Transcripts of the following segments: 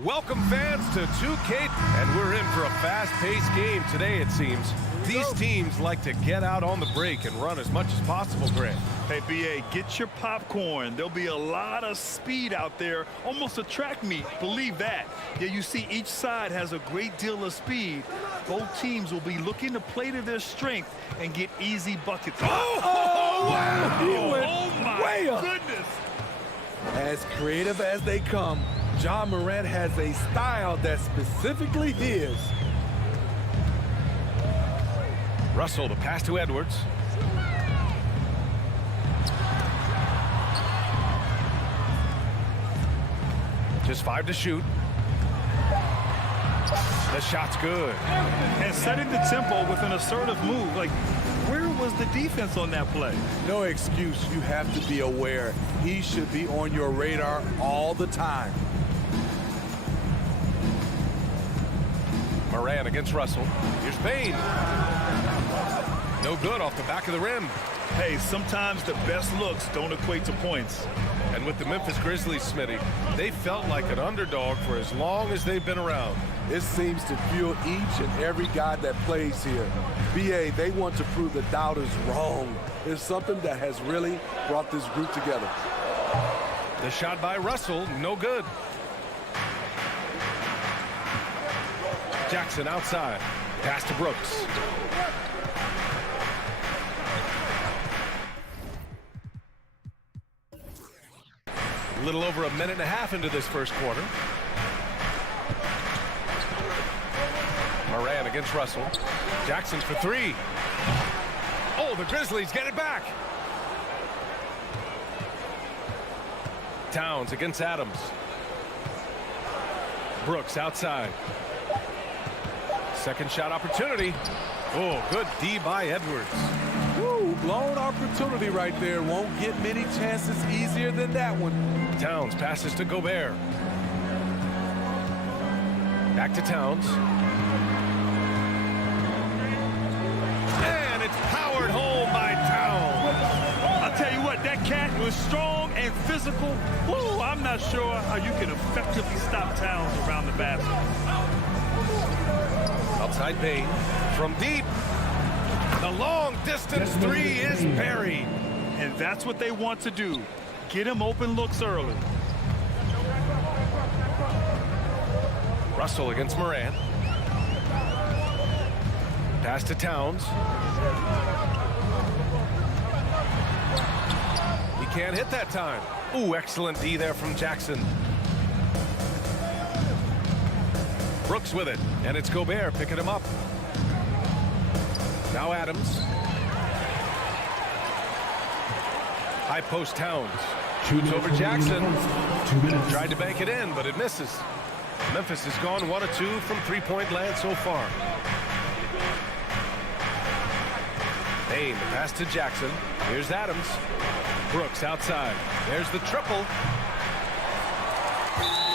Welcome fans to 2K, and we're in for a fast-paced game today, it seems. These teams like to get out on the break and run as much as possible, Grant. Hey, BA, get your popcorn. There'll be a lot of speed out there, almost a track meet, believe that. Yeah, you see each side has a great deal of speed. Both teams will be looking to play to their strength and get easy buckets. Oh, wow! He went my way up. goodness! As creative as they come, Ja Morant has a style that's specifically his. Russell, the pass to Edwards. Just 5 to shoot. The shot's good. And setting the tempo with an assertive move. Like, where was the defense on that play? No excuse. You have to be aware. He should be on your radar all the time. Moran against Russell. Here's Payne. No good off the back of the rim. Hey, sometimes the best looks don't equate to points. And with the Memphis Grizzlies, Smitty, they felt like an underdog for as long as they've been around. It seems to fuel each and every guy that plays here. BA, they want to prove the doubters wrong. It's something that has really brought this group together. The shot by Russell, no good. Jackson outside. Pass to Brooks. A little over a minute and a half into this first quarter. Moran against Russell. Jackson for 3. Oh, the Grizzlies get it back. Towns against Adams. Brooks outside. Second shot opportunity. Oh, good D by Edwards. Woo, blown opportunity right there. Won't get many chances easier than that one. Towns passes to Gobert. Back to Towns. And it's powered home by Towns. I'll tell you what, that cat was strong and physical. Woo, I'm not sure how you can effectively stop Towns around the basket. Outside Payne from deep. The long distance 3 is buried. And that's what they want to do. Get him open looks early. Russell against Moran. Pass to Towns. He can't hit that time. Ooh, excellent D there from Jackson. Brooks with it, and it's Gobert picking him up. Now Adams. High post Towns. Shoots over Jackson. Tried to bank it in, but it misses. Memphis has gone 1 of 2 from three-point land so far. Payne, the pass to Jackson. Here's Adams. Brooks outside. There's the triple.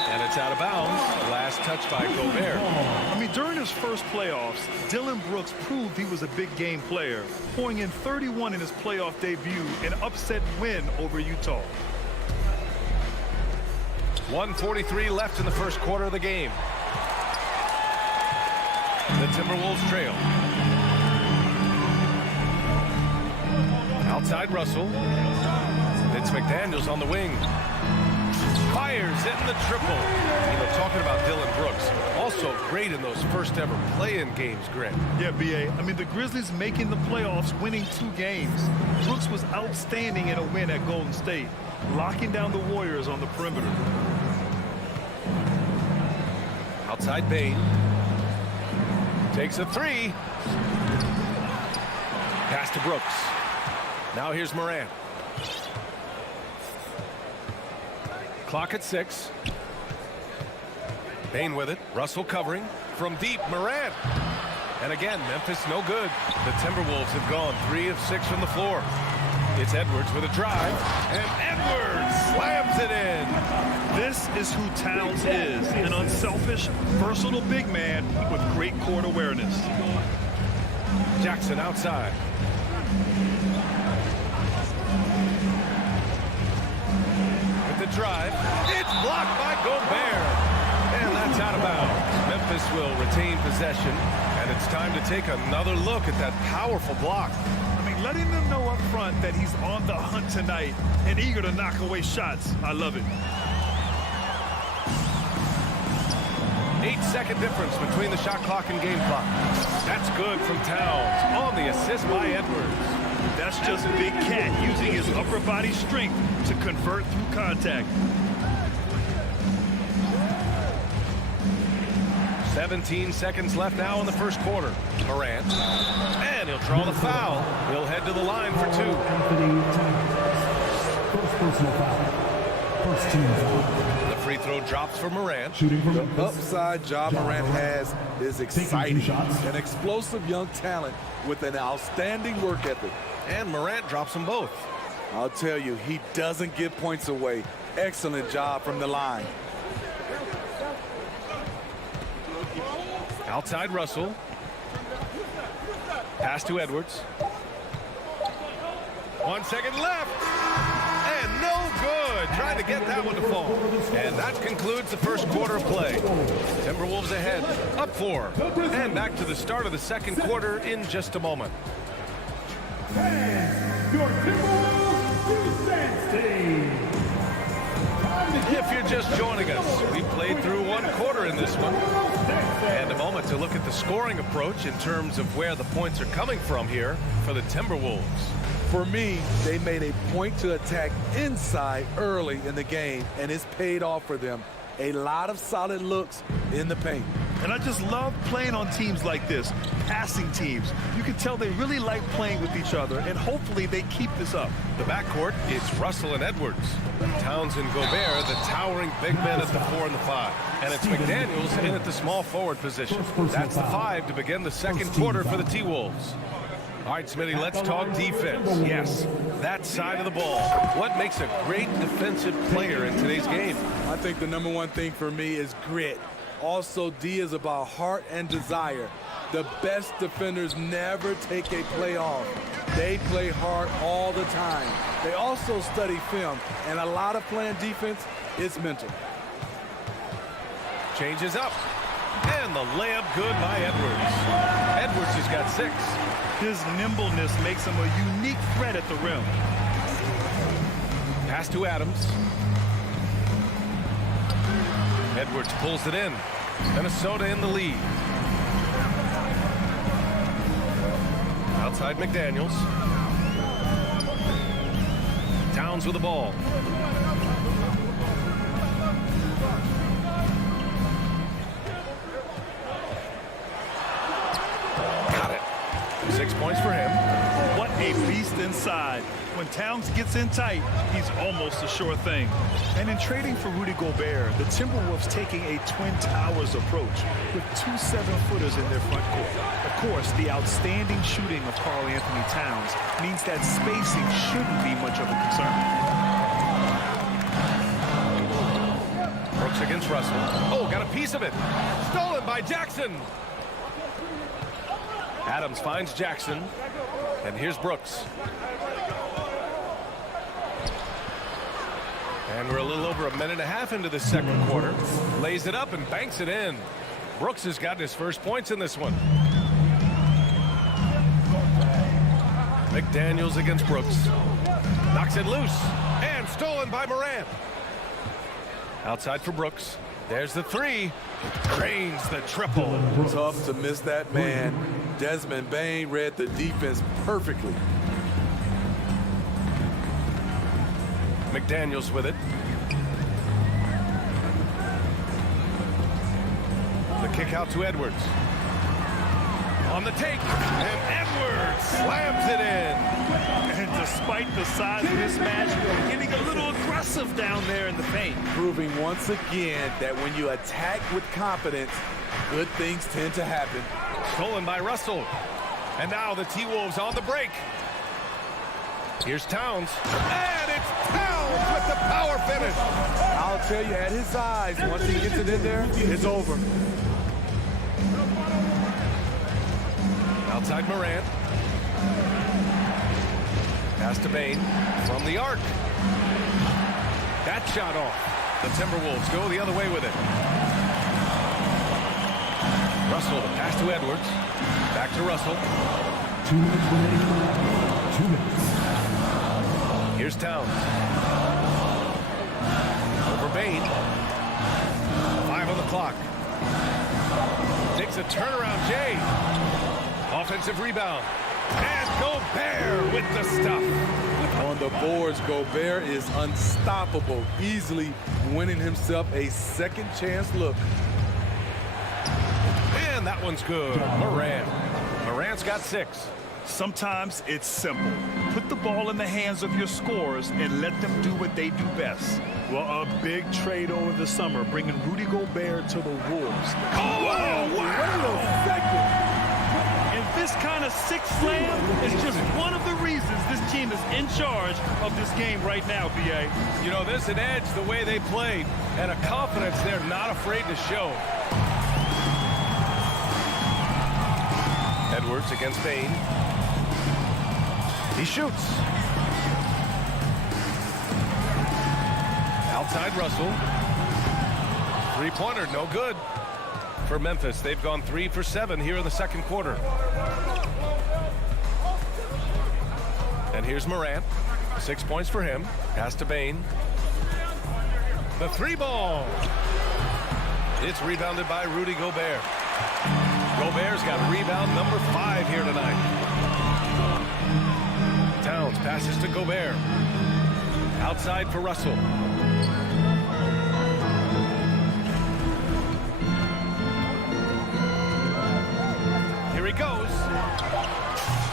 And it's out of bounds. Last touch by Gobert. I mean, during his first playoffs, Dillon Brooks proved he was a big game player, pouring in 31 in his playoff debut, an upset win over Utah. 1:43 left in the first quarter of the game. The Timberwolves trail. Outside Russell. It's McDaniels on the wing. Fires in the triple. You know, talking about Dillon Brooks, also great in those first ever play-in games, Grant. Yeah, BA. I mean, the Grizzlies making the playoffs, winning 2 games. Brooks was outstanding in a win at Golden State, locking down the Warriors on the perimeter. Outside Payne. Takes a 3. Pass to Brooks. Now here's Moran. Clock at 6. Payne with it. Russell covering. From deep, Moran. And again, Memphis no good. The Timberwolves have gone 3 of 6 from the floor. It's Edwards with a drive. And Edwards slams it in. This is who Towns is. An unselfish, versatile big man with great court awareness. Jackson outside. drive. It's blocked by Gobert. And It's out of bounds. Memphis will retain possession, and it's time to take another look at that powerful block. I mean, letting them know up front that he's on the hunt tonight and eager to knock away shots. I love it. 8-second difference between the shot clock and game clock. That's good from Towns on the assist by Edwards. That's just Big Cat using his upper body strength to convert through contact. 17 seconds left now in the first quarter. Morant. And he'll draw the foul. He'll head to the line for two. First personal foul. First team foul. The free throw drops for Morant. Shooting from The Memphis. upside Ja Morant has is exciting. 2 shots. An explosive young talent with an outstanding work ethic. And Morant drops them both. I'll tell you, he doesn't give points away. Excellent job from the line. Outside Russell. Pass to Edwards. 1 second left. And no good. Trying to get that one to fall. And that concludes the first quarter of play. Timberwolves ahead, up 4. And back to the start of the second quarter in just a moment. Your Timberwolves defense team. If you're just joining us, we played through 1 quarter in this one. And a moment to look at the scoring approach in terms of where the points are coming from here for the Timberwolves. For me, they made a point to attack inside early in the game, and it's paid off for them. A lot of solid looks in the paint. And I just love playing on teams like this, passing teams. You can tell they really like playing with each other, and hopefully they keep this up. The backcourt, it's Russell and Edwards. Towns and Gobert, the towering big men at the 4 and the 5. And it's McDaniels in at the small forward position. That's the 5 to begin the second quarter for the T-Wolves. All right, Smitty, let's talk defense. Yes, that side of the ball. What makes a great defensive player in today's game? I think the #1 thing for me is grit. Also, D is about heart and desire. The best defenders never take a play off. They play hard all the time. They also study film, and a lot of playing defense is mental. Changes up. And the layup good by Edwards. Edwards has got 6. His nimbleness makes him a unique threat at the rim. Pass to Adams. Edwards pulls it in. Minnesota in the lead. Outside McDaniels. Towns with the ball. Got it. 6 points for him. What a beast inside. When Towns gets in tight, he's almost a sure thing. And in trading for Rudy Gobert, the Timberwolves taking a Twin Towers approach with 2 7-footers in their front court. Of course, the outstanding shooting of Karl Anthony Towns means that spacing shouldn't be much of a concern. Brooks against Russell. Oh, got a piece of it. Stolen by Jackson. Adams finds Jackson. And here's Brooks. And we're a little over 1.5 minutes into the second quarter. Lays it up and banks it in. Brooks has gotten his first points in this one. McDaniels against Brooks. Knocks it loose. And stolen by Morant. Outside for Brooks. There's the 3. Drains the triple. Tough to miss that man. Desmond Bane read the defense perfectly. McDaniels with it. The kick out to Edwards. On the take, and Edwards slams it in. And despite the size mismatch, getting a little aggressive down there in the paint. Proving once again that when you attack with confidence, good things tend to happen. Stolen by Russell. And now the T-Wolves on the break. Here's Towns. And it's Towns with the power finish. I'll tell you, at his size, once he gets it in there, it's over. Outside Morant. Pass to Bane from the arc. That shot off. The Timberwolves go the other way with it. Russell to pass to Edwards. Back to Russell. 2 minutes remaining. 2 minutes. Here's Towns. Over Bain. 5 on the clock. Takes a turnaround, Jay. Offensive rebound. And Gobert with the stuff. On the boards, Gobert is unstoppable, easily winning himself a second chance look. And that one's good. Morant. Morant's got 6. Sometimes it's simple. Put the ball in the hands of your scorers and let them do what they do best. Well, a big trade over the summer, bringing Rudy Gobert to the Wolves. Oh, wow. Wait a second. And this kind of sixth slam is just one of the reasons this team is in charge of this game right now, B.A. You know, there's an edge the way they played and a confidence they're not afraid to show. Edwards against Bain. He shoots. Outside Russell. Three-pointer, no good. For Memphis, they've gone 3 for 7 here in the second quarter. And here's Morant. 6 points for him. Pass to Bain. The 3-ball. It's rebounded by Rudy Gobert. Gobert's got rebound number 5 here tonight. Towns passes to Gobert. Outside for Russell. Here he goes.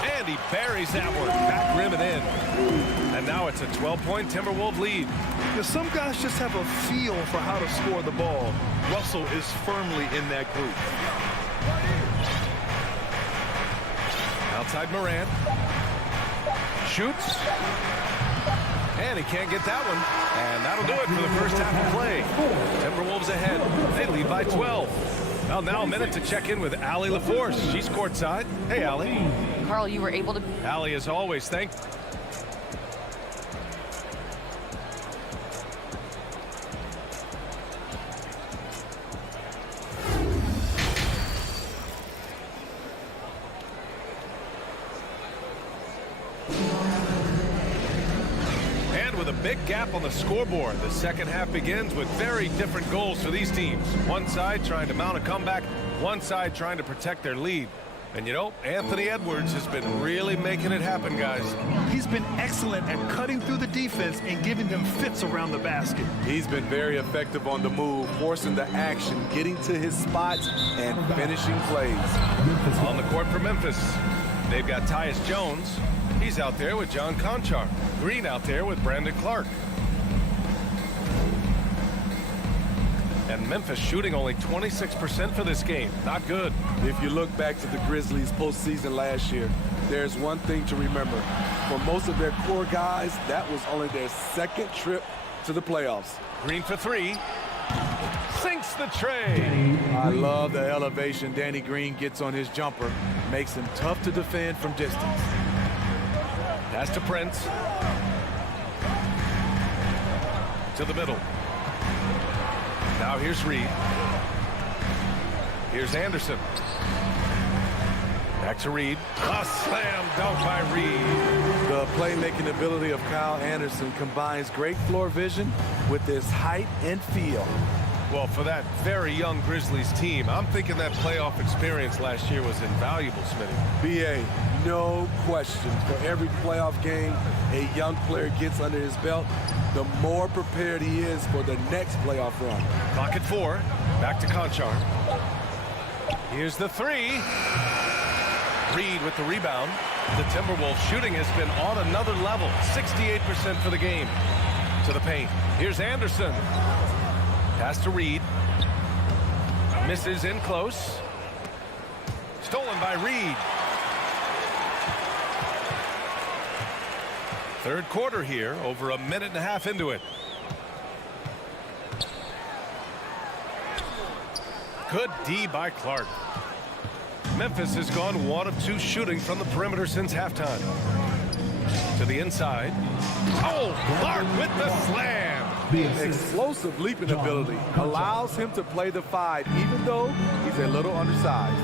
And he buries that one. Back rim and in. And now it's a 12-point Timberwolves lead. Some guys just have a feel for how to score the ball. Russell is firmly in that group. Outside Morant. Shoots. And he can't get that one. And that'll do it for the first half of play. Timberwolves ahead. They lead by 12. Well, now a minute to check in with Allie LaForce. She's courtside. Hey, Allie. Carl, you were able to... Allie, as always, thank... Big gap on the scoreboard. The second half begins with very different goals for these teams. One side trying to mount a comeback, one side trying to protect their lead. And you know, Anthony Edwards has been really making it happen, guys. He's been excellent at cutting through the defense and giving them fits around the basket. He's been very effective on the move, forcing the action, getting to his spots, and finishing plays. On the court for Memphis, they've got Tyus Jones. He's out there with John Conchar. Green out there with Brandon Clark. And Memphis shooting only 26% for this game. Not good. If you look back to the Grizzlies postseason last year, there's one thing to remember. For most of their core guys, that was only their second trip to the playoffs. Green for 3. Sinks the tray. I love the elevation Danny Green gets on his jumper. Makes him tough to defend from distance. Pass to Prince. To the middle. Now here's Reed. Here's Anderson. Back to Reed. A slam dunk by Reed. The playmaking ability of Kyle Anderson combines great floor vision with his height and feel. Well, for that very young Grizzlies team, I'm thinking that playoff experience last year was invaluable, Smitty. B.A., no question. For every playoff game a young player gets under his belt, the more prepared he is for the next playoff run. Clock at 4. Back to Conchar. Here's the 3. Reed with the rebound. The Timberwolves shooting has been on another level. 68% for the game. To the paint. Here's Anderson. Pass to Reed. Misses in close. Stolen by Reed. Third quarter here, over a minute and a half into it. Good D by Clark. Memphis has gone 1 of 2 shooting from the perimeter since halftime. To the inside. Oh, Clark with the slam. Explosive leaping ability allows him to play the 5, even though he's a little undersized.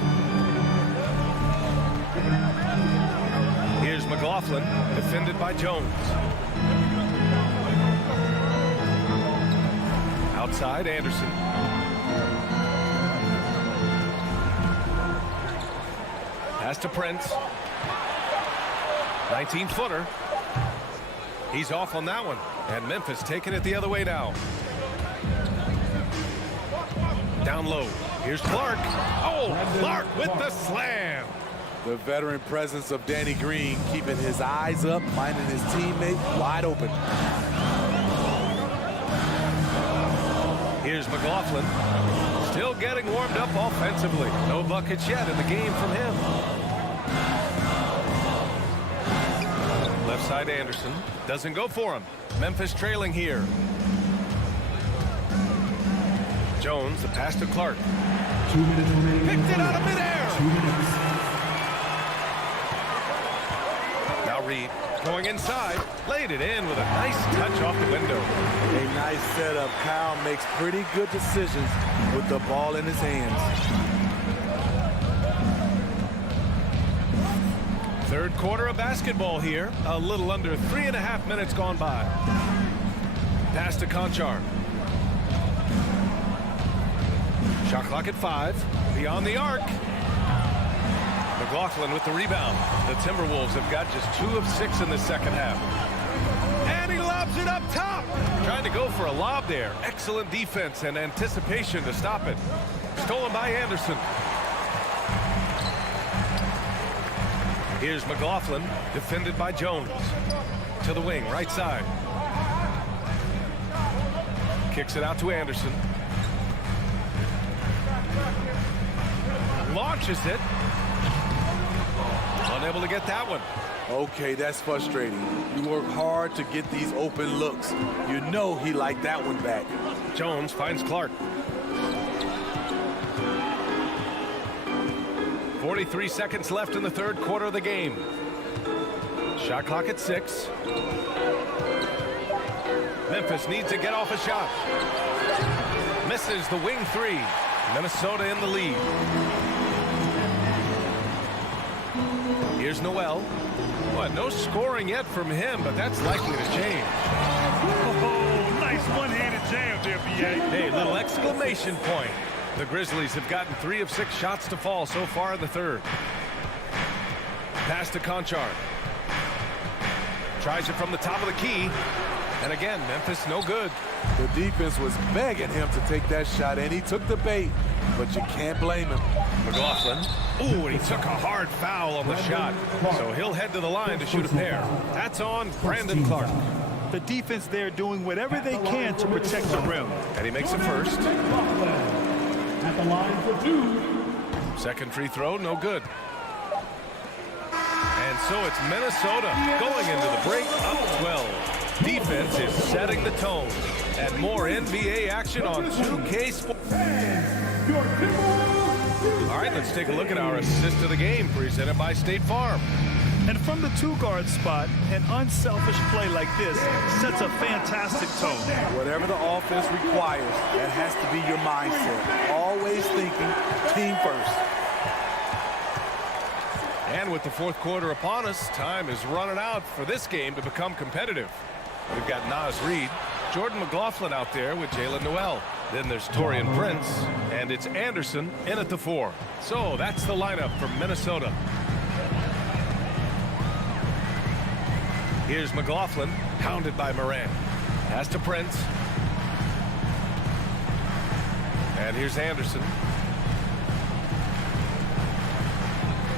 Here's McLaughlin, defended by Jones. Outside, Anderson. Pass to Prince. 19-footer. He's off on that one. And Memphis taking it the other way now. Down low. Here's Clark. Oh, Clark with the slam. The veteran presence of Danny Green keeping his eyes up, finding his teammate wide open. Here's McLaughlin. Still getting warmed up offensively. No buckets yet in the game from him. Left side Anderson. Doesn't go for him. Memphis trailing here. Jones, the pass to Clark. 2 minutes remaining. Picked it out of midair. 2 minutes. Now Reed going inside. Laid it in with a nice touch off the window. A nice setup. Kyle makes pretty good decisions with the ball in his hands. Third quarter of basketball here. A little under 3.5 minutes gone by. Pass to Conchar. Shot clock at 5. Beyond the arc. McLaughlin with the rebound. The Timberwolves have got just 2 of 6 in the second half. And he lobs it up top. Trying to go for a lob there. Excellent defense and anticipation to stop it. Stolen by Anderson. Here's McLaughlin, defended by Jones. To the wing, right side. Kicks it out to Anderson. Launches it. Unable to get that one. Okay, that's frustrating. You work hard to get these open looks. You know he liked that one back. Jones finds Clark. 43 seconds left in the third quarter of the game. Shot clock at 6. Memphis needs to get off a shot. Misses the wing 3. Minnesota in the lead. Here's Noel. What, no scoring yet from him, but that's likely to change. Oh, nice one-handed jam there, B.A. Hey, little exclamation point. The Grizzlies have gotten 3 of 6 shots to fall so far in the third. Pass to Conchar. Tries it from the top of the key. And again, Memphis no good. The defense was begging him to take that shot, and he took the bait, but you can't blame him. McLaughlin. Ooh, and he took a hard foul on the shot. So he'll head to the line to shoot a pair. That's on Brandon Clark. The defense there doing whatever they can to protect the rim. And he makes it first. At the line for 2. Second free throw, no good. And so it's Minnesota going into the break up 12. Defense is setting the tone. And more NBA action on 2K Sports. All right, let's take a look at our assist of the game presented by State Farm. And from the 2-guard spot, an unselfish play like this sets a fantastic tone. Whatever the offense requires, that has to be your mindset. Always thinking team first. And with the fourth quarter upon us, time is running out for this game to become competitive. We've got Naz Reid, Jordan McLaughlin out there with Jalen Noel. Then there's Taurean Prince, and it's Anderson in at the 4. So that's the lineup for Minnesota. Here's McLaughlin, hounded by Morant. Pass to Prince. And here's Anderson.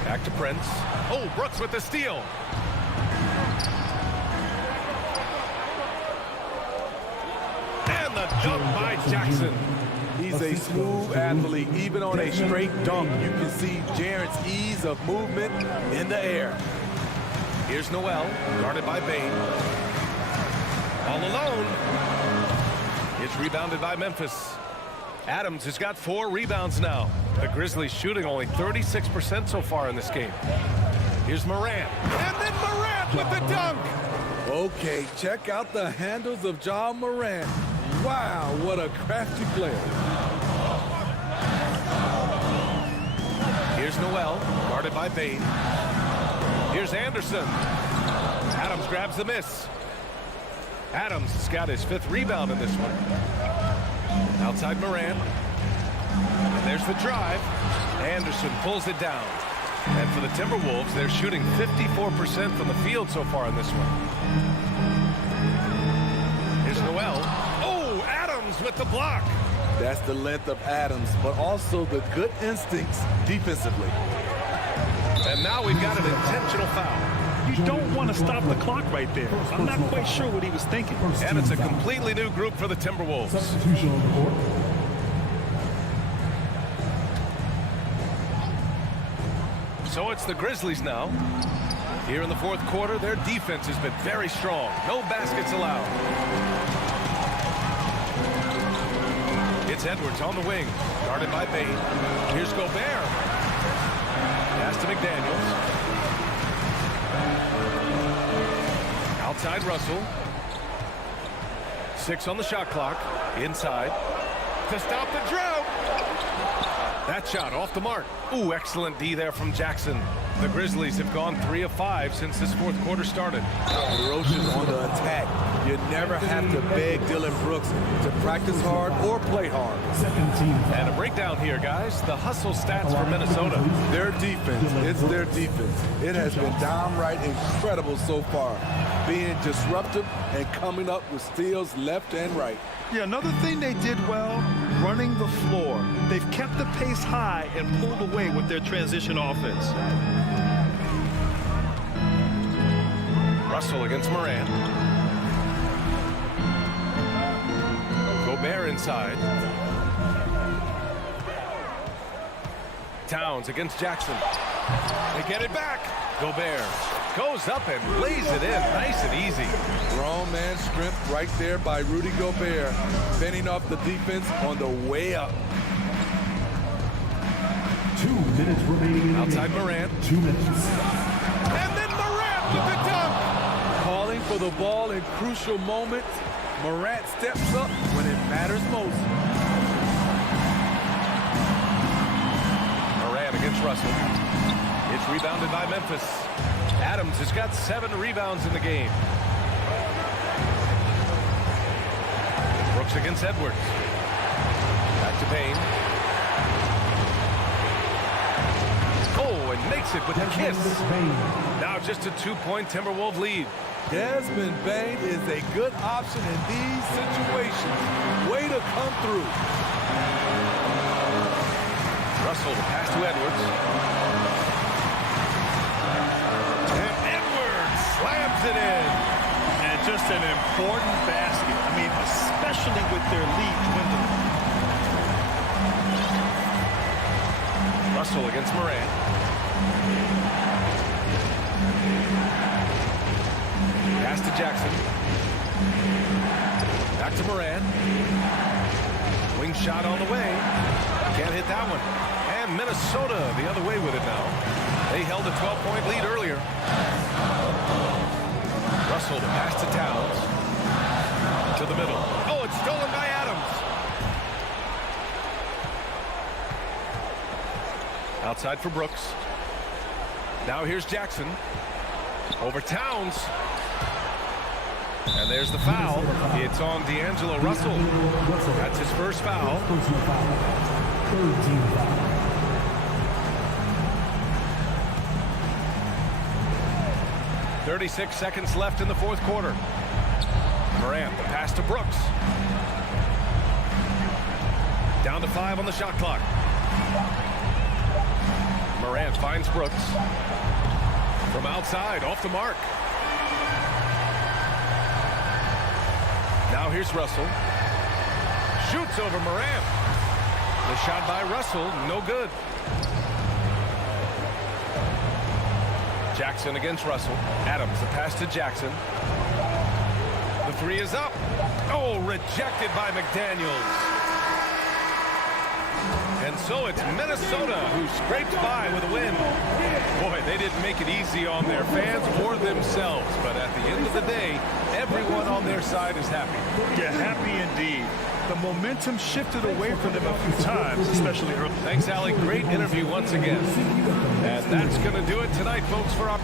Back to Prince. Oh, Brooks with the steal. And the dunk by Jackson. He's a smooth athlete. Even on a straight dunk, you can see Jaren's ease of movement in the air. Here's Noel, guarded by Bain. All alone. It's rebounded by Memphis. Adams has got 4 rebounds now. The Grizzlies shooting only 36% so far in this game. Here's Morant. And then Morant with the dunk. Okay, check out the handles of Ja Morant. Wow, what a crafty player. Here's Noel, guarded by Bain. Here's Anderson. Adams grabs the miss. Adams has got his 5th rebound in this one. Outside Moran. And there's the drive. Anderson pulls it down. And for the Timberwolves, they're shooting 54% from the field so far in this one. Here's Noel. Oh, Adams with the block. That's the length of Adams, but also the good instincts defensively. And now we've got an intentional foul. You don't want to stop the clock right there. I'm not quite sure what he was thinking. And it's a completely new group for the Timberwolves. Substitution on the court. So it's the Grizzlies now. Here in the 4th quarter, their defense has been very strong. No baskets allowed. It's Edwards on the wing, guarded by Bain. Here's Gobert. Pass to McDaniels. Outside Russell. 6 on the shot clock. Inside. To stop the drought. That shot off the mark. Ooh, excellent D there from Jackson. The Grizzlies have gone 3 of 5 since this 4th quarter started. Ferocious on the attack. You never have to beg Dillon Brooks to practice hard or play hard. Second team foul. And a breakdown here, guys. The hustle stats for Minnesota. Their defense, it's their defense. It has been downright incredible so far, being disruptive and coming up with steals left and right. Yeah, another thing they did well, running the floor. They've kept the pace high and pulled away with their transition offense. Russell against Moran. Gobert inside. Towns against Jackson. They get it back. Gobert goes up and lays it in nice and easy. Grown man strength right there by Rudy Gobert, fending off the defense on the way up. 2 minutes remaining in the Outside game. Moran. 2 minutes. And then Moran with the dunk. Calling for the ball in crucial moments. Morant steps up when it matters most. Moran against Russell. It's rebounded by Memphis. Adams has got 7 rebounds in the game. Brooks against Edwards. Back to Bain. Oh, and makes it with a kiss. Now just a 2-point Timberwolves lead. Desmond Bain is a good option in these situations. Way to come through. Russell, the pass to Edwards. And Edwards slams it in. And just an important basket. I mean, especially with their lead dwindling. Russell against Moran. Pass to Jackson. Back to Moran. Wing shot on the way. Can't hit that one. And Minnesota the other way with it now. They held a 12-point lead earlier. Russell to pass to Towns. To the middle. Oh, it's stolen by Adams. Outside for Brooks. Now here's Jackson. Over Towns. And there's the foul. It's on D'Angelo Russell. That's his first foul. Personal foul. 3rd team foul. .36 seconds left in the 4th quarter. Morant, the pass to Brooks. Down to 5 on the shot clock. Morant finds Brooks. From outside, off the mark. Now here's Russell. Shoots over Morant. The shot by Russell, no good. Jackson against Russell. Adams, the pass to Jackson. The 3 is up. Oh, rejected by McDaniels. And so it's Minnesota who scrapes by with a win. Boy, they didn't make it easy on their fans or themselves, but at the end of the day, everyone on their side is happy. Yeah, happy indeed. The momentum shifted away from them a few times, especially early. Thanks, Allie. Great interview once again. And that's going to do it tonight, folks, for our...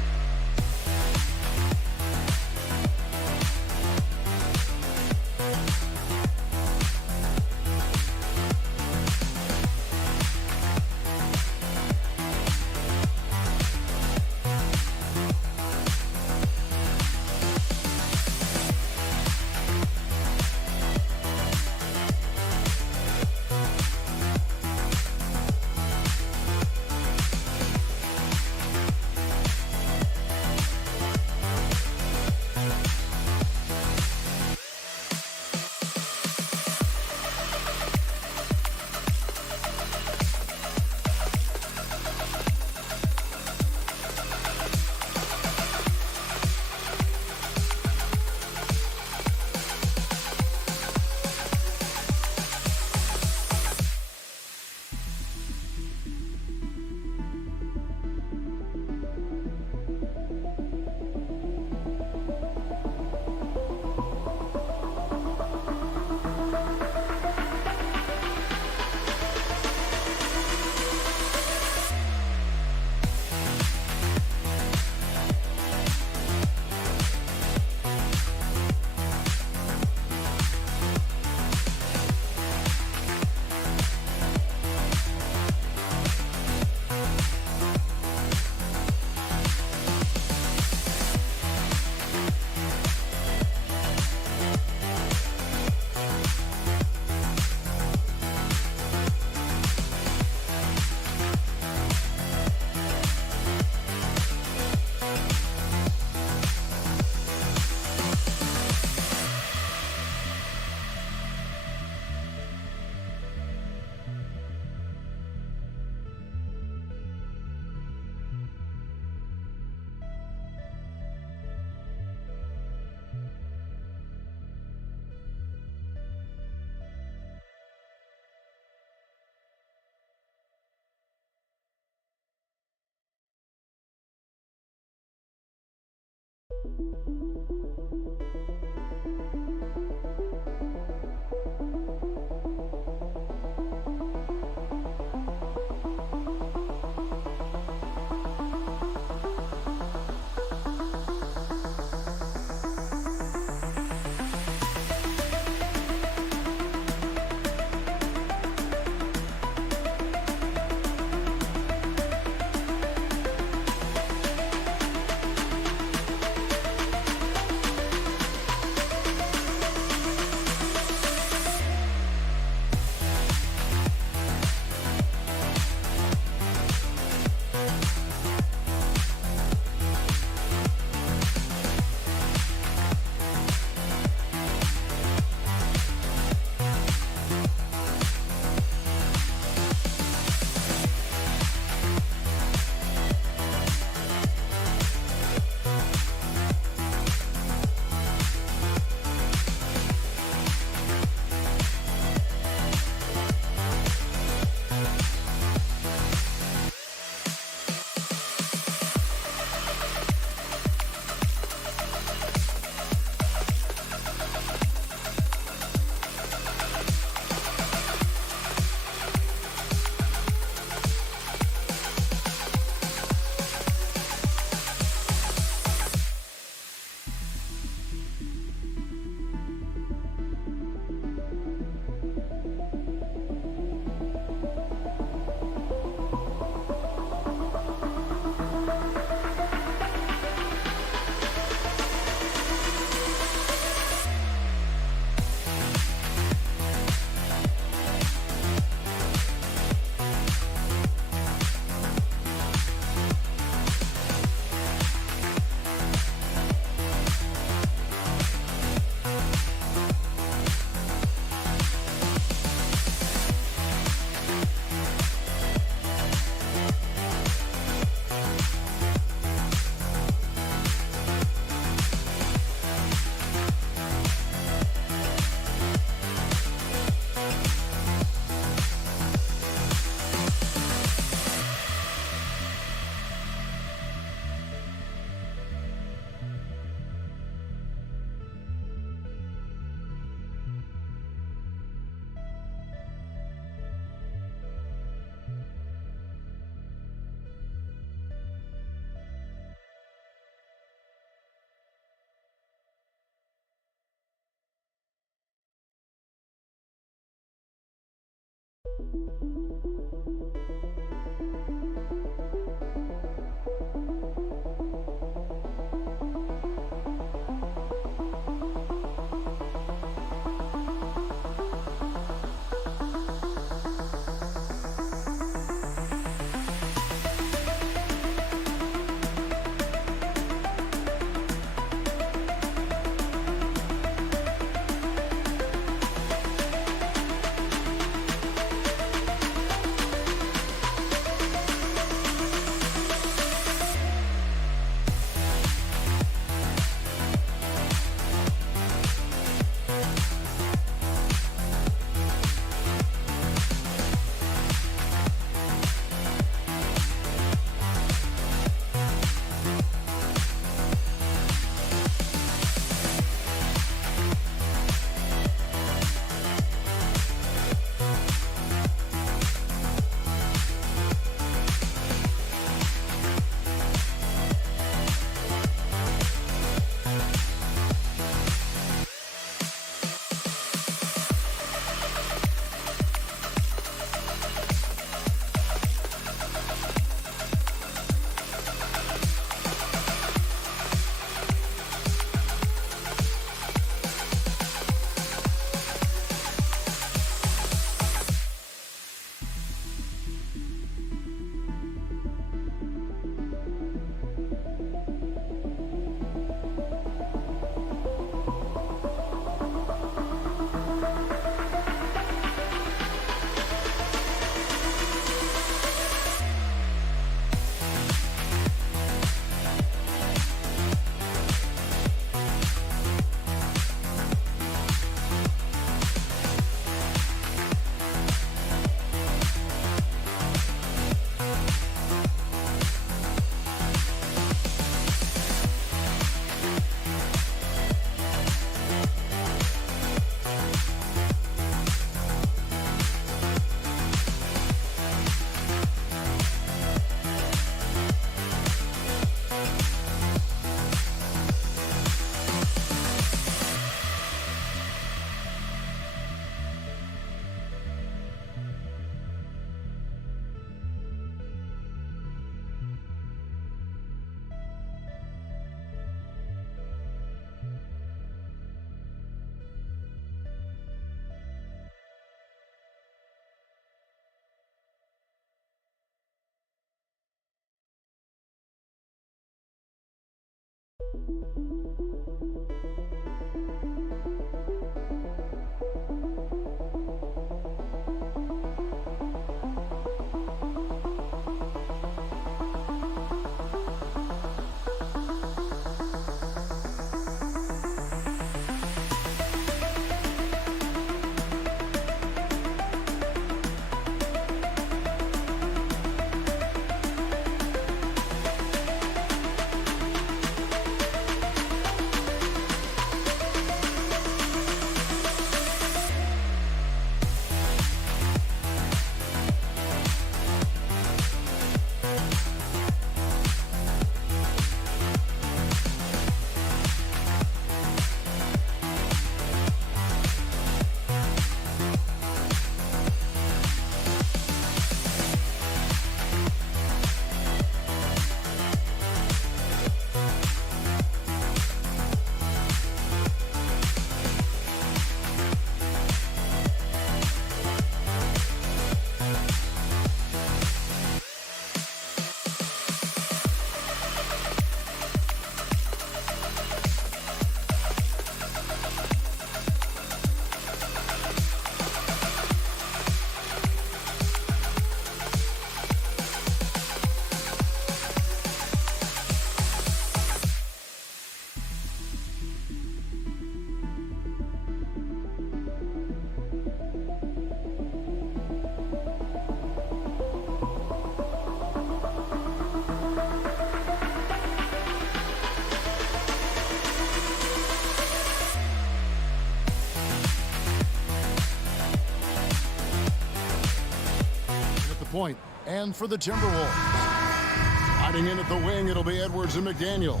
Point. And for the Timberwolves, hiding in at the wing, it'll be Edwards and McDaniels.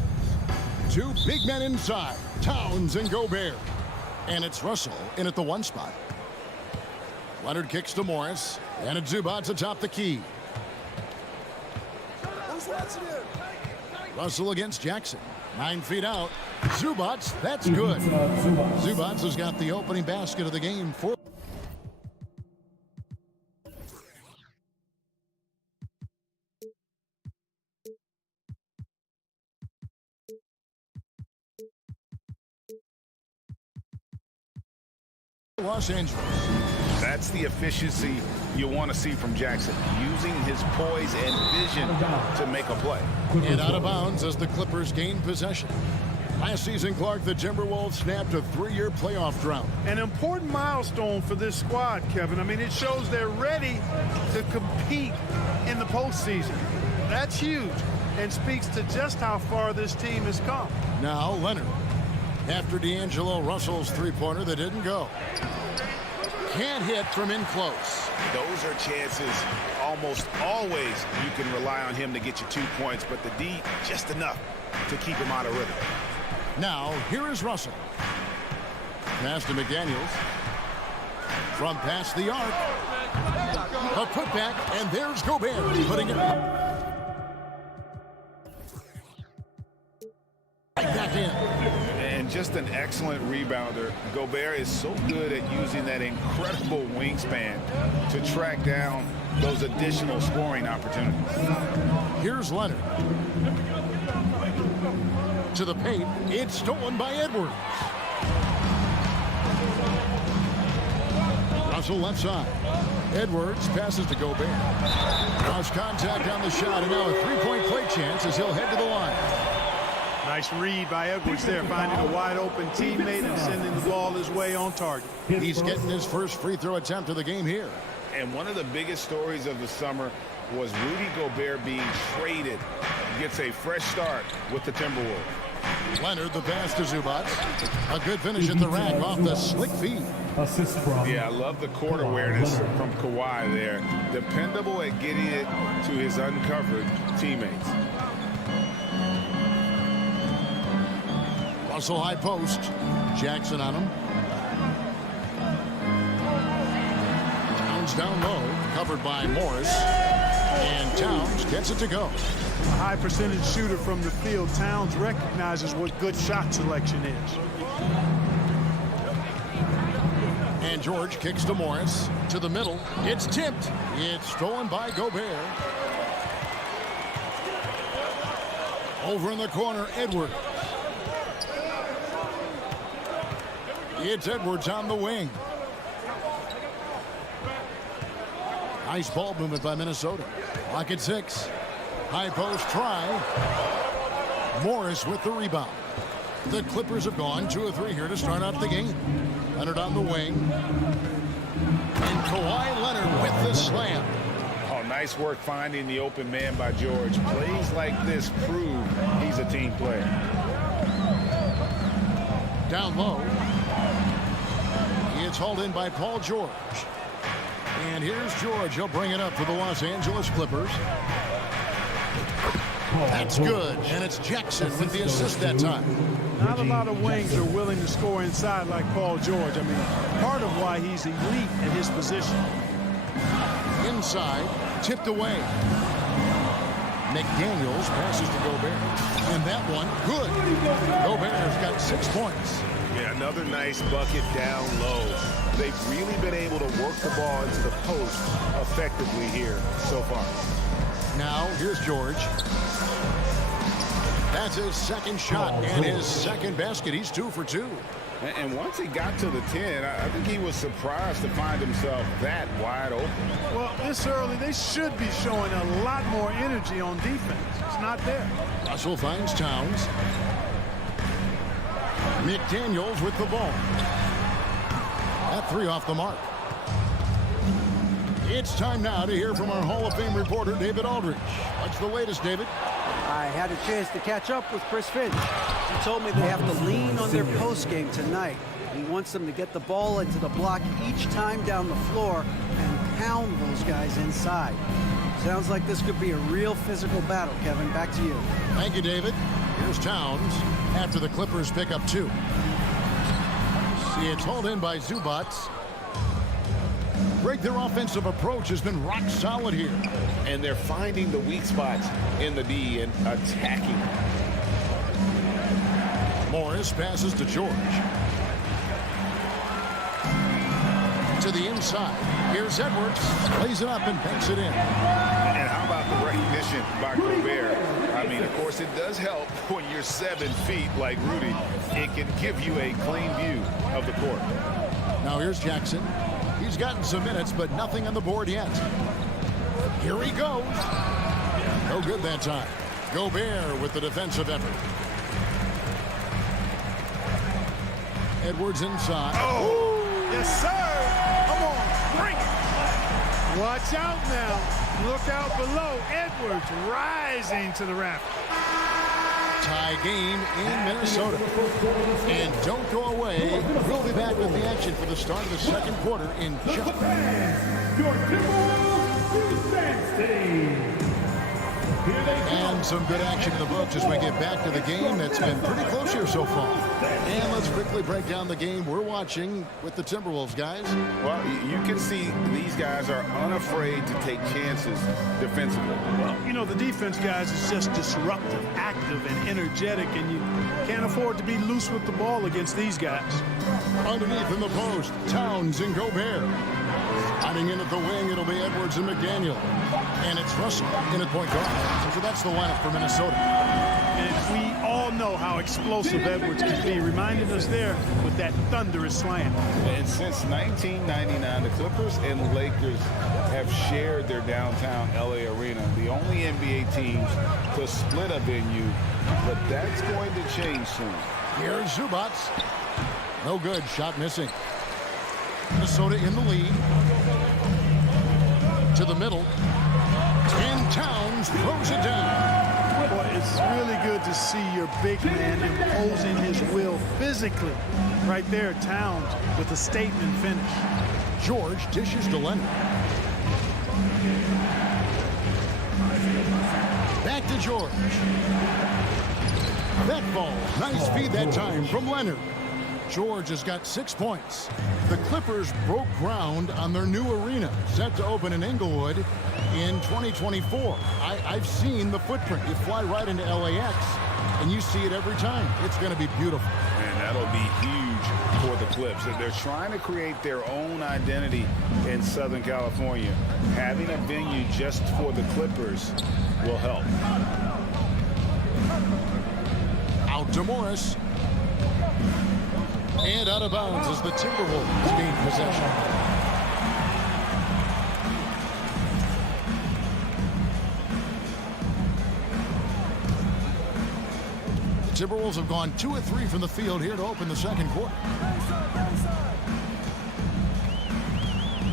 Two big men inside, Towns and Gobert. And it's Russell in at the 1 spot. Leonard kicks to Morris, and it's Zubac atop the key. Russell against Jackson. 9 feet out. Zubac, that's good. Zubac has got the opening basket of the game for Los Angeles. That's the efficiency you want to see from Jackson, using his poise and vision to make a play. And out of bounds as the Clippers gain possession. Last season, Clark, the Timberwolves snapped a 3-year playoff drought. An important milestone for this squad, Kevin. I mean, it shows they're ready to compete in the postseason. That's huge and speaks to just how far this team has come. Now Leonard. After D'Angelo Russell's three-pointer that didn't go. Can't hit from in close. Those are chances almost always you can rely on him to get you 2 points, but the D, just enough to keep him out of rhythm. Now, here is Russell. Pass to McDaniels. From past the arc. A putback, and there's Gobert putting it right back in. And just an excellent rebounder. Gobert is so good at using that incredible wingspan to track down those additional scoring opportunities. Here's Leonard. To the paint. It's stolen by Edwards. Russell left side. Edwards passes to Gobert. Lost contact on the shot, and now a three-point play chance as he'll head to the line. Nice read by Edwards there, finding a wide-open teammate and sending the ball his way on target. He's getting his first free throw attempt of the game here. And one of the biggest stories of the summer was Rudy Gobert being traded. He gets a fresh start with the Timberwolves. Leonard, the pass to Zubac. A good finish at the rack off the slick feed. Assist from. Yeah, I love the court awareness from Kawhi there. Dependable at getting it to his uncovered teammates. Russell high post. Jackson on him. Towns down low, covered by Morris. And Towns gets it to go. A high percentage shooter from the field. Towns recognizes what good shot selection is. And George kicks to Morris. To the middle. It's tipped. It's stolen by Gobert. Over in the corner, Edwards. It's Edwards on the wing. Nice ball movement by Minnesota. Lock at 6. High post try. Morris with the rebound. The Clippers have gone 2 of 3 here to start out the game. Leonard on the wing. And Kawhi Leonard with the slam. Oh, nice work finding the open man by George. Plays like this prove he's a team player. Down low. It's hauled in by Paul George. And here's George. He'll bring it up for the Los Angeles Clippers. That's good. And it's Jackson with the assist that time. Not a lot of wings are willing to score inside like Paul George. I mean, part of why he's elite at his position. Inside, tipped away. McDaniels passes to Gobert. And that one, good. Gobert's got 6 points. Yeah, another nice bucket down low. They've really been able to work the ball into the post effectively here so far. Now, here's George. That's his second shot and his second basket. He's 2 for 2. And once he got to the 10, I think he was surprised to find himself that wide open. Well, this early, they should be showing a lot more energy on defense. It's not there. Russell finds Towns. McDaniels with the ball. That 3 off the mark. It's time now to hear from our Hall of Fame reporter, David Aldridge. What's the latest, David? I had a chance to catch up with Chris Finch. He told me they have to lean on their post game tonight. He wants them to get the ball into the block each time down the floor and pound those guys inside. Sounds like this could be a real physical battle, Kevin. Back to you. Thank you, David. Here's Towns after the Clippers pick up 2. It's hauled in by Zubats. Greg, their offensive approach has been rock solid here. And they're finding the weak spots in the D and attacking. Morris passes to George. To the inside. Here's Edwards. Plays it up and banks it in. And how about the recognition by Gobert? I mean, of course, it does help when you're 7 feet like Rudy. It can give you a clean view of the court. Now here's Jackson. He's gotten some minutes, but nothing on the board yet. Here he goes. No good that time. Gobert with the defensive effort. Edwards inside. Oh, yes, sir. Come on, bring it. Watch out now. Look out below. Edwards rising to the raft. Tie game in Minnesota. And don't go away. We'll be back with the action for the start of the second quarter in just and some good action in the books as we get back to the game that's been pretty close here so far. And let's quickly break down the game we're watching with the Timberwolves, guys. Well, you can see these guys are unafraid to take chances defensively. Well, you know, the defense, guys, is just disruptive, active, and energetic, and you can't afford to be loose with the ball against these guys. Underneath in the post, Towns and Gobert. Hiding in at the wing, it'll be Edwards and McDaniel. And it's Russell in at point guard. So that's the lineup for Minnesota. And we all know how explosive Edwards can be, reminding us there with that thunderous slam. And since 1999, the Clippers and Lakers have shared their downtown LA arena, the only NBA teams to split a venue, but that's going to change soon. Here's Zubats. No good, shot missing. Minnesota in the lead. To the middle. And Towns throws it down. Boy, it's really good to see your big man imposing his will physically. Right there, Towns with a statement finish. George dishes to Leonard. Back to George. That ball. Nice feed that time from Leonard. George has got 6 points. The Clippers broke ground on their new arena, set to open in Inglewood in 2024. I've seen the footprint. You fly right into LAX, and you see it every time. It's going to be beautiful. And that'll be huge for the Clips. They're trying to create their own identity in Southern California. Having a venue just for the Clippers will help. Out to Morris. And out of bounds as the Timberwolves gain possession. The Timberwolves have gone 2 of 3 from the field here to open the second quarter.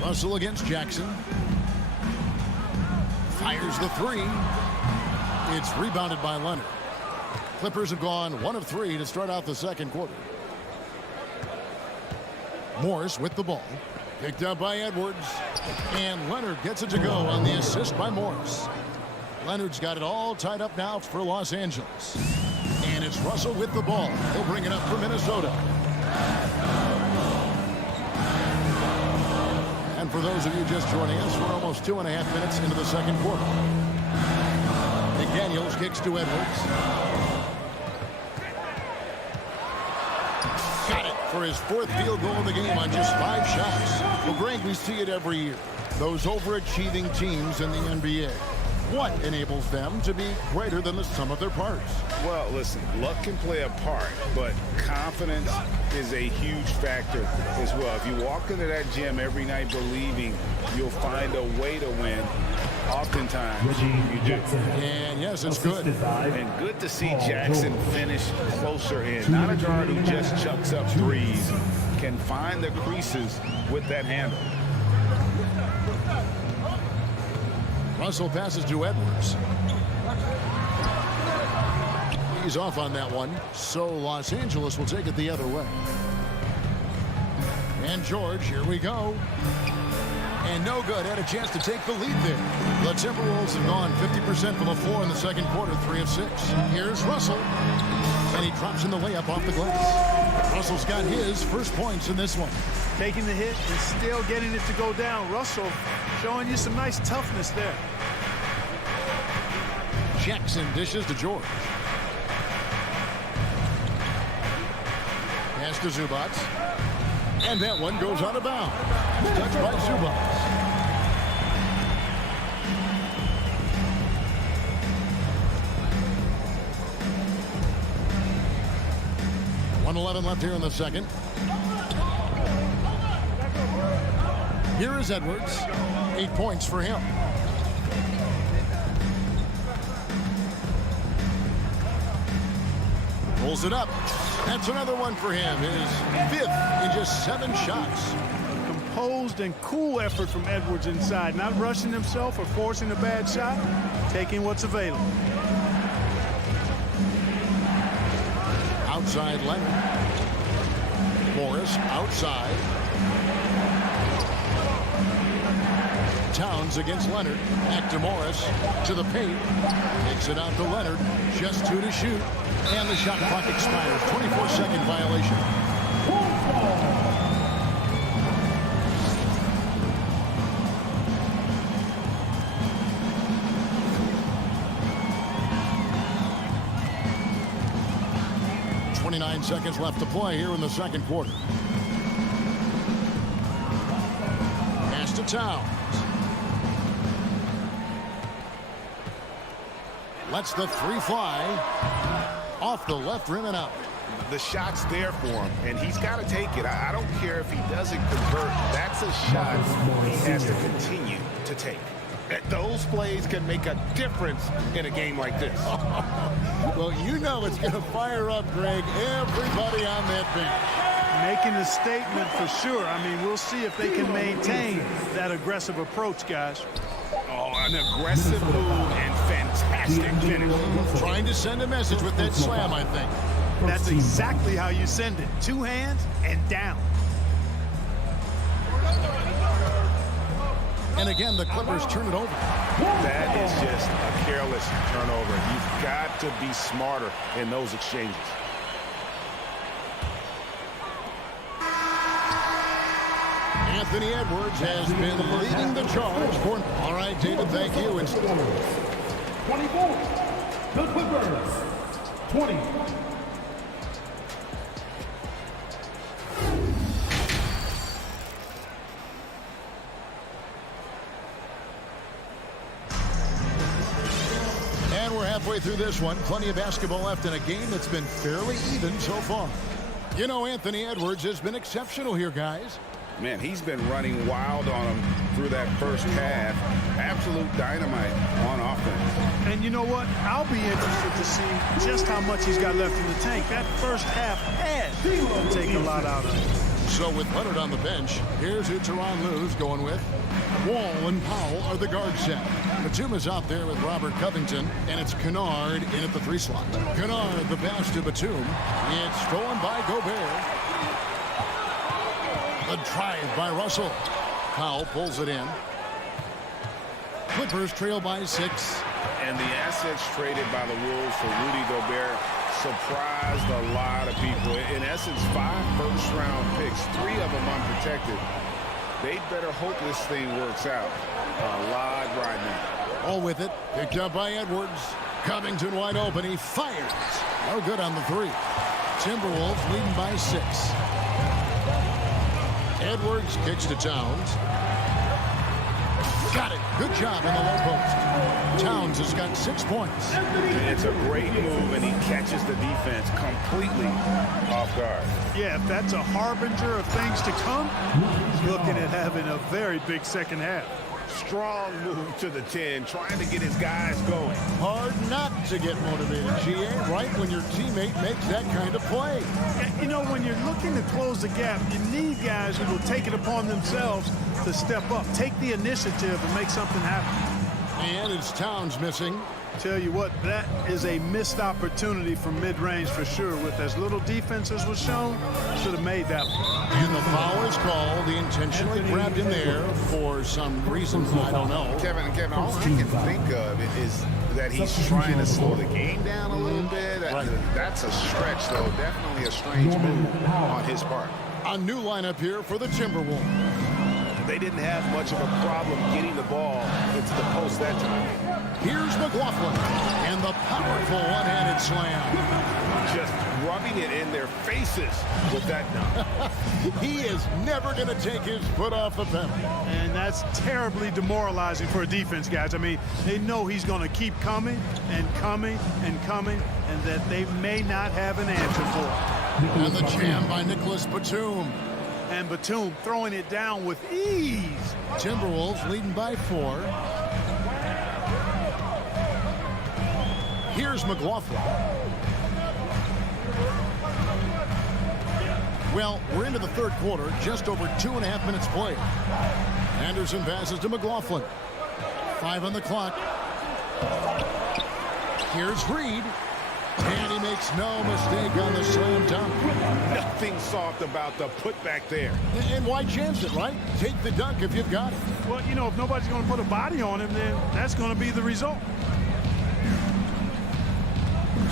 Russell against Jackson. Fires the 3. It's rebounded by Leonard. Clippers have gone 1 of 3 to start out the second quarter. Morris with the ball. Picked up by Edwards. And Leonard gets it to go on the assist by Morris. Leonard's got it all tied up now for Los Angeles. And it's Russell with the ball. He'll bring it up for Minnesota. And for those of you just joining us, we're almost 2.5 minutes into the second quarter. McDaniels kicks to Edwards. Got it for his 4th field goal of the game on just 5 shots. Well, Greg, we see it every year. Those overachieving teams in the NBA. What enables them to be greater than the sum of their parts? Well, listen, luck can play a part, but confidence is a huge factor as well. If you walk into that gym every night believing you'll find a way to win, oftentimes you do. And yes, it's good. And good to see Jackson finish closer in. Not a guard who just chucks up threes, can find the creases with that handle. Russell passes to Edwards. He's off on that one, so Los Angeles will take it the other way. And George, here we go. And no good. Had a chance to take the lead there. The Timberwolves have gone 50% from the floor in the second quarter, 3 of 6. Here's Russell. And he drops in the layup off the glass. Russell's got his first points in this one. Taking the hit and still getting it to go down. Russell showing you some nice toughness there. Jackson dishes to George. Pass to Zubats. And that one goes out of bounds. Touched by Zubats. .111 left here in the second. Here is Edwards. 8 points for him. Pulls it up. That's another one for him. His 5th in just 7 shots. Composed and cool effort from Edwards inside. Not rushing himself or forcing a bad shot. Taking what's available. Outside Leonard. Morris outside. Towns against Leonard. Back to Morris. To the paint. Takes it out to Leonard. Just 2 to shoot. And the shot clock expires. 24-second violation. 29 seconds left to play here in the second quarter. Pass to Towns. Lets the 3 fly. Off the left rim and out. The shot's there for him, and he's got to take it. I don't care if he doesn't convert. That's a shot he has to continue to take. Those plays can make a difference in a game like this. Well, you know it's going to fire up, Greg, everybody on that bench. Making a statement for sure. I mean, we'll see if they can maintain that aggressive approach, guys. Oh, an aggressive move and fantastic finish. Trying to send a message with that slam, I think. That's exactly how you send it. 2 hands and down. And again, the Clippers turn it over. That is just a careless turnover. You've got to be smarter in those exchanges. Anthony Edwards has been leading the charge for... All right, David, thank you. It's 24. The Clippers. 20. And we're halfway through this one. Plenty of basketball left in a game that's been fairly even so far. You know, Anthony Edwards has been exceptional here, guys. Man, he's been running wild on him through that first half. Absolute dynamite on offense. And you know what? I'll be interested to see just how much he's got left in the tank. That first half had to take a lot out of him. So with Leonard on the bench, here's who Teron Lou's going with. Wall and Powell are the guard set. Batum is out there with Robert Covington, and it's Kennard in at the 3 slot. Kennard, the pass to Batum. It's stolen by Gobert. The drive by Russell. Powell pulls it in. Clippers trail by 6. And the assets traded by the Wolves for Rudy Gobert surprised a lot of people. In essence, 5 first-round picks, 3 of them unprotected. They better hope this thing works out. A lot right now. All with it. Picked up by Edwards. Covington wide open. He fires. No good on the 3. Timberwolves leading by 6. Edwards kicks to Towns. Got it. Good job in the low post. Towns has got 6 points. It's a great move, and he catches the defense completely off guard. Yeah, if that's a harbinger of things to come, he's looking at having a very big second half. Strong move to the 10, trying to get his guys going. Hard not to get motivated, GA, right when your teammate makes that kind of play. You know, when you're looking to close the gap, you need guys who will take it upon themselves to step up, take the initiative and make something happen. And it's Towns missing. Tell you what, that is a missed opportunity from mid-range for sure. With as little defense as was shown, should have made that one. And the foul is called. He intentionally grabbed him there for some reason. I don't know. Kevin, all I can think of is that he's trying to slow the game down a little bit. That's a stretch, though. Definitely a strange move on his part. A new lineup here for the Timberwolves. They didn't have much of a problem getting the ball into the post that time. Here's McLaughlin and the powerful one-handed slam. Just rubbing it in their faces with that dunk. He is never going to take his foot off the pedal. And that's terribly demoralizing for a defense, guys. I mean, they know he's going to keep coming and coming and coming, and that they may not have an answer for it. And the jam by Nicholas Batum. And Batum throwing it down with ease. Timberwolves leading by 4. Here's McLaughlin. Well, we're into the 3rd quarter, just over 2.5 minutes played. Anderson passes to McLaughlin. 5 on the clock. Here's Reed. And he makes no mistake on the slam dunk. Nothing soft about the putback there. And why chance it, right? Take the dunk if you've got it. Well, you know, if nobody's going to put a body on him, then that's going to be the result.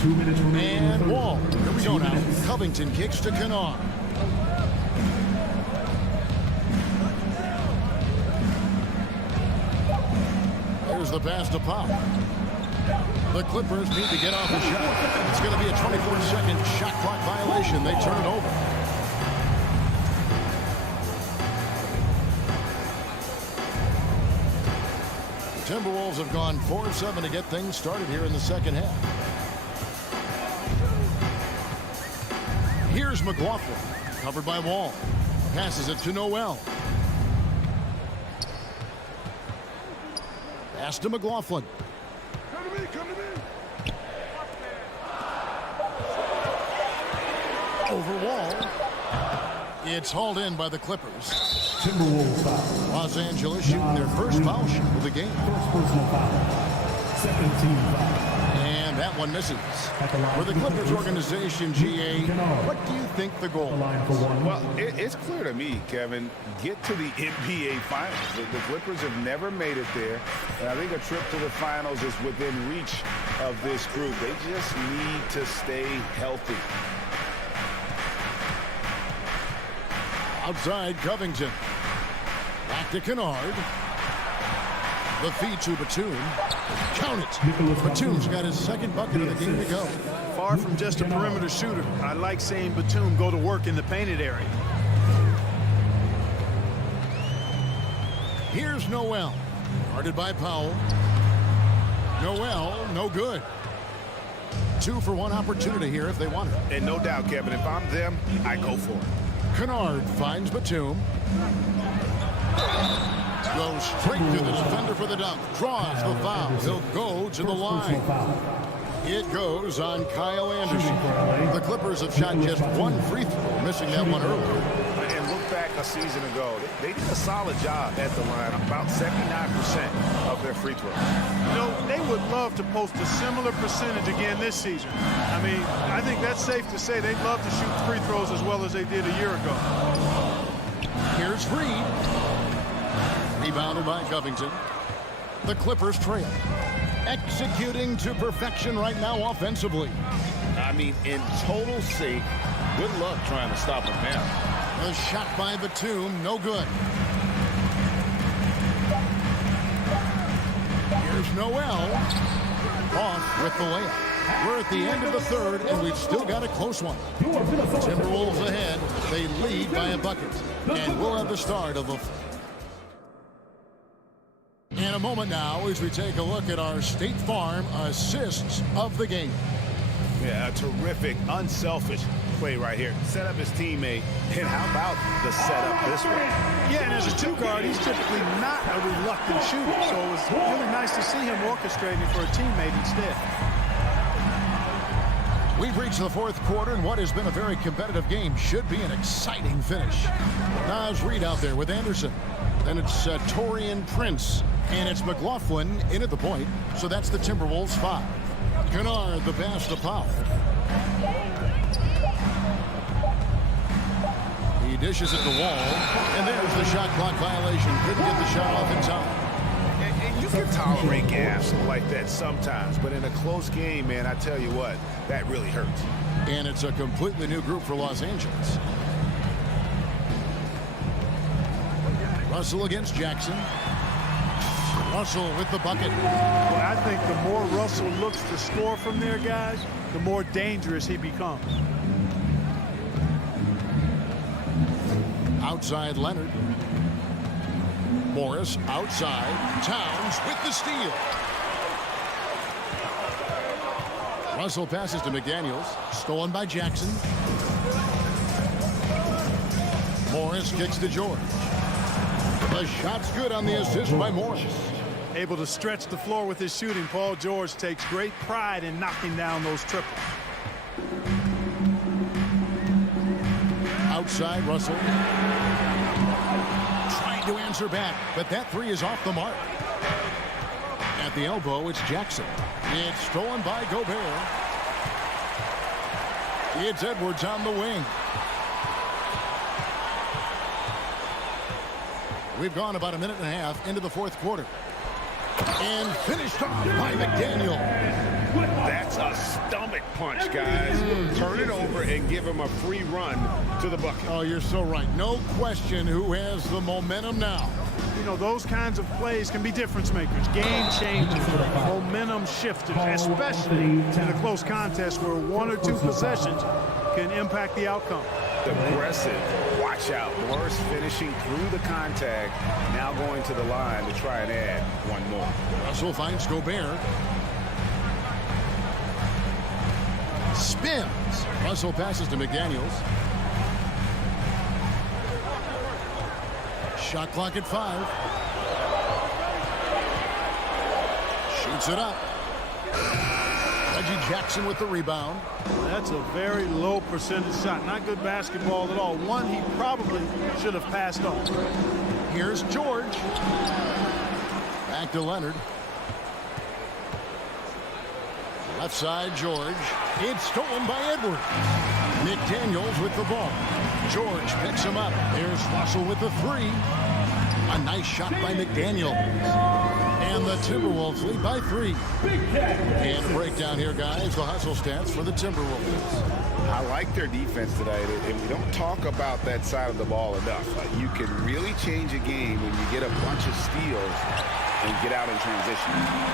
2 minutes remaining. And Wall. Here we go now. Covington kicks to Kennard. Here's the pass to Pop. The Clippers need to get off the shot. It's going to be a 24-second shot clock violation. They turn it over. The Timberwolves have gone 4 of 7 to get things started here in the second half. Here's McLaughlin, covered by Wall. Passes it to Noel. Pass to McLaughlin. Over Wall. It's hauled in by the Clippers. Timberwolves foul. Los Angeles shooting their first foul shot of the game. First personal foul. Second team foul. And that one misses. For the Clippers organization, GA, what do you think the goal is? Well, it's clear to me, Kevin, get to the NBA Finals. The Clippers have never made it there, and I think a trip to the Finals is within reach of this group. They just need to stay healthy. Outside, Covington. Back to Kennard. The feed to Batum. Count it. Batum's got his second bucket of the game to go. Far from just a perimeter shooter, I like seeing Batum go to work in the painted area. Here's Noel. Guarded by Powell. Noel, no good. 2-for-1 opportunity here if they want it. And no doubt, Kevin, if I'm them, I go for it. Kennard finds Batum. Goes straight to the defender for the dunk. Draws the foul. He'll go to the line. It goes on Kyle Anderson. The Clippers have shot just one free throw, missing that one earlier. And look back a season ago, they did a solid job at the line, about 79% of their free throws. You know, they would love to post a similar percentage again this season. I mean, I think that's safe to say they'd love to shoot free throws as well as they did a year ago. Here's Reed. Rebounded by Covington. The Clippers trail. Executing to perfection right now offensively. I mean, in total sync. Good luck trying to stop him now. The shot by Batum, no good. Here's Noel. Off with the layup. We're at the end of the third, and we've still got a close one. Timberwolves ahead. They lead by a bucket. And we'll have the start of the... In a moment now, as we take a look at our State Farm assists of the game. Yeah, a terrific, unselfish play right here. Set up his teammate. And how about the setup this way? Yeah, and as a two guard, he's typically not a reluctant shooter. So it was really nice to see him orchestrating for a teammate instead. We've reached the fourth quarter, and what has been a very competitive game should be an exciting finish. Nas Reed out there with Anderson. Then it's Torian Prince. And it's McLaughlin in at the point. So that's the Timberwolves 5. Kennard the pass to Powell. He dishes it to Wall. And there's the shot clock violation. Couldn't get the shot off in time. And you can tolerate gas like that sometimes. But in a close game, man, I tell you what, that really hurts. And it's a completely new group for Los Angeles. Russell against Jackson. Russell with the bucket. Well, I think the more Russell looks to score from there, guys, the more dangerous he becomes. Outside Leonard. Morris outside. Towns with the steal. Russell passes to McDaniels. Stolen by Jackson. Morris kicks to George. The shot's good on the assist by Morris. Able to stretch the floor with his shooting. Paul George takes great pride in knocking down those triples. Outside Russell. Trying to answer back, but that three is off the mark. At the elbow, it's Jackson. It's stolen by Gobert. It's Edwards on the wing. We've gone about a minute and a half into the fourth quarter. And finished off by McDaniel. That's a stomach punch, guys. Turn it over and give him a free run to the bucket. Oh, you're so right. No question who has the momentum now. You know, those kinds of plays can be difference makers, game changers, momentum shifters, especially in a close contest where one or two possessions can impact the outcome. Aggressive. Watch out. Morris finishing through the contact. Now going to the line to try and add one more. Russell finds Gobert. Spins. Russell passes to McDaniels. Shot clock at 5. Shoots it up. Reggie Jackson with the rebound. That's a very low percentage shot. Not good basketball at all. One he probably should have passed on. Here's George. Back to Leonard. Left side, George. It's stolen by Edwards. McDaniels with the ball. George picks him up. There's Russell with the 3. A nice shot by McDaniel. And the Timberwolves lead by 3. And a breakdown here, guys. The hustle stats for the Timberwolves. I like their defense tonight, and we don't talk about that side of the ball enough. You can really change a game when you get a bunch of steals and get out in transition.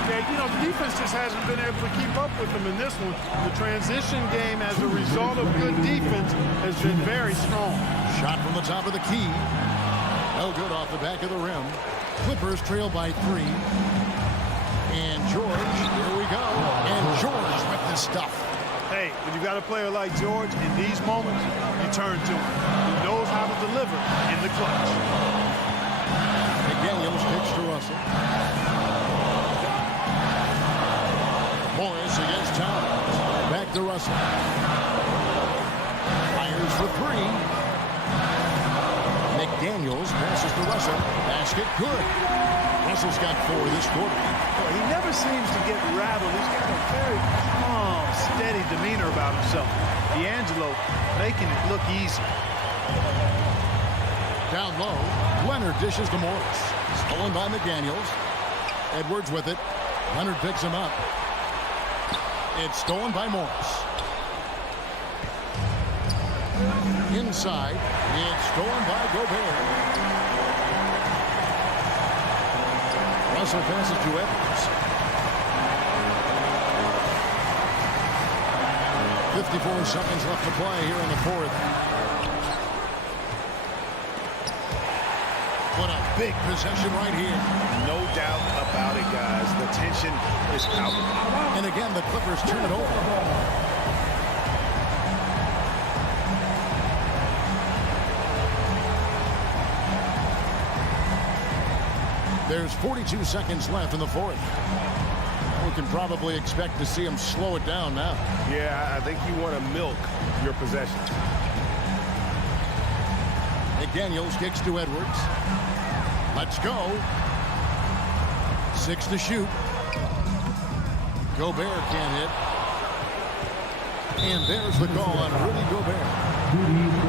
Yeah, you know, the defense just hasn't been able to keep up with them in this one. The transition game, as a result of good defense, has been very strong. Shot from the top of the key. No good off the back of the rim. Clippers trail by 3. And George, here we go. And George with the stuff. Hey, when you got a player like George, in these moments, you turn to him. He knows how to deliver in the clutch. McDaniels kicks to Russell. Morris against Towns. Back to Russell. Fires for three. McDaniels passes to Russell. Basket good. Russell's got 4 this quarter. Well, he never seems to get rattled. He's got a very calm, steady demeanor about himself. D'Angelo making it look easy. Down low, Leonard dishes to Morris. Stolen by McDaniels. Edwards with it. Leonard picks him up. It's stolen by Morris. Inside, it's stolen by Gobert. Russell passes to Edwards. 54 seconds left to play here in the fourth. What a big possession right here. No doubt about it, guys. The tension is palpable. And again, the Clippers turn it over. There's 42 seconds left in the fourth. We can probably expect to see him slow it down now. Yeah, I think you want to milk your possessions. McDaniels kicks to Edwards. Let's go. 6 to shoot. Gobert can't hit. And there's the call on Rudy Gobert.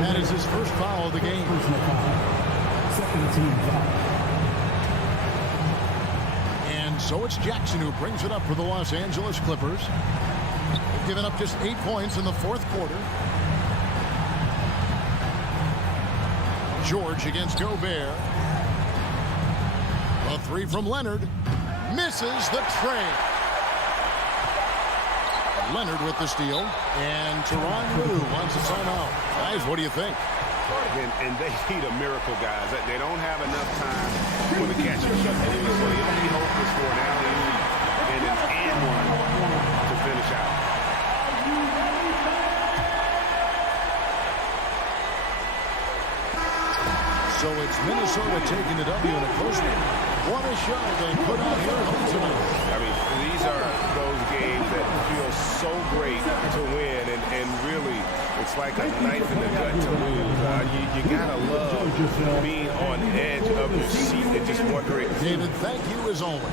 That is his first foul of the game. Personal foul. Second team foul. And so it's Jackson who brings it up for the Los Angeles Clippers. They've given up just 8 points in the fourth quarter. George against Gobert. A 3 from Leonard. Misses the tray. Leonard with the steal. And Tyronn Lue wants a timeout. Guys, what do you think? And they need a miracle, guys. They don't have enough time for the catch and shoot. So the only hope is for an alley-oop and an and-one to finish out. So it's Minnesota taking the W in a close one. What a shot they put out here at home tonight. I mean, these are those games that feel so great to win, and really, it's like a knife in the gut to lose. You gotta love being on the edge of your seat and just wondering. David, thank you as always.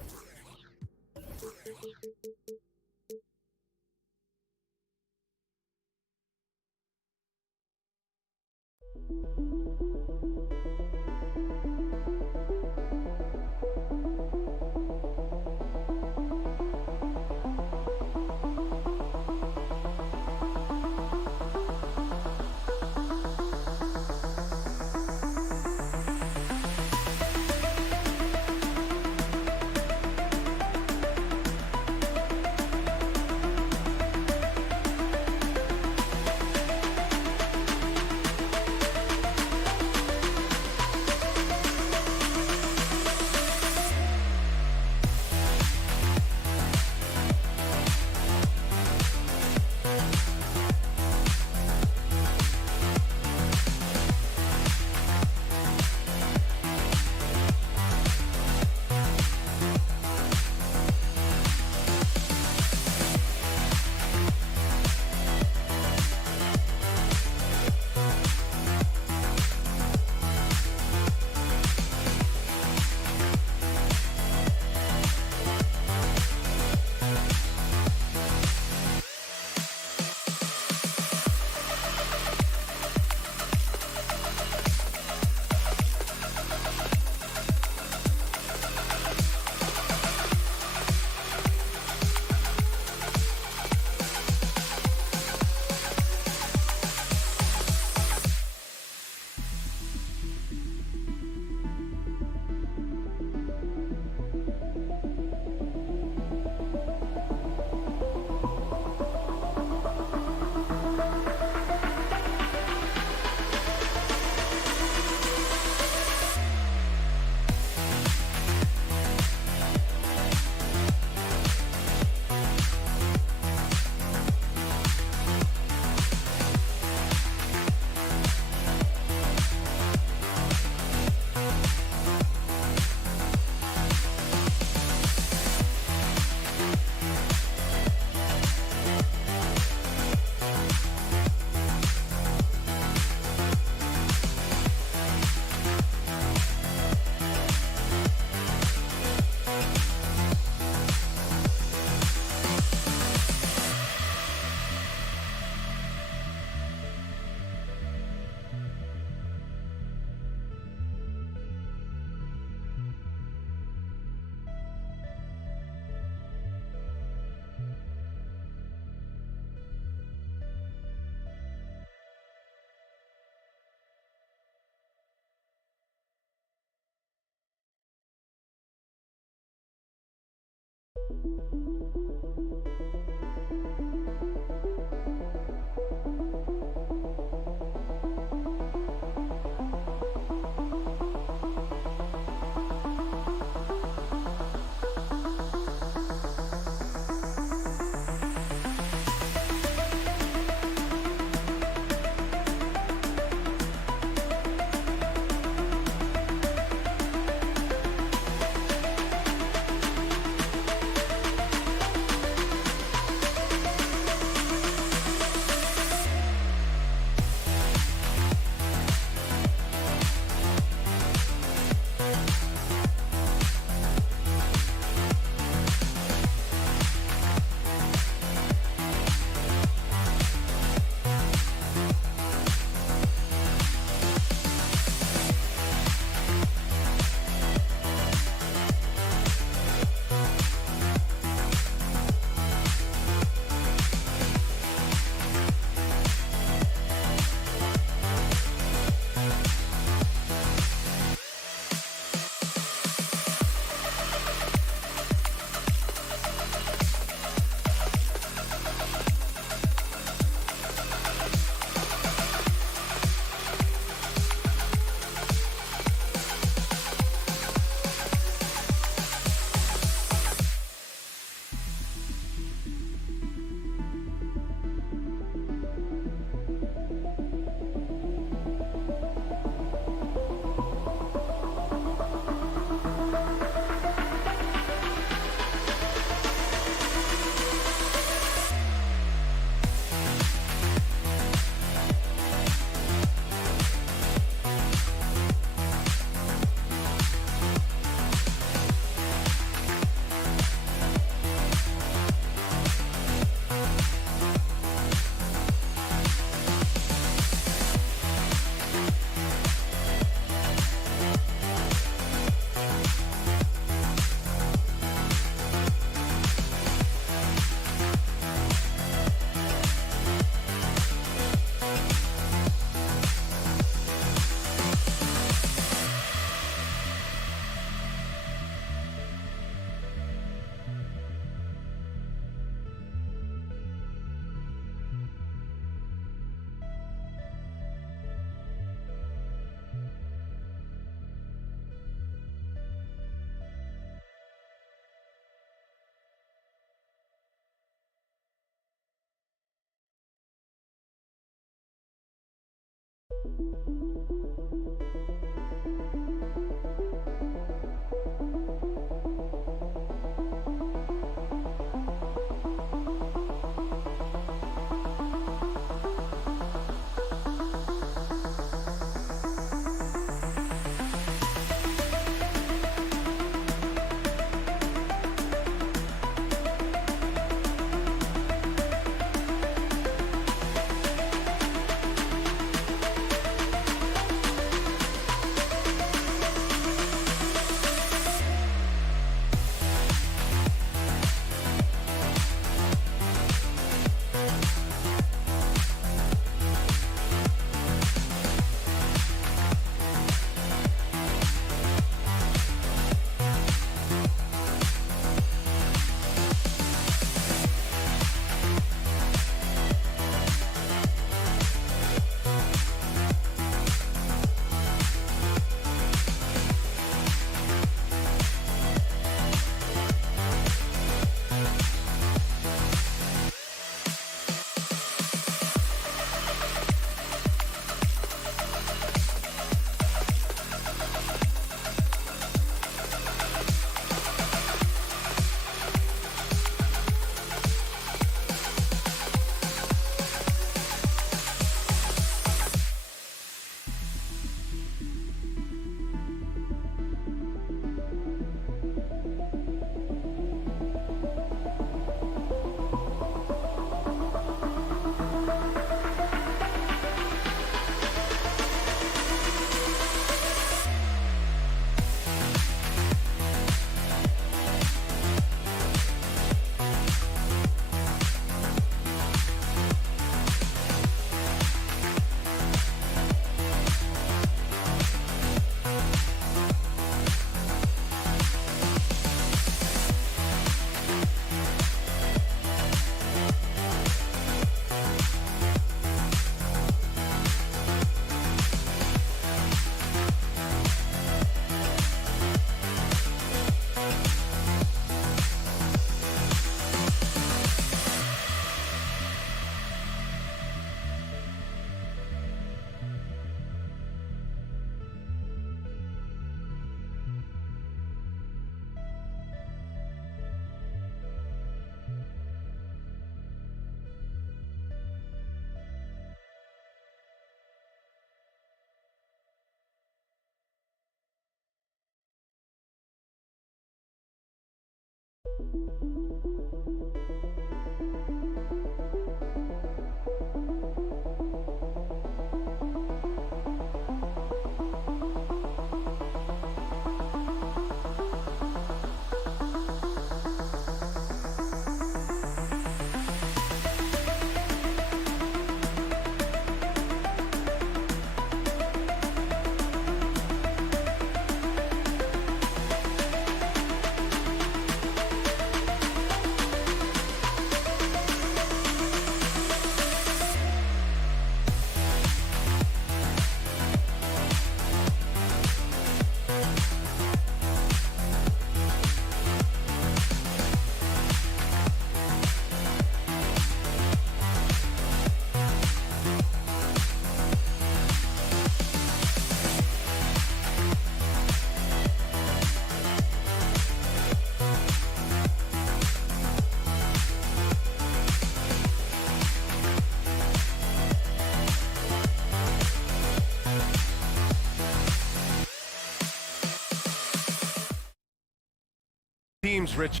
Teams, Rich.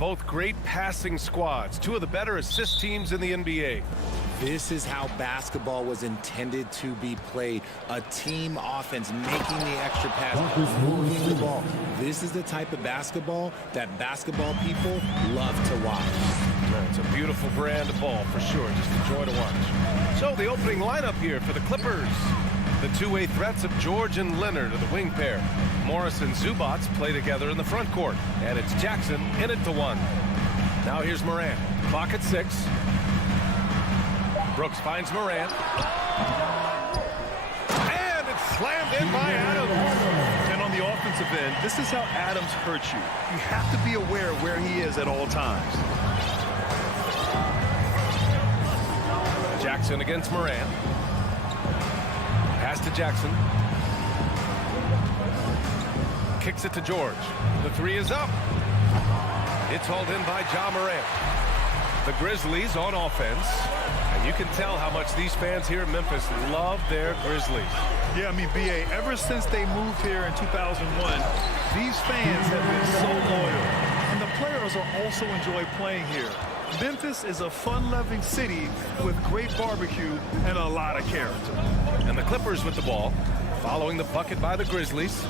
Both great passing squads, two of the better assist teams in the NBA. This is how basketball was intended to be played. A team offense, making the extra pass, moving the ball. This is the type of basketball that basketball people love to watch. It's a beautiful brand of ball for sure. Just a joy to watch. So the opening lineup here for the Clippers. The two-way threats of George and Leonard are the wing pair. Morris and Zubats play together in the front court. And it's Jackson in it to one. Now here's Morant. Clock at 6. Brooks finds Morant. And it's slammed in by Adams. And on the offensive end, this is how Adams hurts you. You have to be aware of where he is at all times. Jackson against Morant. Pass to Jackson. Kicks it to George. The three is up. It's hauled in by Ja Morant. The Grizzlies on offense. And you can tell how much these fans here in Memphis love their Grizzlies. Yeah, I mean, B.A., ever since they moved here in 2001, these fans have been so loyal. And the players are also enjoy playing here. Memphis is a fun-loving city with great barbecue and a lot of character. And the Clippers with the ball, following the bucket by the Grizzlies.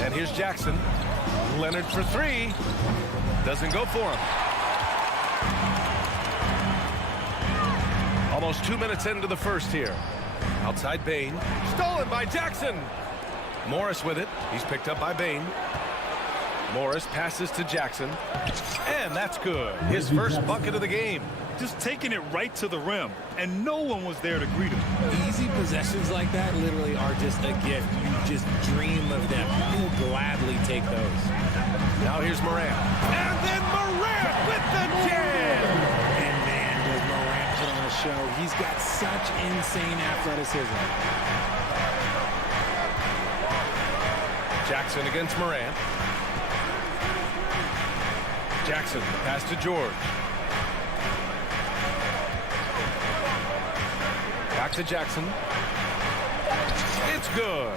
And here's Jackson. Leonard for three. Doesn't go for him. Almost 2 minutes into the first here. Outside Bain. Stolen by Jackson. Morris with it. He's picked up by Bain. Morris passes to Jackson. And that's good. His first bucket of the game. Just taking it right to the rim, and no one was there to greet him. Easy possessions like that literally are just a gift. You just dream of them. You will gladly take those. Now here's Morant. And then Morant with the jam! And man, does Morant put on a show. He's got such insane athleticism. Jackson against Morant. Jackson, pass to George. Back to Jackson. It's good.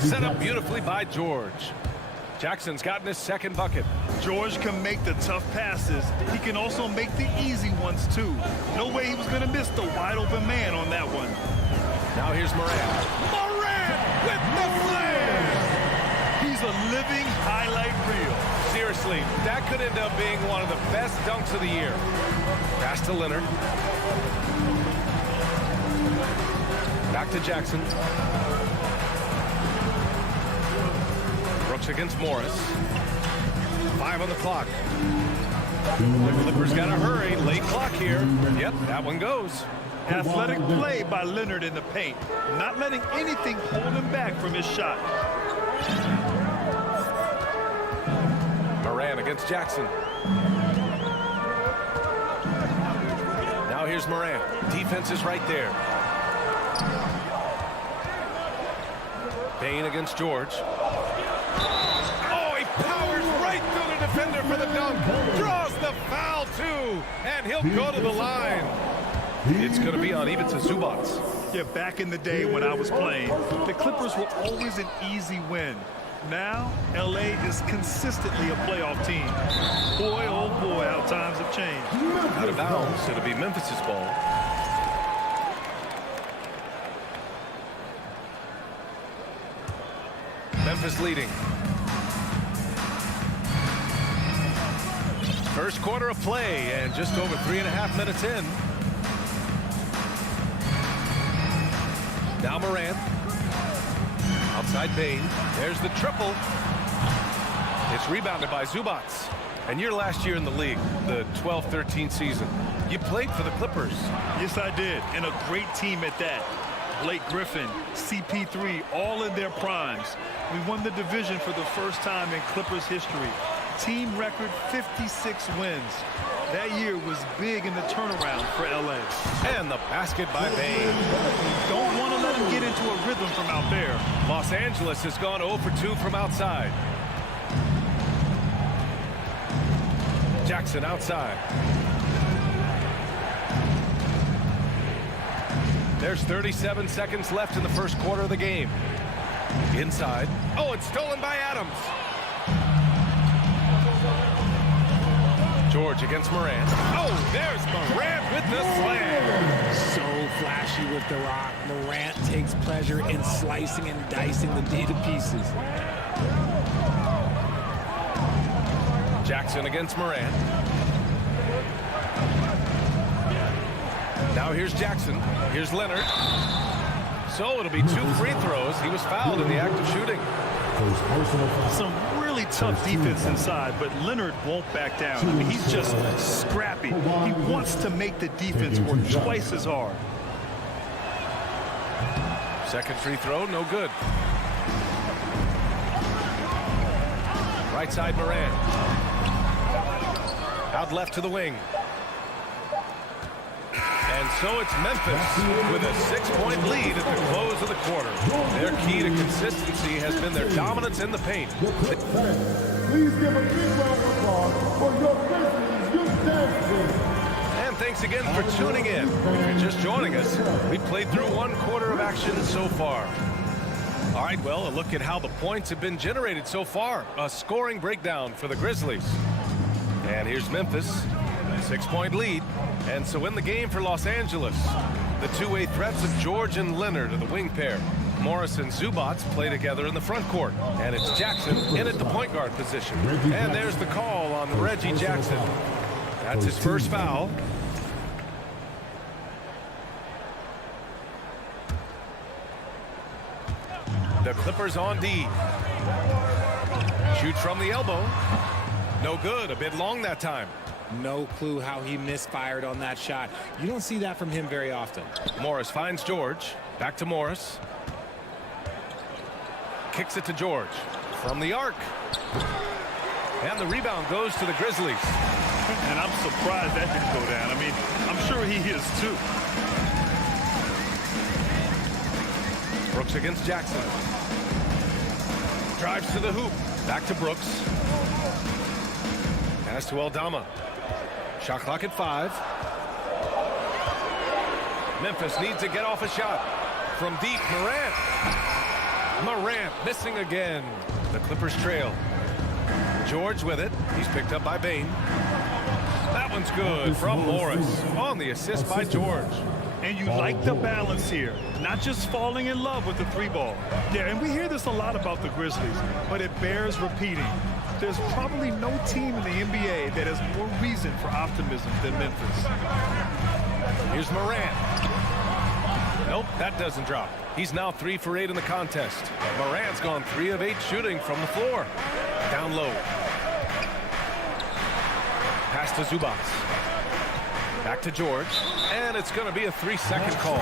Set up beautifully by George. Jackson's gotten his second bucket. George can make the tough passes. He can also make the easy ones, too. No way he was going to miss the wide-open man on that one. Now here's Morant. Morant with the slam! He's a living highlight reel. Seriously, that could end up being one of the best dunks of the year. Pass to Leonard. Back to Jackson. Brooks against Morris. 5 on the clock. The Clippers got to hurry. Late clock here. Yep, that one goes. Athletic play by Leonard in the paint. Not letting anything hold him back from his shot. Morant against Jackson. Now here's Morant. Defense is right there. Bain against George. Oh, he powers right through the defender for the dunk. Draws the foul, too. And he'll go to the line. It's going to be on even to Zubats. Yeah, back in the day when I was playing, the Clippers were always an easy win. Now, LA is consistently a playoff team. Boy, oh boy, how times have changed. Out of bounds. It'll be Memphis's ball. Memphis leading. First quarter of play and just over 3.5 minutes in. Now Morant. Outside Bain. There's the triple. It's rebounded by Zubac. And your last year in the league, the 12-13 season, you played for the Clippers. Yes, I did. And a great team at that. Blake Griffin, CP3, all in their primes. We won the division for the first time in Clippers history. Team record 56 wins. That year was big in the turnaround for LA. And the basket by Bain. Don't want to let him get into a rhythm from out there. Los Angeles has gone 0 for 2 from outside. Jackson outside. There's 37 seconds left in the first quarter of the game. Inside. Oh, it's stolen by Adams. George against Morant. Oh, there's Morant with the slam. So flashy with the rock. Morant takes pleasure in slicing and dicing the D to pieces. Jackson against Morant. Now here's Jackson. Here's Leonard. So it'll be 2 free throws. He was fouled in the act of shooting. Some really tough defense inside, but Leonard won't back down. I mean, he's just scrappy. He wants to make the defense work twice as hard. Second free throw, no good. Right side Morant. Out left to the wing. And so it's Memphis with a 6-point lead at the close of the quarter. Their key to consistency has been their dominance in the paint. Please give a big round of applause for your Grizzlies youth dance team. And thanks again for tuning in. If you're just joining us, we played through 1 quarter of action so far. All right, well, a look at how the points have been generated so far. A scoring breakdown for the Grizzlies. And here's Memphis, a 6-point lead. And so in the game for Los Angeles, the two-way threats of George and Leonard are the wing pair. Morris and Zubac play together in the front court. And it's Jackson in at the point guard position. And there's the call on Reggie Jackson. That's his first foul. The Clippers on D. Shoot from the elbow. No good. A bit long that time. No clue how he misfired on that shot. You don't see that from him very often. Morris finds George. Back to Morris. Kicks it to George. From the arc. And the rebound goes to the Grizzlies. And I'm surprised that didn't go down. I mean, I'm sure he is too. Brooks against Jackson. Drives to the hoop. Back to Brooks. Pass to Aldama. Shot clock at 5. Memphis needs to get off a shot. From deep, Morant. Morant missing again. The Clippers trail. George with it. He's picked up by Bain. That one's good from Morris. On the assist by George. And you like the balance here. Not just falling in love with the 3-ball. Yeah, and we hear this a lot about the Grizzlies, but it bears repeating. There's probably no team in the NBA that has more reason for optimism than Memphis. Here's Morant. Nope, that doesn't drop. He's now 3 for 8 in the contest. Morant's gone 3 of 8 shooting from the floor. Down low. Pass to Zubac. Back to George. And it's going to be a 3-second call.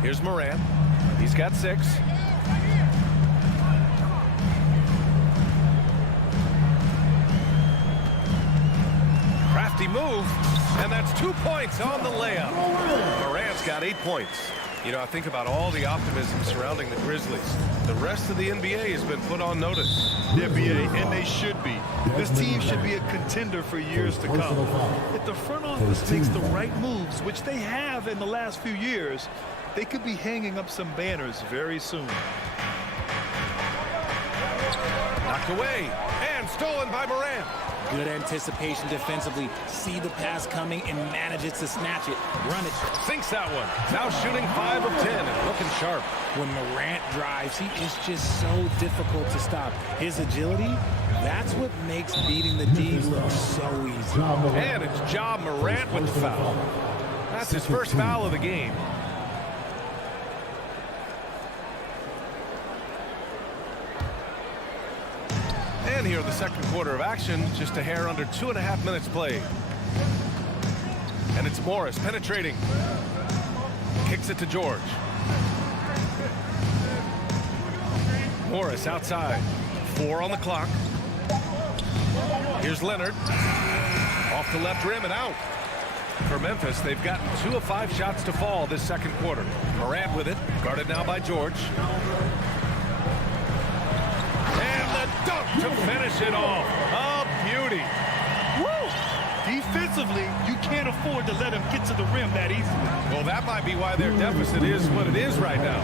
Here's Morant. He's got 6. Crafty move. And that's 2 points on the layup. Morant's got 8 points. You know, I think about all the optimism surrounding the Grizzlies. The rest of the NBA has been put on notice. The NBA, and they should be. This team should be a contender for years to come. If the front office makes the right moves, which they have in the last few years, they could be hanging up some banners very soon. Knocked away and stolen by Morant. Good anticipation defensively. See the pass coming and manages to snatch it. Run it. Sinks that one. Now shooting 5 of 10 and looking sharp. When Morant drives, he is just so difficult to stop. His agility, that's what makes beating the D look so easy. And it's Ja Morant with the foul. That's his first foul of the game. And here in the second quarter of action, just a hair under 2.5 minutes played. And it's Morris penetrating. Kicks it to George. Morris outside. 4 on the clock. Here's Leonard. Off the left rim and out. For Memphis, they've gotten 2 of 5 shots to fall this second quarter. Morant with it. Guarded now by George. Dunk to finish it off. A beauty. Woo! Defensively, you can't afford to let him get to the rim that easily. Well, that might be why their deficit is what it is right now.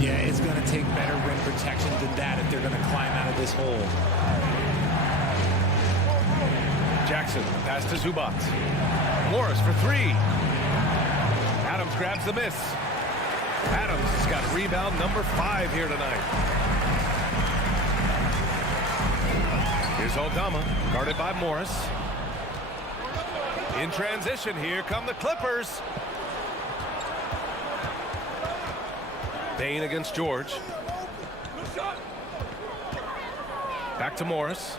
Yeah, it's going to take better rim protection than that if they're going to climb out of this hole. Jackson pass to Zubac. Morris for 3. Adams grabs the miss. Adams has got rebound number 5 here tonight. Here's Aldama, guarded by Morris. In transition, here come the Clippers. Bain against George. Back to Morris.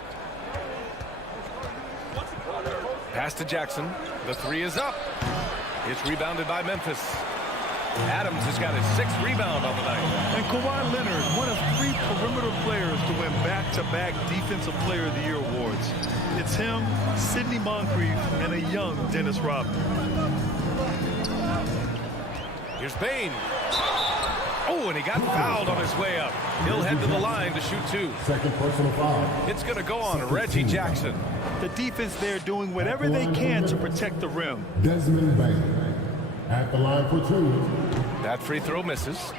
Pass to Jackson. The 3 is up. It's rebounded by Memphis. Adams has got his 6th rebound on the night. And Kawhi Leonard, one of 3 perimeter players to win back-to-back Defensive Player of the Year awards. It's him, Sidney Moncrief, and a young Dennis Rodman. Here's Bain. Oh, and he got fouled on his way up. He'll head to the line to shoot 2. Second personal foul. It's going to go on Reggie Jackson. The defense there doing whatever they can to protect the rim. Desmond Bain at the line for 2. That free throw misses.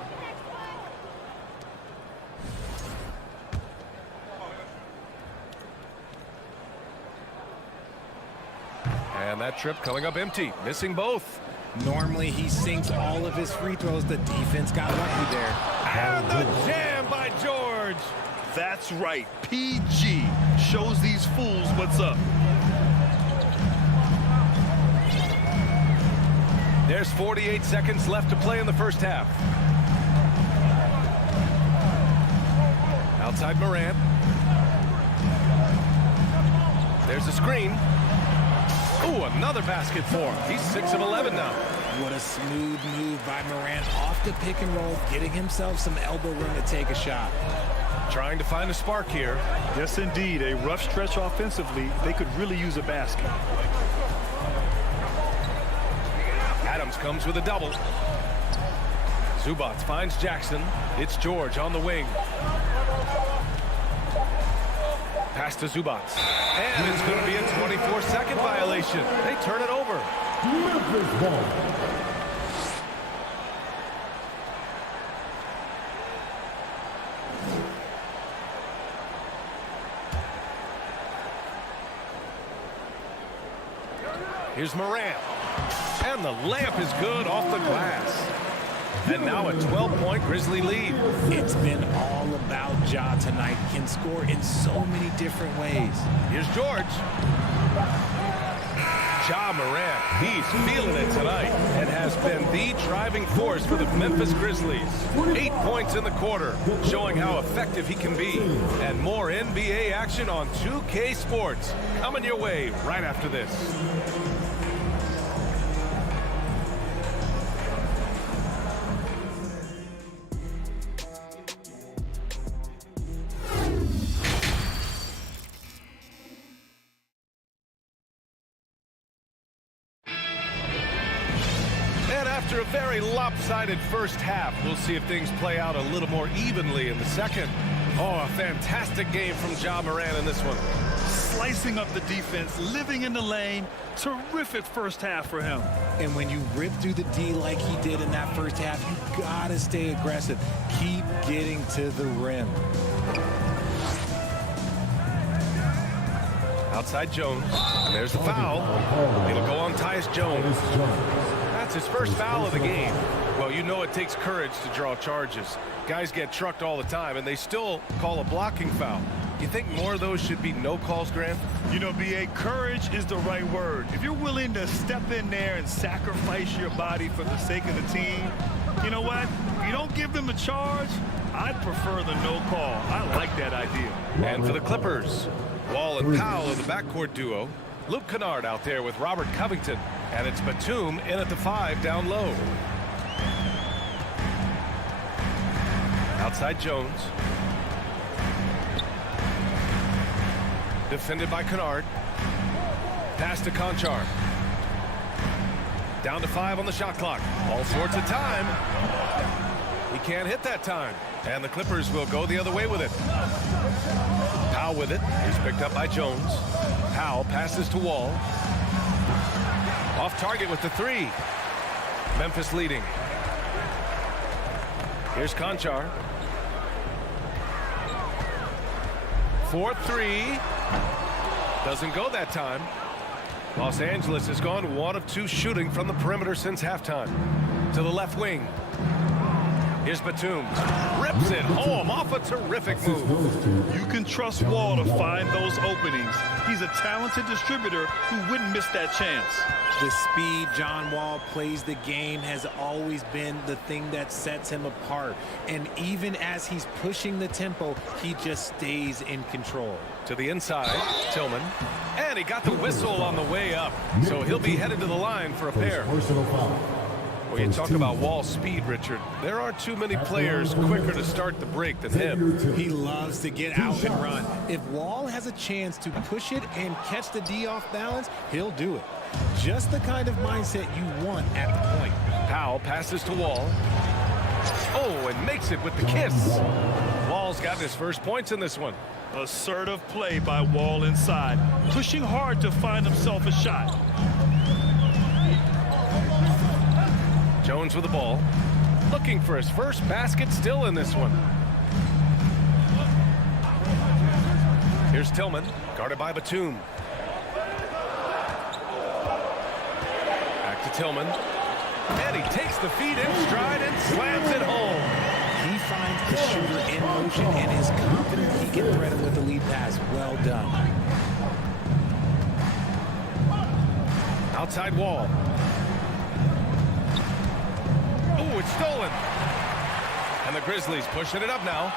And that trip coming up empty, missing both. Normally he sinks all of his free throws. The defense got lucky there. And the jam by George. That's right. PG shows these fools what's up. There's 48 seconds left to play in the first half. Outside Morant. There's a screen. Ooh, another basket for him. He's 6 of 11 now. What a smooth move by Morant off the pick and roll, getting himself some elbow room to take a shot. Trying to find a spark here. Yes, indeed. A rough stretch offensively. They could really use a basket. Adams comes with a double. Zubac finds Jackson. It's George on the wing. Pass to Zubac. And it's going to be a 24-second violation. They turn it over. Memphis ball. Here's Morant. And the layup is good off the glass. And now a 12-point Grizzly lead. It's been all about Ja tonight. Can score in so many different ways. Here's George. Ja Morant, he's feeling it tonight and has been the driving force for the Memphis Grizzlies. 8 points in the quarter, showing how effective he can be. And more NBA action on 2K Sports coming your way right after this. After a very lopsided first half, we'll see if things play out a little more evenly in the second. Oh, a fantastic game from Ja Morant in this one. Slicing up the defense, living in the lane. Terrific first half for him. And when you rip through the D like he did in that first half, you gotta stay aggressive. Keep getting to the rim. Outside Jones, and there's the foul. It'll go on Tyus Jones. That's his first foul of the game. Well, you know it takes courage to draw charges. Guys get trucked all the time, and they still call a blocking foul. You think more of those should be no calls, Grant? You know, B.A., courage is the right word. If you're willing to step in there and sacrifice your body for the sake of the team, you know what? If you don't give them a charge, I'd prefer the no call. I like that idea. And for the Clippers, Wall and Powell are the backcourt duo. Luke Kennard out there with Robert Covington. And it's Batum in at the 5 down low. Outside Jones. Defended by Kennard. Pass to Conchar. Down to 5 on the shot clock. All sorts of time. He can't hit that time. And the Clippers will go the other way with it. Powell with it. He's picked up by Jones. Powell passes to Wall. Off target with the 3. Memphis leading. Here's Conchar. 4-3. Doesn't go that time. Los Angeles has gone 1 of 2 shooting from the perimeter since halftime. To the left wing. Here's Batum. Rips it home off a terrific move. You can trust Wall to find those openings. He's a talented distributor who wouldn't miss that chance. The speed John Wall plays the game has always been the thing that sets him apart. And even as he's pushing the tempo, he just stays in control. To the inside, Tillman. And he got the whistle on the way up. So he'll be headed to the line for a pair. Well, you talk about Wall's speed, Richard. There aren't too many players quicker to start the break than him. He loves to get out and run. If Wall has a chance to push it and catch the D off balance, he'll do it. Just the kind of mindset you want at the point. Powell passes to Wall. Oh, and makes it with the kiss. Wall's gotten his first points in this one. Assertive play by Wall inside, pushing hard to find himself a shot. Jones with the ball, looking for his first basket still in this one. Here's Tillman, guarded by Batum. Back to Tillman. And he takes the feet in stride and slams it home. He finds the shooter in motion and is confident he can thread him with the lead pass. Well done. Outside Wall. Oh, it's stolen. And the Grizzlies pushing it up now.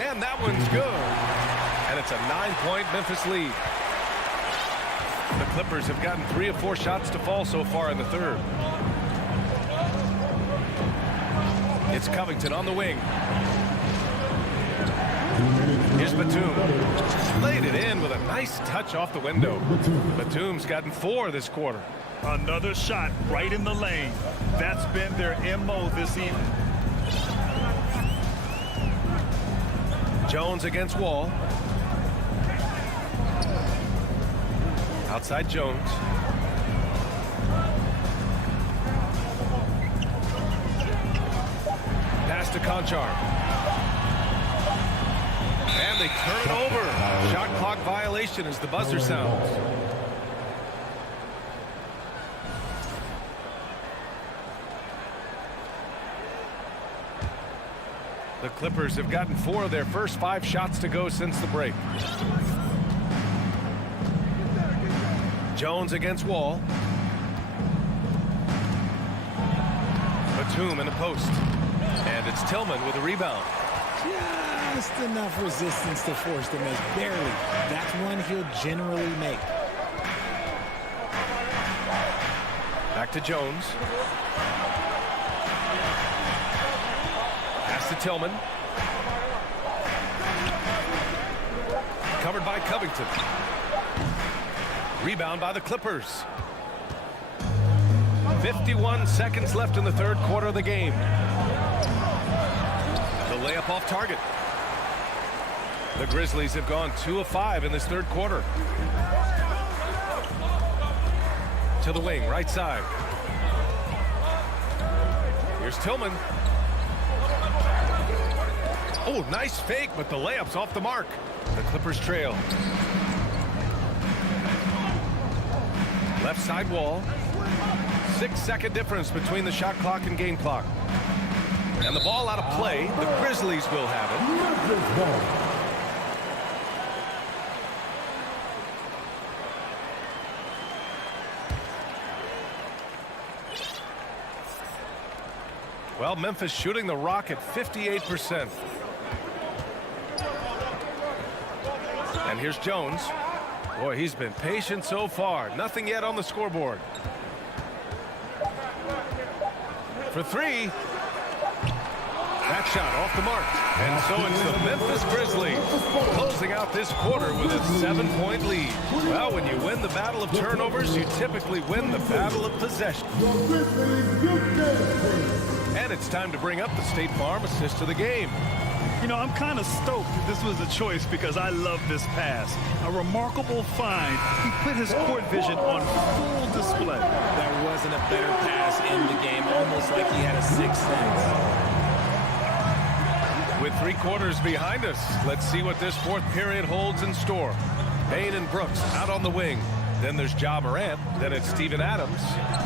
And that one's good. And it's a 9-point Memphis lead. The Clippers have gotten 3 of 4 shots to fall so far in the third. It's Covington on the wing. Here's Batum. Laid it in with a nice touch off the window. Batum's gotten 4 this quarter. Another shot right in the lane. That's been their MO this evening. Jones against Wall. Outside Jones. Pass to Conchar. And they turn it over. Shot clock violation as the buzzer sounds. The Clippers have gotten 4 of their first 5 shots to go since the break. Jones against Wall. Batum in the post. And it's Tillman with a rebound. Just enough resistance to force the miss. Barely. That's one he'll generally make. Back to Jones. Pass to Tillman. Covered by Covington. Rebound by the Clippers. 51 seconds left in the third quarter of the game. The layup off target. The Grizzlies have gone 2 of 5 in this third quarter. To the wing, right side. Here's Tillman. Oh, nice fake, but the layup's off the mark. The Clippers trail. Left side wall. 6-second difference between the shot clock and game clock. And the ball out of play. The Grizzlies will have it. Well, Memphis shooting the rock at 58%. And here's Jones. Boy, he's been patient so far. Nothing yet on the scoreboard. For three. That shot off the mark. And so it's the Memphis Grizzlies closing out this quarter with a 7-point lead. Well, when you win the battle of turnovers, you typically win the battle of possession. And it's time to bring up the State Farm assist of the game. You know, I'm kind of stoked that this was a choice because I love this pass. A remarkable find. He put his court vision on full display. There wasn't a better pass in the game, almost like he had a sixth sense. With 3 quarters behind us, let's see what this fourth period holds in store. Bain and Brooks out on the wing. Then there's Ja Morant. Then it's Steven Adams.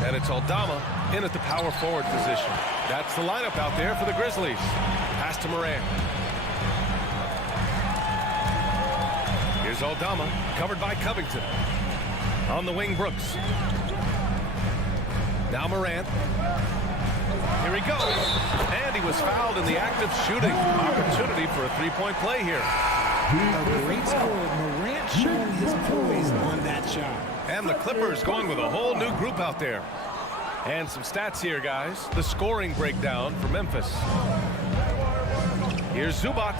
And it's Aldama in at the power forward position. That's the lineup out there for the Grizzlies. Pass to Morant. Here's Aldama, covered by Covington. On the wing, Brooks. Now Morant. Here he goes. And he was fouled in the act of shooting. Opportunity for a 3-point play here. A great score. Morant showing his poise on that shot. And the Clippers going with a whole new group out there. And some stats here, guys. The scoring breakdown for Memphis. Here's Zubac.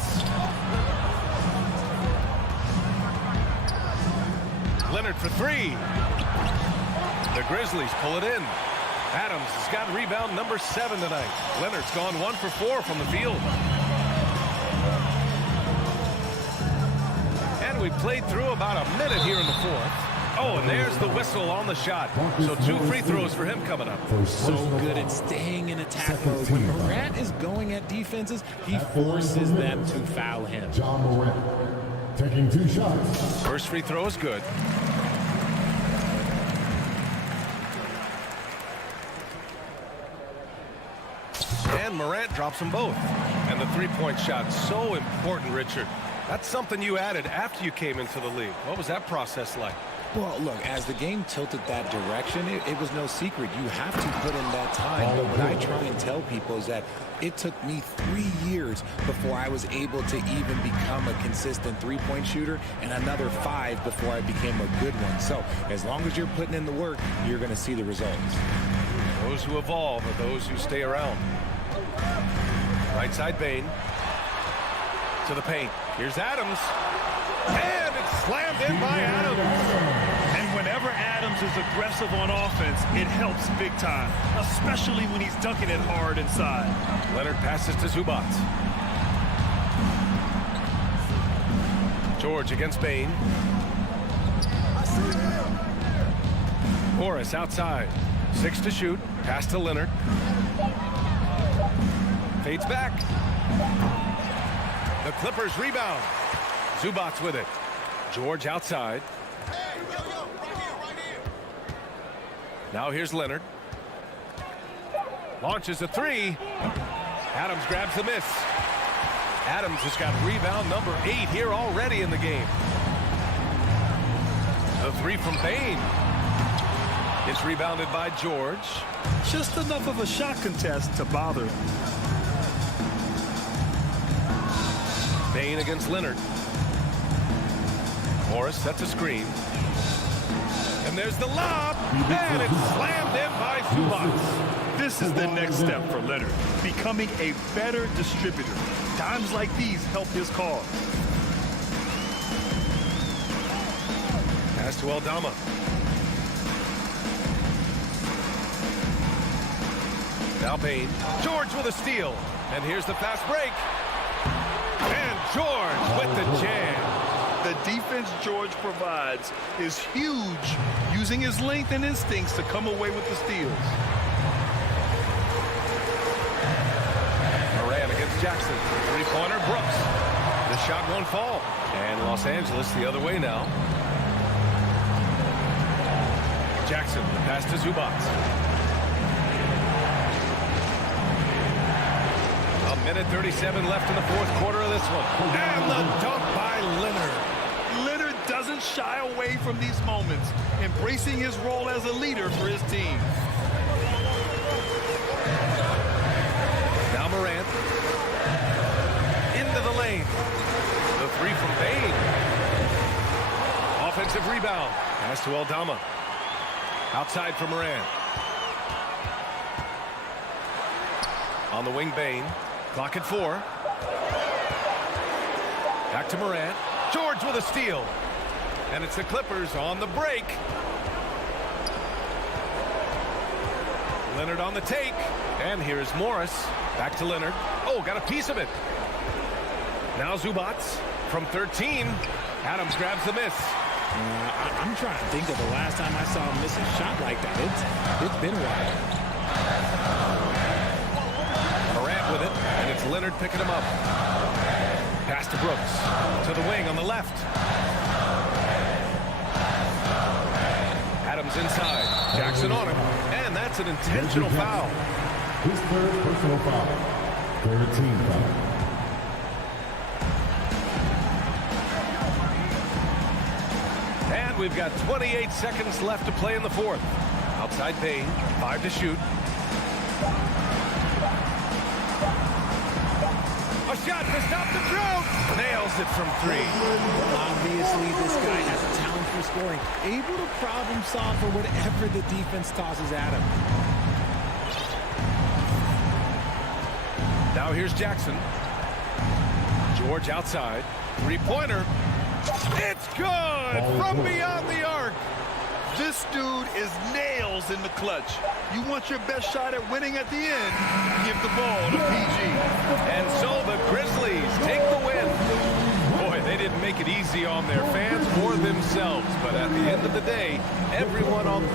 Leonard for 3. The Grizzlies pull it in. Adams has got rebound number 7 tonight. Leonard's gone 1 for 4 from the field. And we played through about a minute here in the fourth. Oh, and there's the whistle on the shot. So 2 free throws for him coming up. So good at staying in attack mode. When Morant is going at defenses, he forces them to foul him. Ja Morant taking 2 shots. First free throw is good. And Morant drops them both. And the 3-point shot, so important, Richard. That's something you added after you came into the league. What was that process like? Well, look, as the game tilted that direction, it was no secret. You have to put in that time. But what I try and tell people is that it took me 3 years before I was able to even become a consistent 3-point shooter, and another 5 before I became a good one. So as long as you're putting in the work, you're going to see the results. Those who evolve are those who stay around. Right side Bain. To the paint. Here's Adams. And it's slammed in by Adams. And whenever Adams is aggressive on offense, it helps big time, especially when he's dunking it hard inside. Leonard passes to Zubac. George against Bain. Morris outside. 6 to shoot. Pass to Leonard. Fades back. The Clippers rebound. Zubac with it. George outside. Now here's Leonard. Launches a 3. Adams grabs the miss. Adams has got rebound number 8 here already in the game. The 3 from Bain. It's rebounded by George. Just enough of a shot contest to bother him. Bain against Leonard. Morris sets a screen. And there's the lob. And it's slammed in by Zubac. This is the next step for Leonard, becoming a better distributor. Times like these help his cause. Pass to Aldama. Now Bain. George with a steal. And here's the fast break. And George with the jam. The defense George provides is huge, using his length and instincts to come away with the steals. Moran against Jackson. Three-pointer, Brooks. The shot won't fall. And Los Angeles the other way now. Jackson, the pass to Zubac. A minute 37 left in the fourth quarter of this one. And the dunk by Leonard. Leonard doesn't shy away from these moments, embracing his role as a leader for his team. Now Morant. Into the lane. The three from Bain. Offensive rebound. Pass to Aldama. Outside for Moran. On the wing, Bain. Clock at 4. Back to Moran. George with a steal. And it's the Clippers on the break. Leonard on the take. And here's Morris. Back to Leonard. Oh, got a piece of it. Now Zubac from 13. Adams grabs the miss. I'm trying to think of the last time I saw him miss a shot like that. It's been a while. Morant with it, and it's Leonard picking him up. Pass to Brooks. To the wing on the left. Adams inside. Jackson on him. And that's an intentional foul. His third personal foul. Third team foul. And we've got 28 seconds left to play in the fourth. Outside Bain, 5 to shoot. A shot to stop the drought. Nails it from 3. Obviously, this guy has a talent for scoring. Able to problem solve for whatever the defense tosses at him. Now here's Jackson. George outside. Three-pointer. It's good from beyond the arc. This dude is nails in the clutch. You want your best shot at winning at the end, give the ball to PG. And so the Grizzlies take the win. Boy, they didn't make it easy on their fans or themselves. But at the end of the day, everyone on...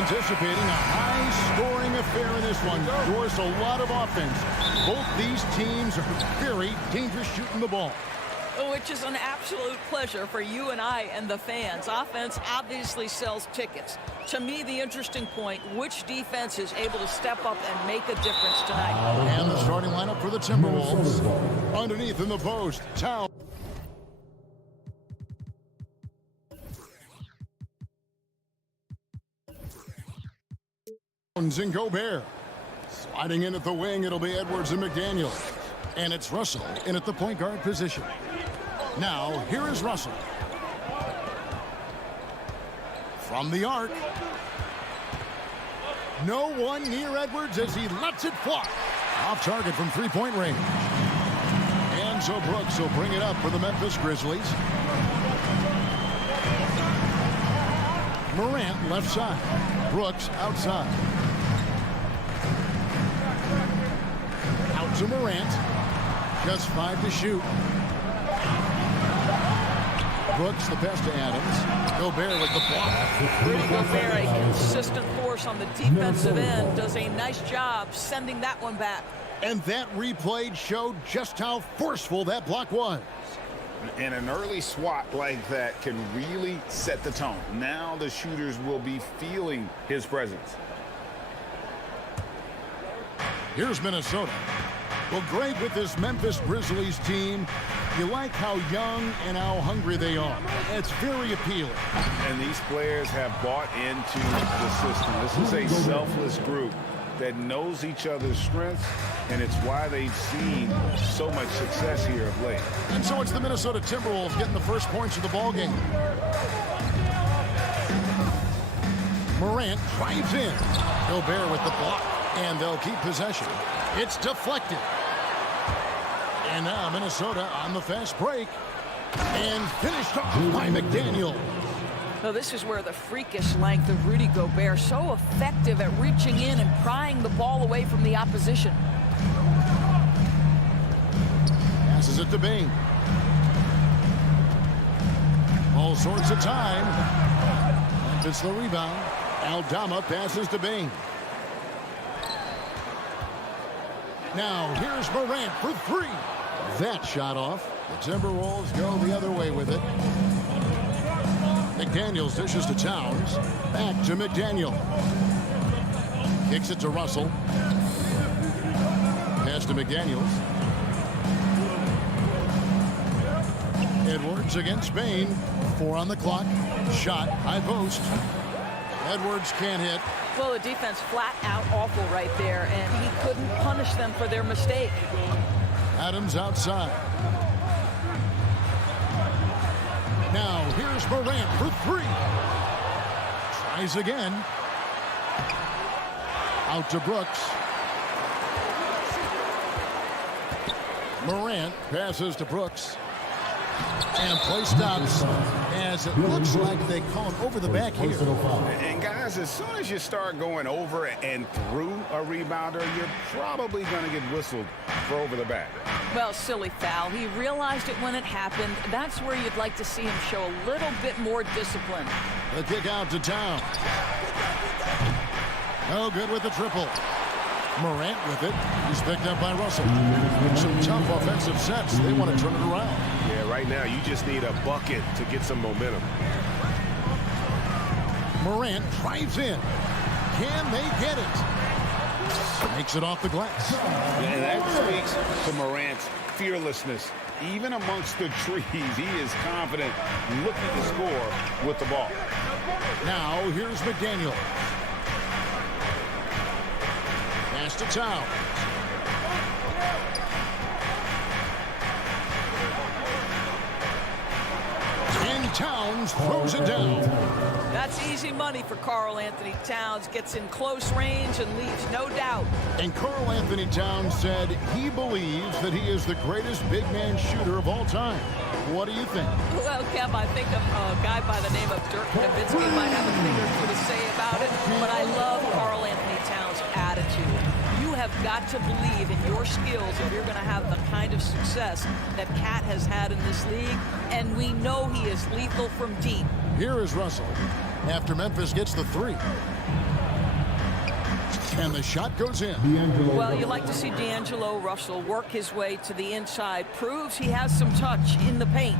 Anticipating a high-scoring affair in this one. Doors a lot of offense. Both these teams are very dangerous shooting the ball. Which is an absolute pleasure for you and I and the fans. Offense obviously sells tickets. To me, the interesting point, which defense is able to step up and make a difference tonight? And the starting lineup for the Timberwolves. Underneath in the post, Towns. And Gobert. Sliding in at the wing, it'll be Edwards and McDaniel. And it's Russell in at the point guard position. Now, here is Russell. From the arc. No one near Edwards as he lets it fly. Off target from three-point range. And so Brooks will bring it up for the Memphis Grizzlies. Morant left side. Brooks outside. Out to Morant. Just 5 to shoot. Brooks, the pass to Adams. Gobert with the block. Rudy Gobert, a consistent force on the defensive end, does a nice job sending that one back. And that replay showed just how forceful that block was. And an early swat like that can really set the tone. Now the shooters will be feeling his presence. Here's Minnesota. Well, great with this Memphis Grizzlies team. You like how young and how hungry they are. It's very appealing. And these players have bought into the system. This is a selfless group that knows each other's strengths, and it's why they've seen so much success here of late. And so it's the Minnesota Timberwolves getting the first points of the ball game. Morant drives in. Gobert with the block, and they'll keep possession. It's deflected. And now Minnesota on the fast break. And finished off by McDaniel. So this is where the freakish length of Rudy Gobert, so effective at reaching in and prying the ball away from the opposition. Passes it to Bing. All sorts of time. Memphis the rebound. Aldama passes to Bing. Now here's Morant for three. That shot off. The Timberwolves go the other way with it. McDaniels dishes to Towns. Back to McDaniel. Kicks it to Russell. Pass to McDaniels. Edwards against Spain. 4 on the clock. Shot. High post. Edwards can't hit. Well, the defense flat out awful right there, and he couldn't punish them for their mistake. Adams outside. Now here's Morant for three. Tries again. Out to Brooks. Morant passes to Brooks. And play stops as it looks like they call him over the back here. And guys, as soon as you start going over and through a rebounder, you're probably going to get whistled for over the back. Well, silly foul. He realized it when it happened. That's where you'd like to see him show a little bit more discipline. The kick out to Town. No good with the triple. Morant with it. He's picked up by Russell. Some tough offensive sets. They want to turn it around. Yeah, right now you just need a bucket to get some momentum. Morant drives in. Can they get it? Makes it off the glass. And that speaks to Morant's fearlessness. Even amongst the trees, he is confident, looking to score with the ball. Now, here's McDaniel. Pass to Towns. And Towns throws it down. That's easy money for Karl Anthony Towns. Gets in close range and leaves no doubt. And Karl Anthony Towns said he believes that he is the greatest big man shooter of all time. What do you think? Well, Kev, I think a guy by the name of Dirk Nowitzki might have a thing or two to say about it, but I love Karl Anthony Towns' attitude. You have got to believe in your skills if you're going to have the kind of success that Cat has had in this league, and we know he is lethal from deep. Here is Russell after Memphis gets the three. And the shot goes in. Well, you like to see D'Angelo Russell work his way to the inside. Proves he has some touch in the paint.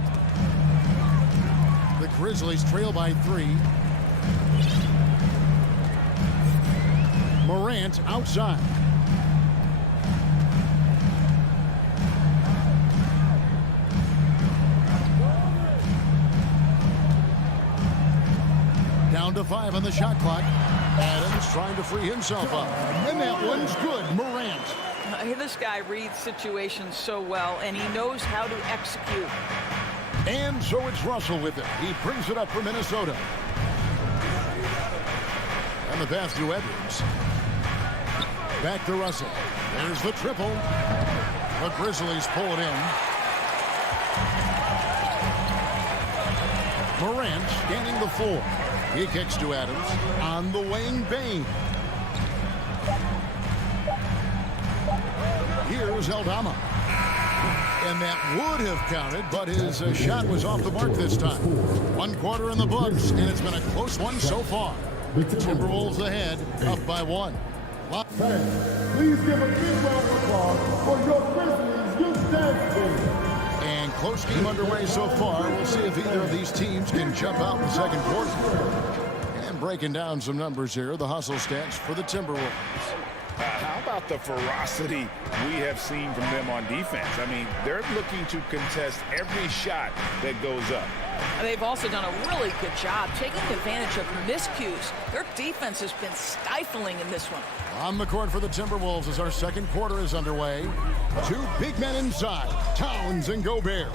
The Grizzlies trail by 3. Morant outside. Down to 5 on the shot clock. Adams trying to free himself up. And that one's good. Morant. This guy reads situations so well, and he knows how to execute. And so it's Russell with it. He brings it up for Minnesota. And the pass to Edwards. Back to Russell. There's the triple. The Grizzlies pull it in. Morant scanning the floor. He kicks to Adams on the wing. Bain. Here's Aldama. And that would have counted, but his shot was off the mark this time. 1 quarter in the books, and it's been a close one so far. Timberwolves ahead, up by 1. Fans, please give a big round of applause for your Grizzlies youth dance team. And close game underway so far. We'll see if either of these teams can jump out in the second quarter. And breaking down some numbers here, the hustle stats for the Timberwolves. How about the ferocity we have seen from them on defense? I mean, they're looking to contest every shot that goes up. And they've also done a really good job taking advantage of miscues. Their defense has been stifling in this one. On the court for the Timberwolves as our second quarter is underway. 2 big men inside, Towns and Gobert.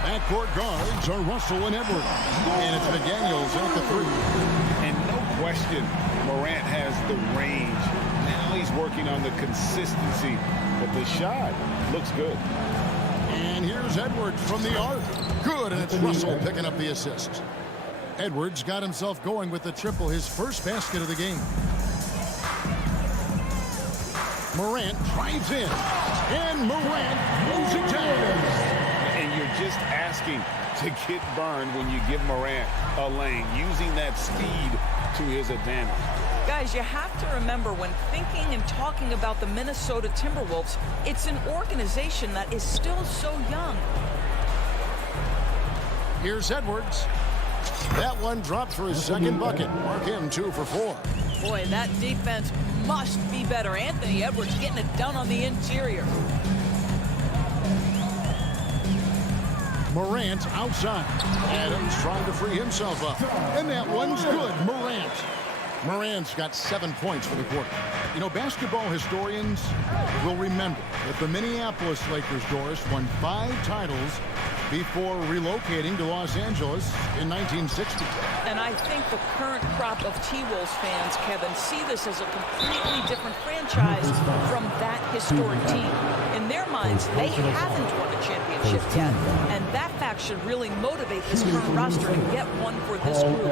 Backcourt guards are Russell and Edwards. And it's McDaniels at the 3. And no question, Morant has the range. Now he's working on the consistency, but the shot looks good. And here's Edwards from the arc. Good, and it's Russell picking up the assist. Edwards got himself going with the triple, his first basket of the game. Morant drives in, and Morant moves it down. And you're just asking to get burned when you give Morant a lane, using that speed to his advantage. Guys, you have to remember when thinking and talking about the Minnesota Timberwolves, it's an organization that is still so young. Here's Edwards. That one dropped for his second bucket. Mark him 2 for 4. Boy, that defense must be better. Anthony Edwards getting it done on the interior. Morant outside. Adams trying to free himself up. And that one's good. Morant's got 7 points for the quarter. You know, basketball historians will remember that the Minneapolis Lakers, Doris, won 5 titles before relocating to Los Angeles in 1960. And I think the current crop of T-Wolves fans, Kevin, see this as a completely different franchise from that historic team. In their minds, they haven't won a championship yet, and that fact should really motivate this current roster to get one for this group.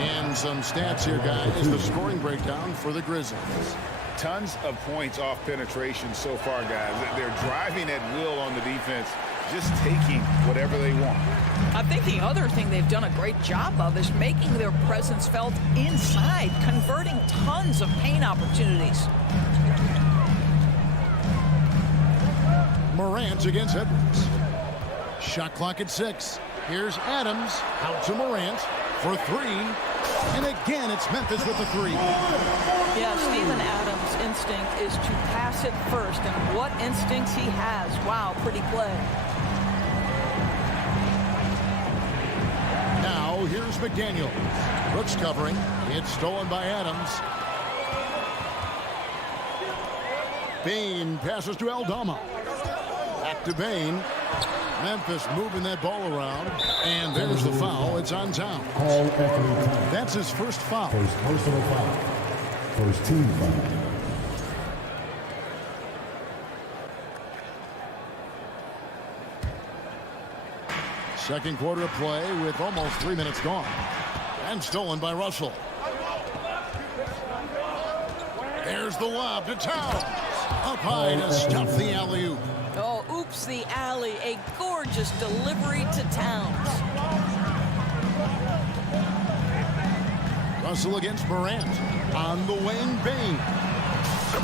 And some stats here, guys. The scoring breakdown for the Grizzlies. Tons of points off penetration so far, guys. They're driving at will on the defense, just taking whatever they want. I think the other thing they've done a great job of is making their presence felt inside, converting tons of paint opportunities. Morant against Edwards. Shot clock at 6. Here's Adams out to Morant for 3. And again, it's Memphis with the 3. Yeah, Steven Adams' instinct is to pass it first. And what instincts he has. Wow, pretty play. Now, here's McDaniel. Brooks covering. It's stolen by Adams. Bain passes to Aldama. Back to Bain. Memphis moving that ball around. And there's the foul. It's on Towns. That's his first foul. First personal foul. First team foul. Second quarter of play with almost 3 minutes gone. And stolen by Russell. There's the lob to Towns. Up high to stuff the alley-oop. Oh, oops, the alley. A gorgeous delivery to Towns. Russell against Morant. On the wing, Bain.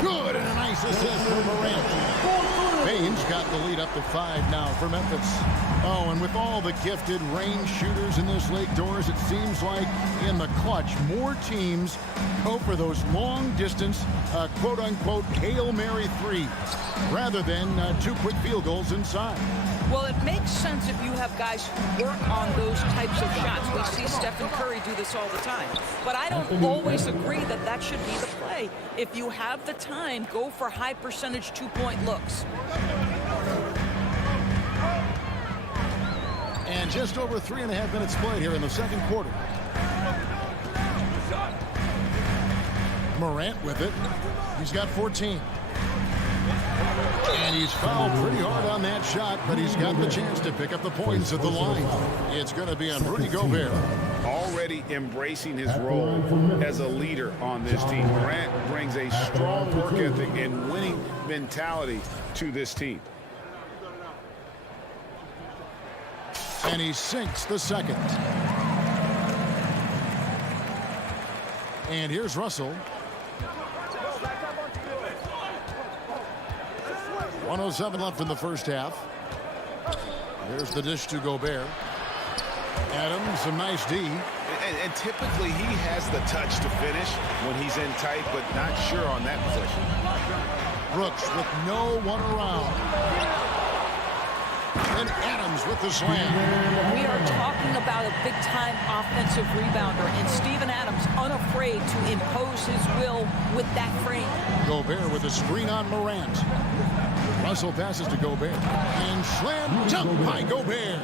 Good, and a nice assist for Morant. Bain's got the lead up to 5 now for Memphis. Oh, and with all the gifted range shooters in this league, Doors, it seems like in the clutch, more teams go for those long-distance, quote-unquote, Hail Mary threes, rather than 2 quick field goals inside. Well, it makes sense if you have guys who work on those types of shots. We see Stephen Curry do this all the time. But I don't always agree that that should be the play. If you have the time, go for high-percentage 2-point looks. And just over 3.5 minutes played here in the second quarter. Morant with it. He's got 14. And he's fouled pretty hard on that shot, but he's got the chance to pick up the points at the line. It's going to be on Rudy Gobert. Already embracing his role as a leader on this team. Morant brings a strong work ethic and winning mentality to this team. And he sinks the second. And here's Russell. 1:07 left in the first half. There's the dish to Gobert. Adams, some nice D. And typically he has the touch to finish when he's in tight, but not sure on that possession. Brooks with no one around. And Adams with the slam. We are talking about a big-time offensive rebounder, and Steven Adams unafraid to impose his will with that frame. Gobert with a screen on Morant. Russell passes to Gobert. And slam dunk by Gobert.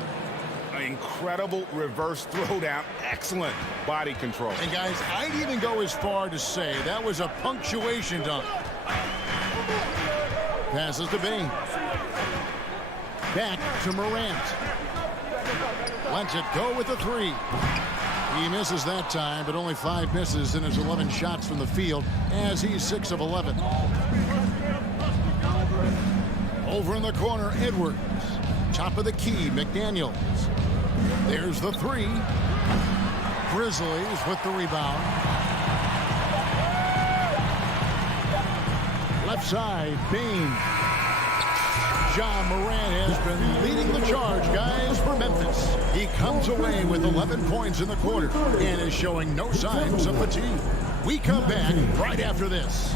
An incredible reverse throwdown. Excellent body control. And guys, I'd even go as far to say that was a punctuation dunk. Passes to Bain. Back to Morant. Lets it go with a 3. He misses that time, but only 5 misses in his 11 shots from the field as he's 6 of 11. Over in the corner, Edwards. Top of the key, McDaniels. There's the 3. Grizzlies with the rebound. Left side, Bain. Ja Morant has been leading the charge, guys, for Memphis. He comes away with 11 points in the quarter and is showing no signs of fatigue. We come back right after this.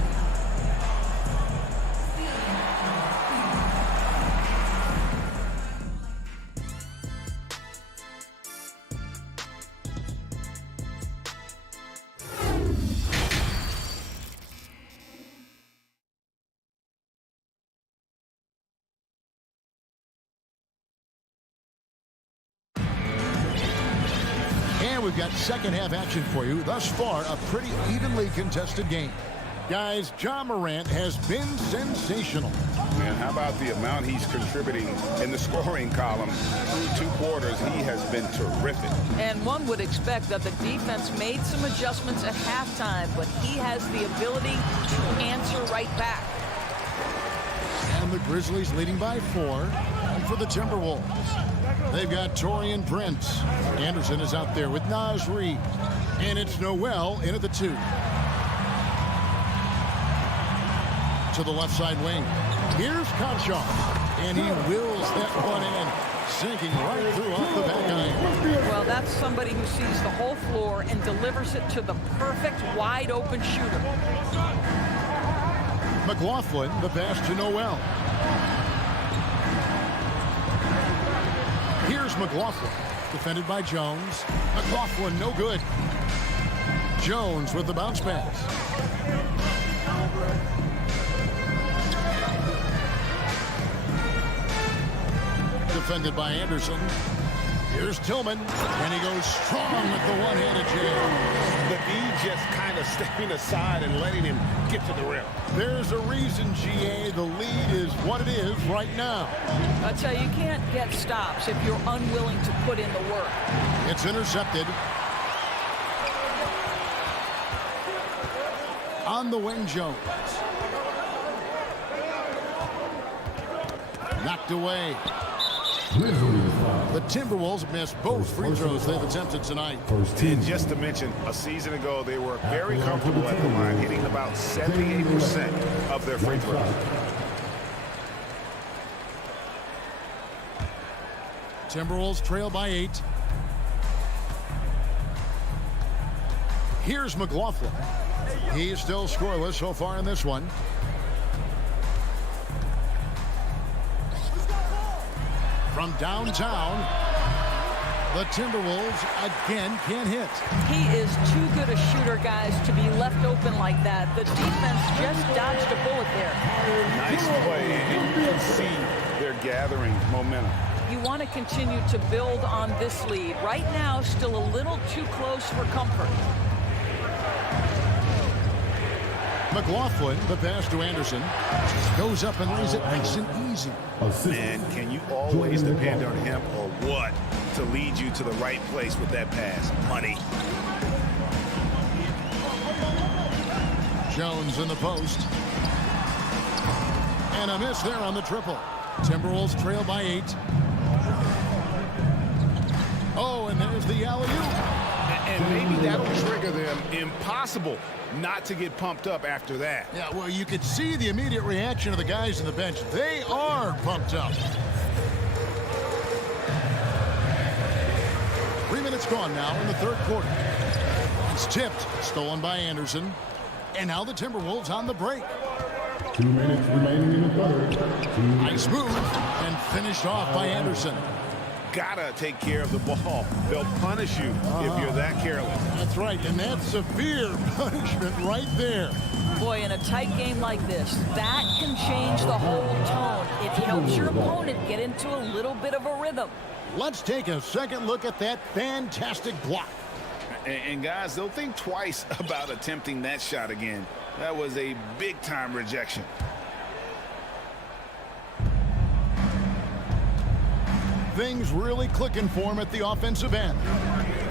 We've got second half action for you. Thus far, a pretty evenly contested game. Guys, Ja Morant has been sensational. Man, how about the amount he's contributing in the scoring column? Through 2 quarters, he has been terrific. And one would expect that the defense made some adjustments at halftime, but he has the ability to answer right back. And the Grizzlies leading by 4. And for the Timberwolves, they've got Taurean Prince. Anderson is out there with Naz Reid. And it's Noel in at the 2. To the left side wing. Here's Conchar. And he wills that one in. Sinking right through off the back iron. Well, that's somebody who sees the whole floor and delivers it to the perfect wide open shooter. McLaughlin, the pass to Noel. Here's McLaughlin, defended by Jones. McLaughlin, no good. Jones with the bounce pass. Defended by Anderson. Here's Tillman, and he goes strong with the one-handed jam. The D just kind of stepping aside and letting him get to the rim. There's a reason, GA, the lead is what it is right now. I tell you, you can't get stops if you're unwilling to put in the work. It's intercepted. On the wing, Jones. Knocked away. The Timberwolves missed both free throws they've attempted tonight. And just to mention, a season ago, they were very comfortable at the line, hitting about 78% of their free throws. Timberwolves trail by 8. Here's McLaughlin. He's still scoreless so far in this one. From downtown, the Timberwolves again can't hit. He is too good a shooter, guys, to be left open like that. The defense just dodged a bullet there. Nice play, and you can see they're gathering momentum. You want to continue to build on this lead. Right now, still a little too close for comfort. McLaughlin, the pass to Anderson, goes up and lays it nice and easy. Man, can you always depend on him or what to lead you to the right place with that pass? Money. Jones in the post. And a miss there on the triple. Timberwolves trail by 8. Oh, and there's the alley-oop. And maybe that'll trigger them. Impossible not to get pumped up after that. Yeah, well, you could see the immediate reaction of the guys on the bench. They are pumped up. 3 minutes gone now in the third quarter. It's tipped, stolen by Anderson. And now the Timberwolves on the break. 2 minutes remaining in the third. Nice move, and finished off by Anderson. Gotta take care of the ball. They'll punish you if you're that careless. That's right, and that's severe punishment right there. Boy, in a tight game like this, that can change the whole tone. It helps your opponent get into a little bit of a rhythm. Let's take a second look at that fantastic block. And guys, they'll think twice about attempting that shot again. That was a big-time rejection. Things really clicking for him at the offensive end.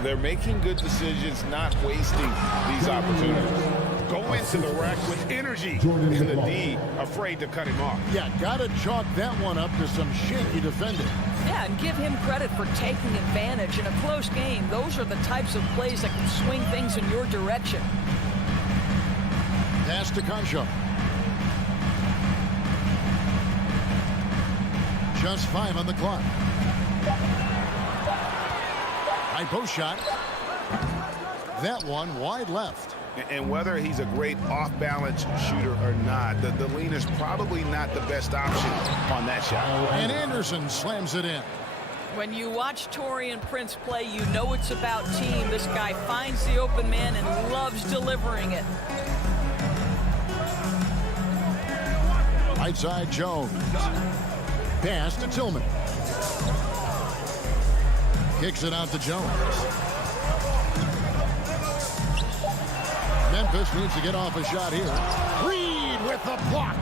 They're making good decisions, not wasting these opportunities. Go into the rack with energy, and the D afraid to cut him off. Yeah, gotta chalk that one up to some shaky defending. Yeah, and give him credit for taking advantage in a close game. Those are the types of plays that can swing things in your direction. Pass to Concho. Just 5 on the clock. High post shot. That one wide left. And whether he's a great off-balance shooter or not, the lean is probably not the best option on that shot. And Anderson slams it in. When you watch Taurean Prince play, you know it's about team. This guy finds the open man and loves delivering it. Right side, Jones. Pass to Tillman. Kicks it out to Jones. Memphis needs to get off a shot here. Reed with the block.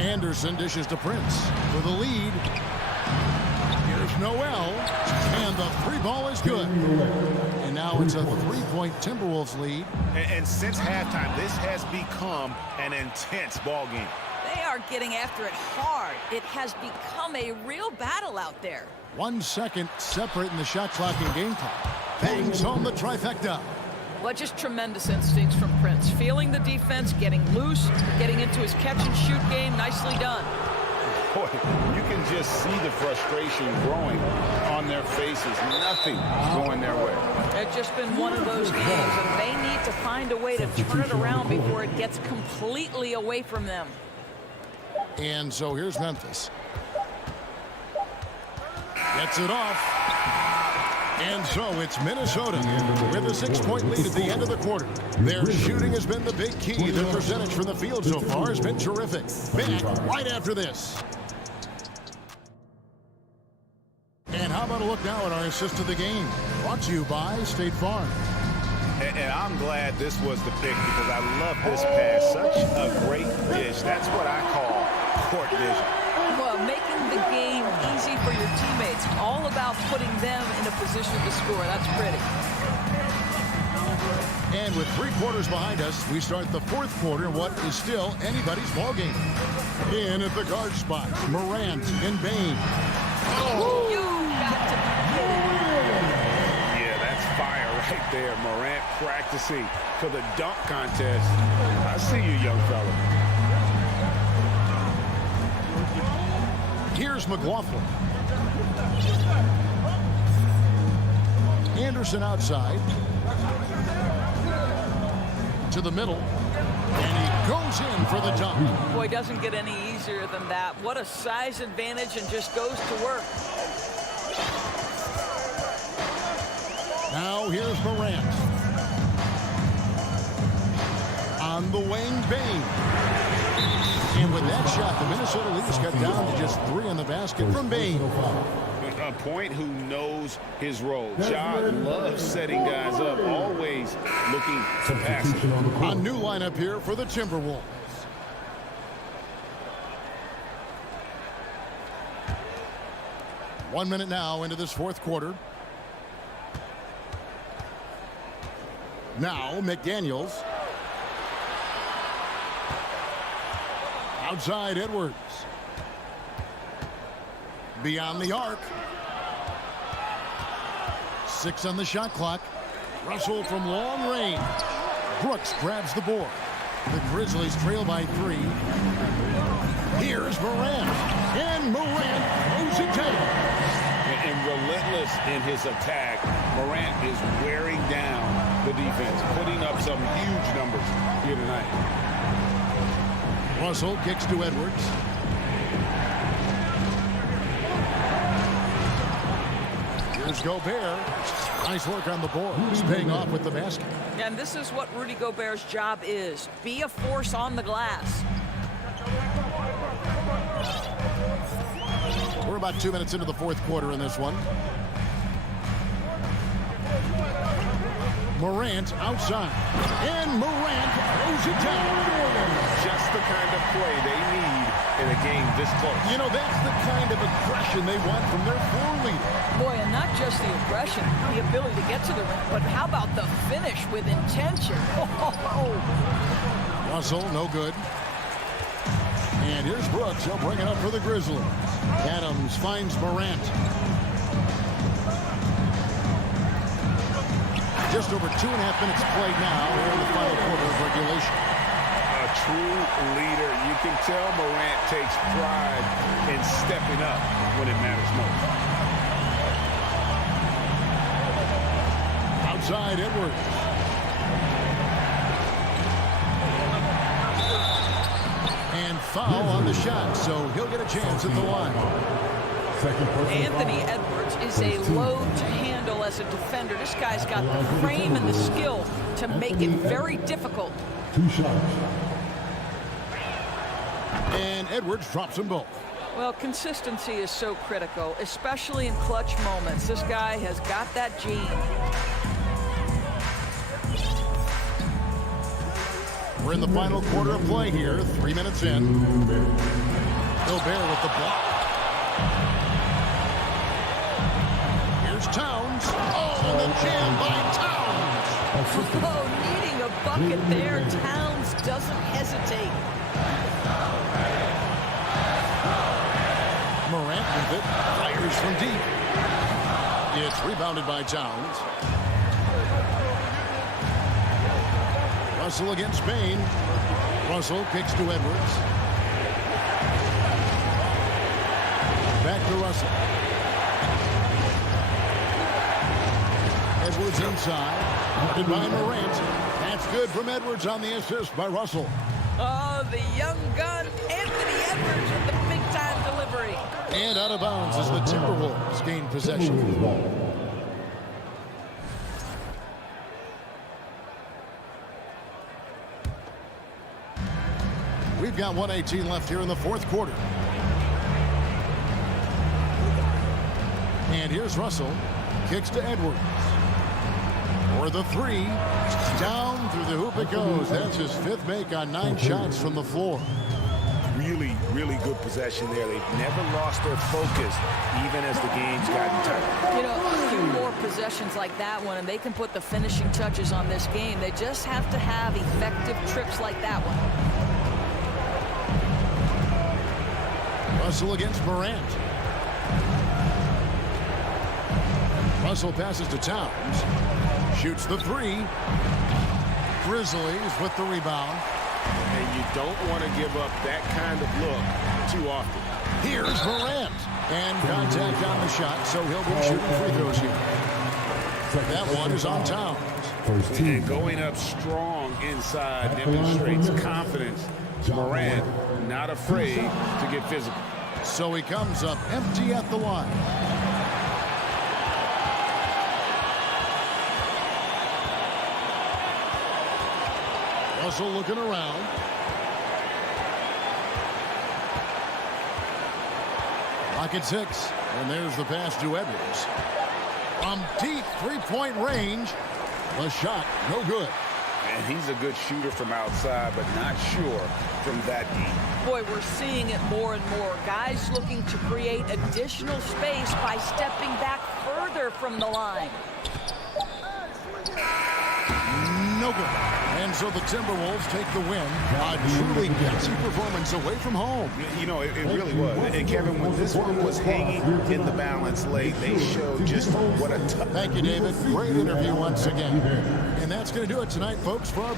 Anderson dishes to Prince for the lead. Here's Noel. And the three ball is good. And now it's a 3-point Timberwolves lead. And since halftime, this has become an intense ball game. They are getting after it hard. It has become a real battle out there. 1 second separating the shot clock and game clock. Bangs home the trifecta. Well, just tremendous instincts from Prince. Feeling the defense, getting loose, getting into his catch-and-shoot game. Nicely done. Boy, you can just see the frustration growing on their faces. Nothing going their way. It's just been one of those games, and they need to find a way to turn it around before it gets completely away from them. And so here's Memphis. Gets it off. And so it's Minnesota with a 6-point lead at the end of the quarter. Their shooting has been the big key. Their percentage from the field so far has been terrific. Back right after this. And how about a look now at our assist of the game? Brought to you by State Farm. And I'm glad this was the pick because I love this pass. Such a great dish. That's what I call court vision. Well, making the game easy for your teammates. All about putting them in a position to score. That's pretty. And with 3 quarters behind us, we start the 4th quarter in what is still anybody's ball game. In at the guard spot, Morant and Bain. Oh, you got to be kidding. Yeah, that's fire right there. Morant practicing for the dunk contest. I see you, young fella. Here's McLaughlin. Anderson outside. To the middle. And he goes in for the dunk. Boy, doesn't get any easier than that. What a size advantage, and just goes to work. Now here's Morant. On the wing, Bain. And with that shot, the Minnesota leaders cut down to just 3 in the basket from Bain. A point who knows his role. John loves setting guys up, always looking to pass it. A new lineup here for the Timberwolves. One minute now into this 4th quarter. Now McDaniels. Outside Edwards. Beyond the arc. 6 on the shot clock. Russell from long range. Brooks grabs the board. The Grizzlies trail by 3. Here's Morant. And Morant throws it down. And relentless in his attack, Morant is wearing down the defense, putting up some huge numbers here tonight. Russell kicks to Edwards. Here's Gobert. Nice work on the board. He's paying off with the basket. And this is what Rudy Gobert's job is. Be a force on the glass. We're about 2 minutes into the 4th quarter in this one. Morant outside. And Morant throws it down. Just the kind of play they need in a game this close. You know, that's the kind of aggression they want from their floor leader. Boy, and not just the aggression, the ability to get to the rim, but how about the finish with intention? Russell, no good. And here's Brooks. He'll bring it up for the Grizzlies. Adams finds Morant. Just over 2.5 minutes played now in the final quarter of regulation. A true leader. You can tell Morant takes pride in stepping up when it matters most. Outside Edwards. And foul on the shot, so he'll get a chance at the line. Anthony Edwards is a load to handle as a defender. This guy's got the frame and the skill to make it very difficult. 2 shots. And Edwards drops them both. Well, consistency is so critical, especially in clutch moments. This guy has got that gene. We're in the final quarter of play here, 3 minutes in. Gobert with the block. Here's Towns. Oh, and the jam by Towns. Oh, needing a bucket there. Towns doesn't hesitate. Morant with it. Fires from deep. It's rebounded by Towns. Russell against Bain. Russell kicks to Edwards. back to Russell. Edwards inside. Guarded by Morant. That's good from Edwards on the assist by Russell. Oh, the young gun, Anthony Edwards with the big-time delivery. And out of bounds as the Timberwolves gain possession. We've got 1:18 left here in the fourth quarter. And here's Russell. Kicks to Edwards. For the three. Down through the hoop it goes. That's his fifth make on 9 shots from the floor. Really, really good possession there. They've never lost their focus, even as the game's gotten tighter. You know, a few more possessions like that one, and they can put the finishing touches on this game. They just have to have effective trips like that one. Russell against Morant. Russell passes to Towns. Shoots the three. Grizzlies with the rebound. And you don't want to give up that kind of look too often. Here's Morant. And contact on the shot, so he'll be shooting free throws here. That one is on Towns. And going up strong inside demonstrates confidence. Morant not afraid to get physical. So he comes up empty at the line. Russell looking around. Lock at 6. And there's the pass to Edwards. From deep three-point range. The shot, no good. And he's a good shooter from outside, but not sure from that deep. Boy, we're seeing it more and more. Guys looking to create additional space by stepping back further from the line. No good. And so the Timberwolves take the win. A truly gutsy performance away from home. You know, it really was. And Kevin, when this one was hanging in the balance late, they showed just what a tough. Thank you, David. Great interview once again. And that's going to do it tonight, folks, for our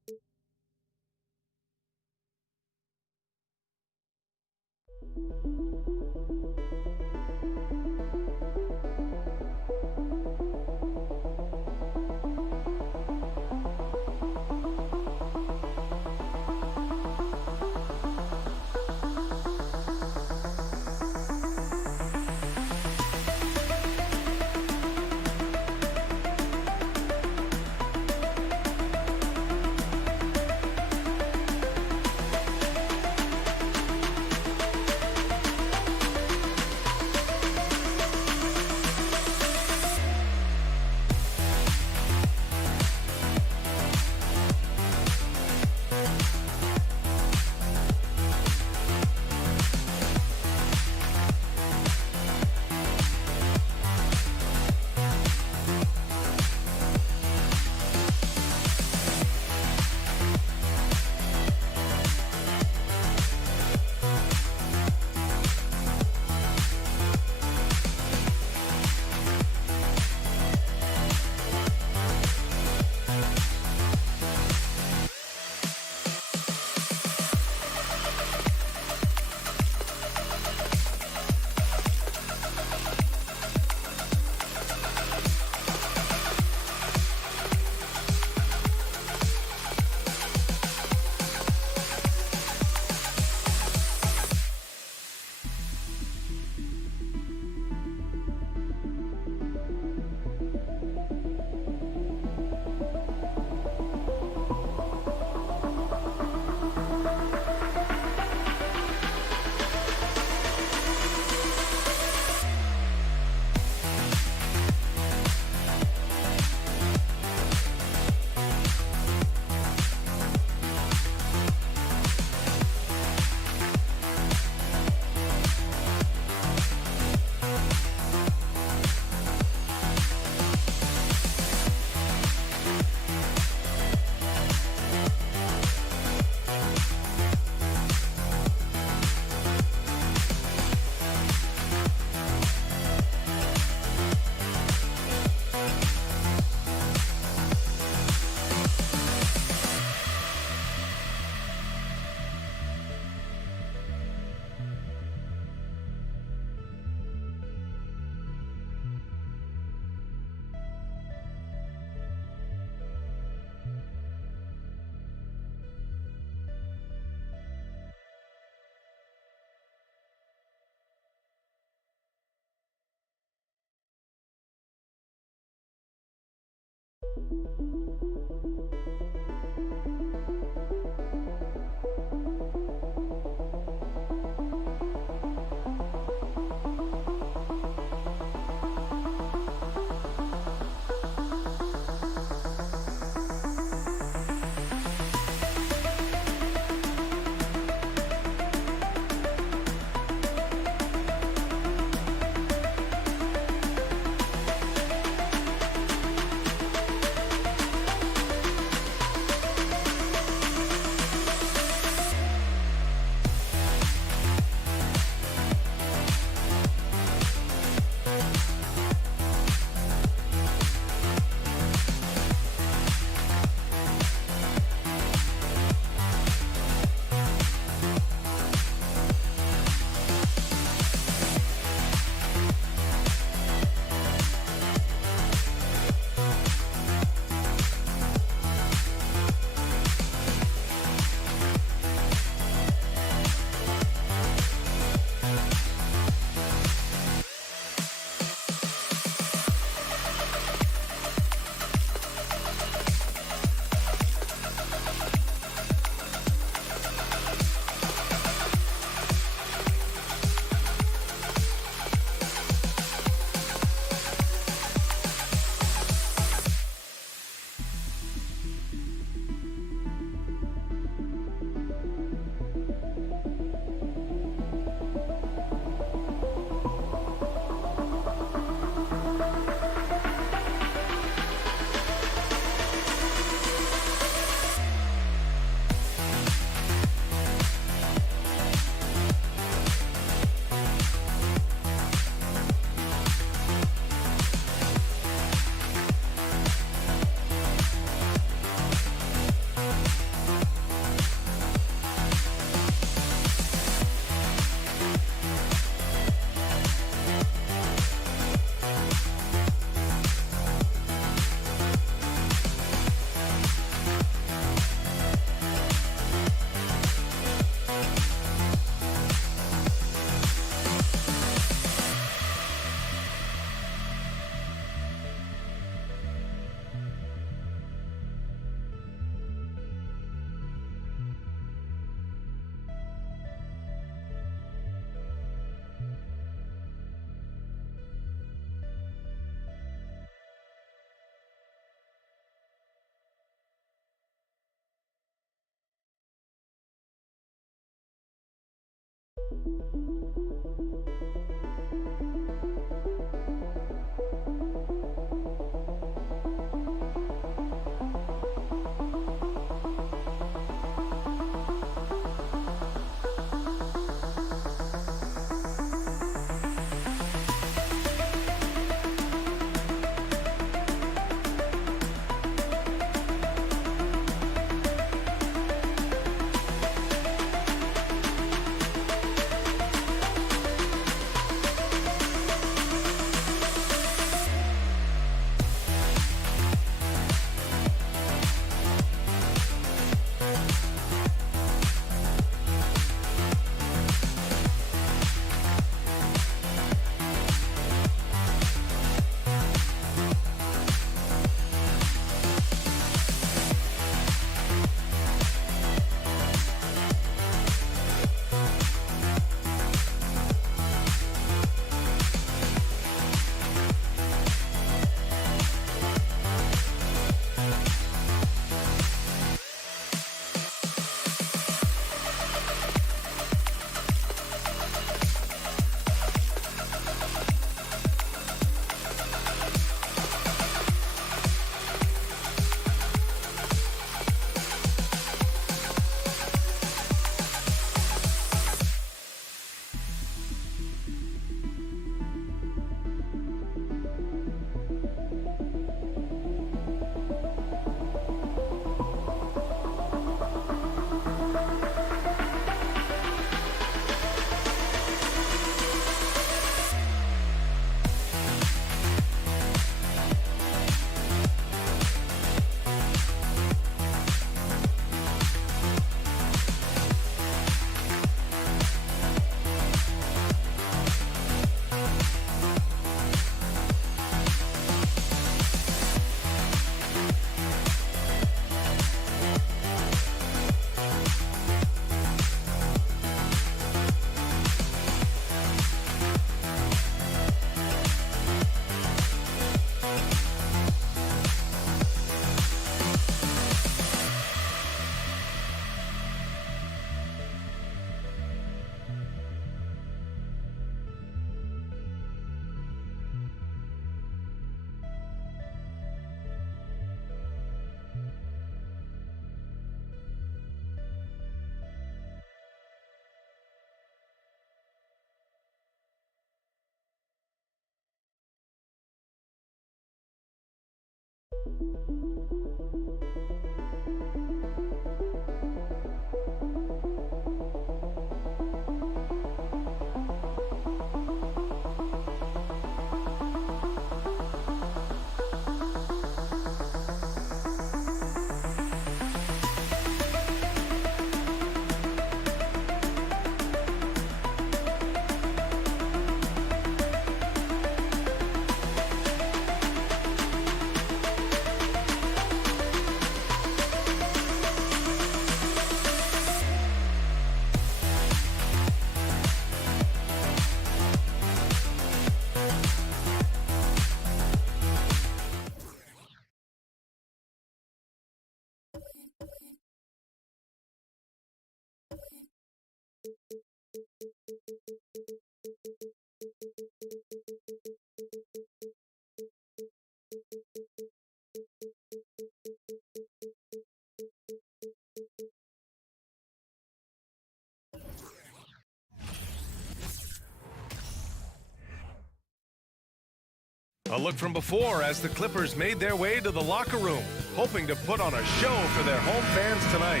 A look from before as the Clippers made their way to the locker room, hoping to put on a show for their home fans tonight.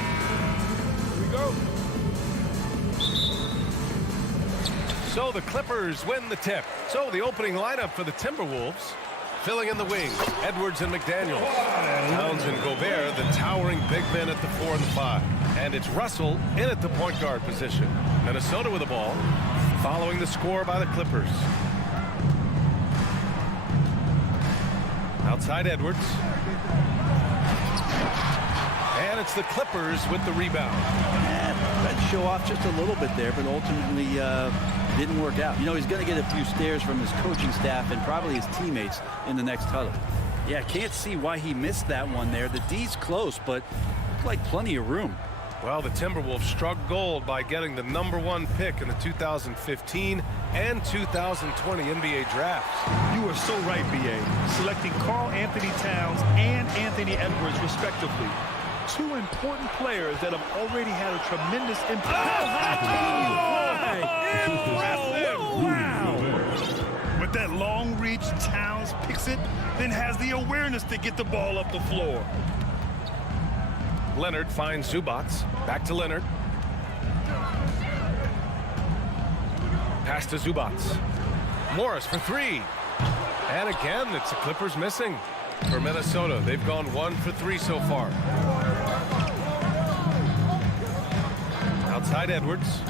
Here we go. So the Clippers win the tip. So the opening lineup for the Timberwolves. Filling in the wings, Edwards and McDaniels. Towns and Gobert, the towering big men at the 4 and 5. And it's Russell in at the point guard position. Minnesota with the ball, following the score by the Clippers. Outside Edwards. And it's the Clippers with the rebound. Tried to show off just a little bit there, but ultimately didn't work out. You know, he's going to get a few stares from his coaching staff and probably his teammates in the next huddle. Yeah, can't see why he missed that one there. The D's close, but looked like plenty of room. Well, the Timberwolves struck gold by getting the #1 pick in the 2015 and 2020 NBA drafts. You are so right, B.A. Selecting Karl Anthony Towns and Anthony Edwards, respectively. Two important players that have already had a tremendous impact. Wow! With that long reach, Towns picks it, then has the awareness to get the ball up the floor. Leonard finds Zubac. Back to Leonard. Pass to Zubac. Morris for three. And again, it's the Clippers missing. For Minnesota, they've gone 1 for 3 so far. Outside Edwards.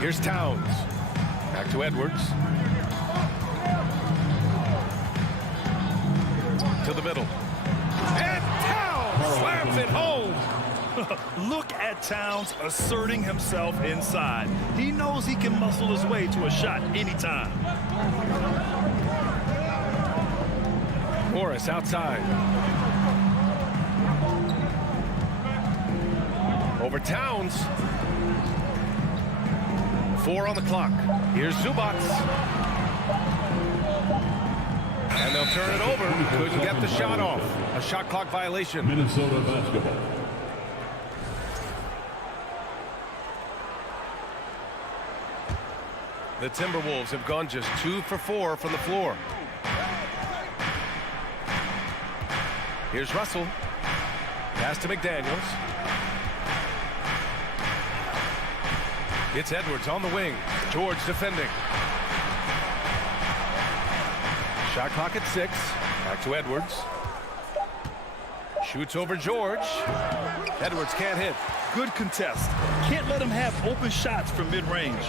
Here's Towns. Back to Edwards. To the middle. And Towns slams it home. Look at Towns asserting himself inside. He knows he can muscle his way to a shot anytime. Morris outside. Over Towns. 4 on the clock. Here's Zubac. And they'll turn it over. Couldn't get the shot off. A shot clock violation. Minnesota basketball. The Timberwolves have gone just 2 for 4 from the floor. Here's Russell. Pass to McDaniels. It's Edwards on the wing. George defending. Shot clock at 6. Back to Edwards. Shoots over George. Edwards can't hit. Good contest. Can't let him have open shots from mid-range.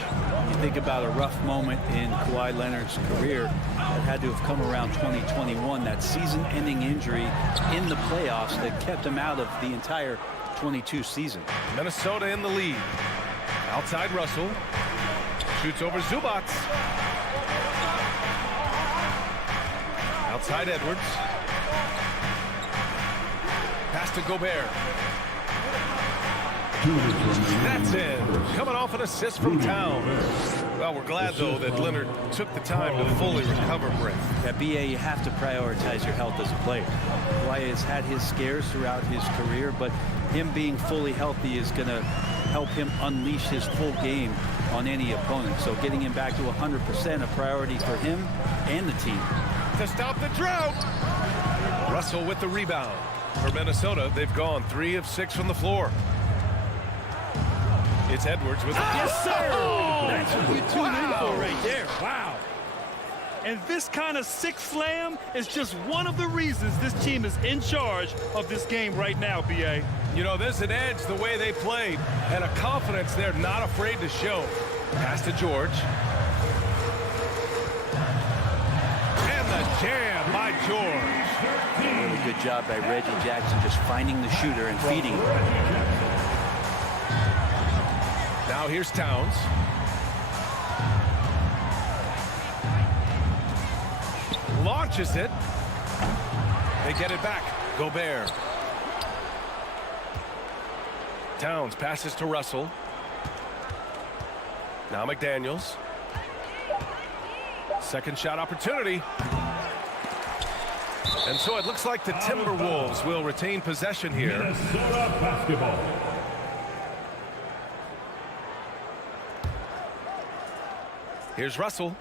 You think about a rough moment in Kawhi Leonard's career that had to have come around 2021, that season-ending injury in the playoffs that kept him out of the entire 22 season. Minnesota in the lead. Outside Russell. Shoots over Zubac. Outside Edwards. Pass to Gobert. That's in. Coming off an assist from Towns. Well, we're glad, though, that Leonard took the time to fully recover breath. At BA, you have to prioritize your health as a player. Kawhi has had his scares throughout his career, but him being fully healthy is going to help him unleash his full game on any opponent. So getting him back to 100% a priority for him and the team. To stop the drought. Russell with the rebound. For Minnesota, they've gone 3 of 6 from the floor. It's Edwards with Yes, sir! That's what you tune in for right there. Wow. And this kind of sick slam is just one of the reasons this team is in charge of this game right now, B.A. You know, there's an edge the way they played and a confidence they're not afraid to show. Pass to George. And the jam by George. Really good job by Reggie Jackson just finding the shooter and feeding him. Now here's Towns. Launches it. They get it back. Gobert. Towns passes to Russell. Now McDaniels. Second shot opportunity. And so it looks like the Timberwolves will retain possession here. Minnesota basketball. Here's Russell.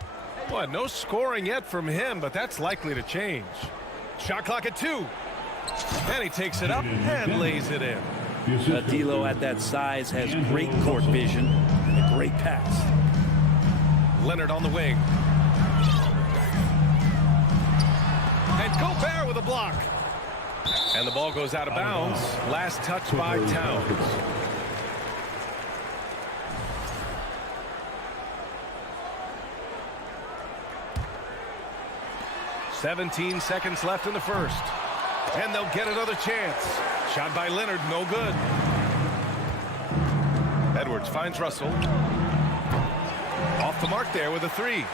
Boy, no scoring yet from him, but that's likely to change. Shot clock at 2. And he takes it up and lays it in. D'Lo at that size has great court vision and a great pass. Leonard on the wing. And Gobert with a block. And the ball goes out of bounds. Last touch by Towns. "17 seconds left in the first. And they'll get another chance. Shot by Leonard, no good. Edwards finds Russell. Off the mark there with a 3.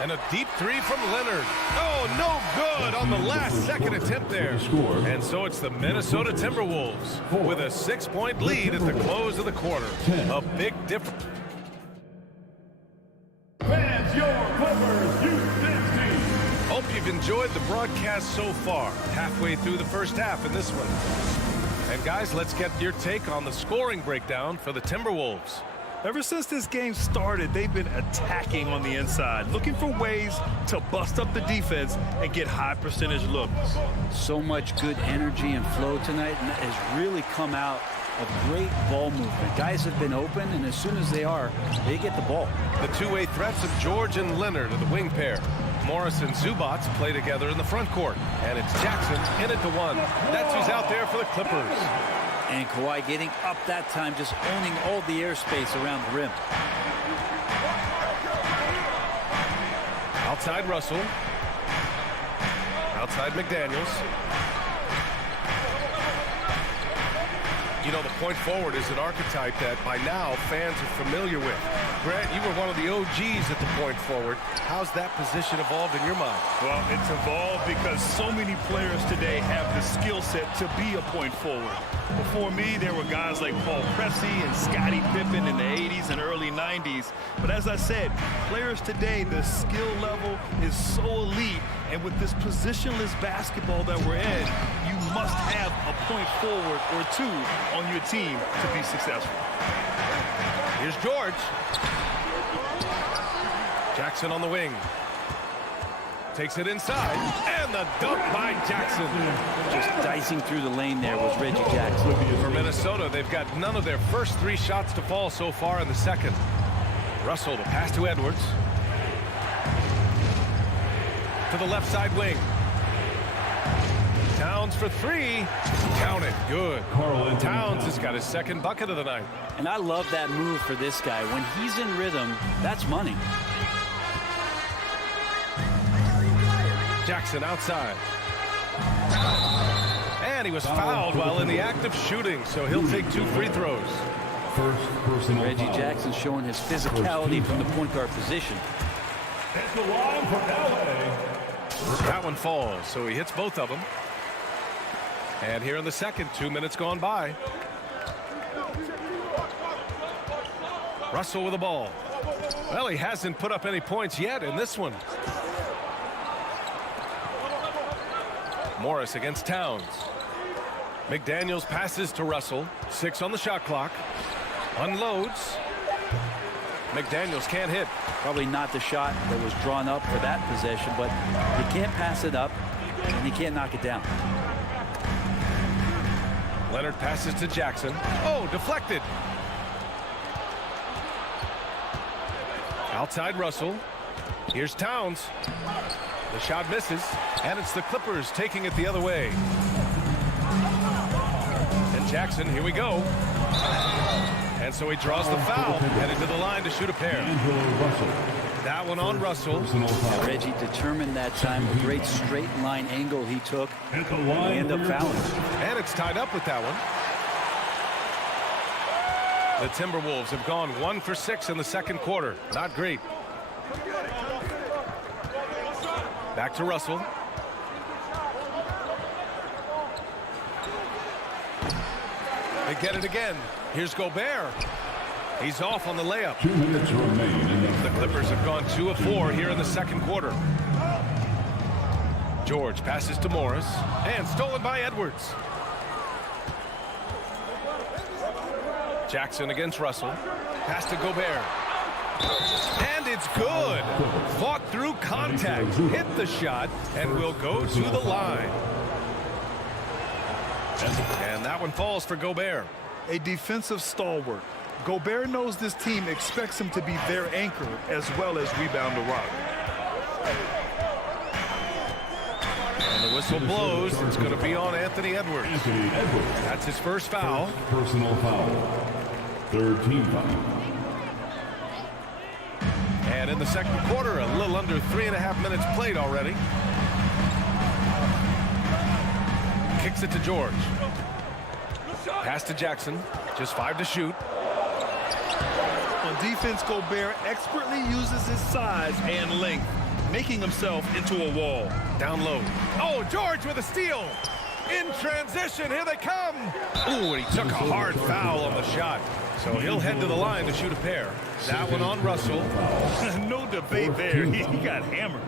And a deep three from Leonard. Oh, no good on the last second attempt there. And so it's the Minnesota Timberwolves with a 6-point lead at the close of the quarter. A big difference. Fans, your Clippers, Houston team. Hope you've enjoyed the broadcast so far. Halfway through the first half in this one. And guys, let's get your take on the scoring breakdown for the Timberwolves. Ever since this game started, they've been attacking on the inside, looking for ways to bust up the defense and get high percentage looks. So much good energy and flow tonight, and that has really come out of great ball movement. Guys have been open, and as soon as they are, they get the ball. The two-way threats of George and Leonard are the wing pair. Morris and Zubats play together in the front court. And it's Jackson in at the one. That's who's out there for the Clippers. And Kawhi getting up that time, just owning all the airspace around the rim. Outside Russell. Outside McDaniels. You know, the point forward is an archetype that by now fans are familiar with. Grant, you were one of the OGs at the point forward. How's that position evolved in your mind? Well, it's evolved because so many players today have the skill set to be a point forward. Before me, there were guys like Paul Pressey and Scottie Pippen in the 80s and early 90s. But as I said, players today, the skill level is so elite. And with this positionless basketball that we're in, you must have a point forward or two on your team to be successful. Here's George. Jackson on the wing. Takes it inside, and the dunk by Jackson. Just dicing through the lane there was Reggie Jackson. For Minnesota, they've got none of their first 3 shots to fall so far in the second. Russell, the pass to Edwards. To the left side wing. Towns for 3. Count it. Good. Towns has got his second bucket of the night. And I love that move for this guy. When he's in rhythm, that's money. Jackson outside. And he was fouled while in the act of shooting, so he'll take 2 free throws. Reggie Jackson showing his physicality from the point guard position. It's the line for LA. That one falls, so he hits both of them. And here in the second, 2 minutes gone by. Russell with the ball. Well, he hasn't put up any points yet in this one. Morris against Towns. McDaniels passes to Russell. 6 on the shot clock. Unloads. McDaniels can't hit. Probably not the shot that was drawn up for that possession, but he can't pass it up, and he can't knock it down. Leonard passes to Jackson. Oh, deflected. Outside Russell. Here's Towns. The shot misses, and it's the Clippers taking it the other way. And Jackson, here we go. And so he draws the foul, headed to the line to shoot a pair. That one on Russell. Reggie determined that time, a great straight line angle he took. He ended up fouling. And it's tied up with that one. The Timberwolves have gone 1 for 6 in the second quarter. Not great. Back to Russell. They get it again. Here's Gobert. He's off on the layup. 2 minutes remain. The Clippers have gone 2 of 4 here in the second quarter. George passes to Morris. And stolen by Edwards. Jackson against Russell. Pass to Gobert. And it's good. Fought through contact. Hit the shot. And will go to the line. And that one falls for Gobert. A defensive stalwart. Gobert knows this team expects him to be their anchor as well as rebound the rock. And the whistle blows. It's going to be on Anthony Edwards. That's his first foul. Personal foul. Third team foul. And in the second quarter, a little under 3.5 minutes played already. Kicks it to George. Pass to Jackson. Just 5 to shoot. On defense, Gobert expertly uses his size and length, making himself into a wall. Down low. Oh, George with a steal. In transition, here they come. Ooh, and he took a hard foul on the shot. So he'll head to the line to shoot a pair. That one on Russell. No debate there. He got hammered.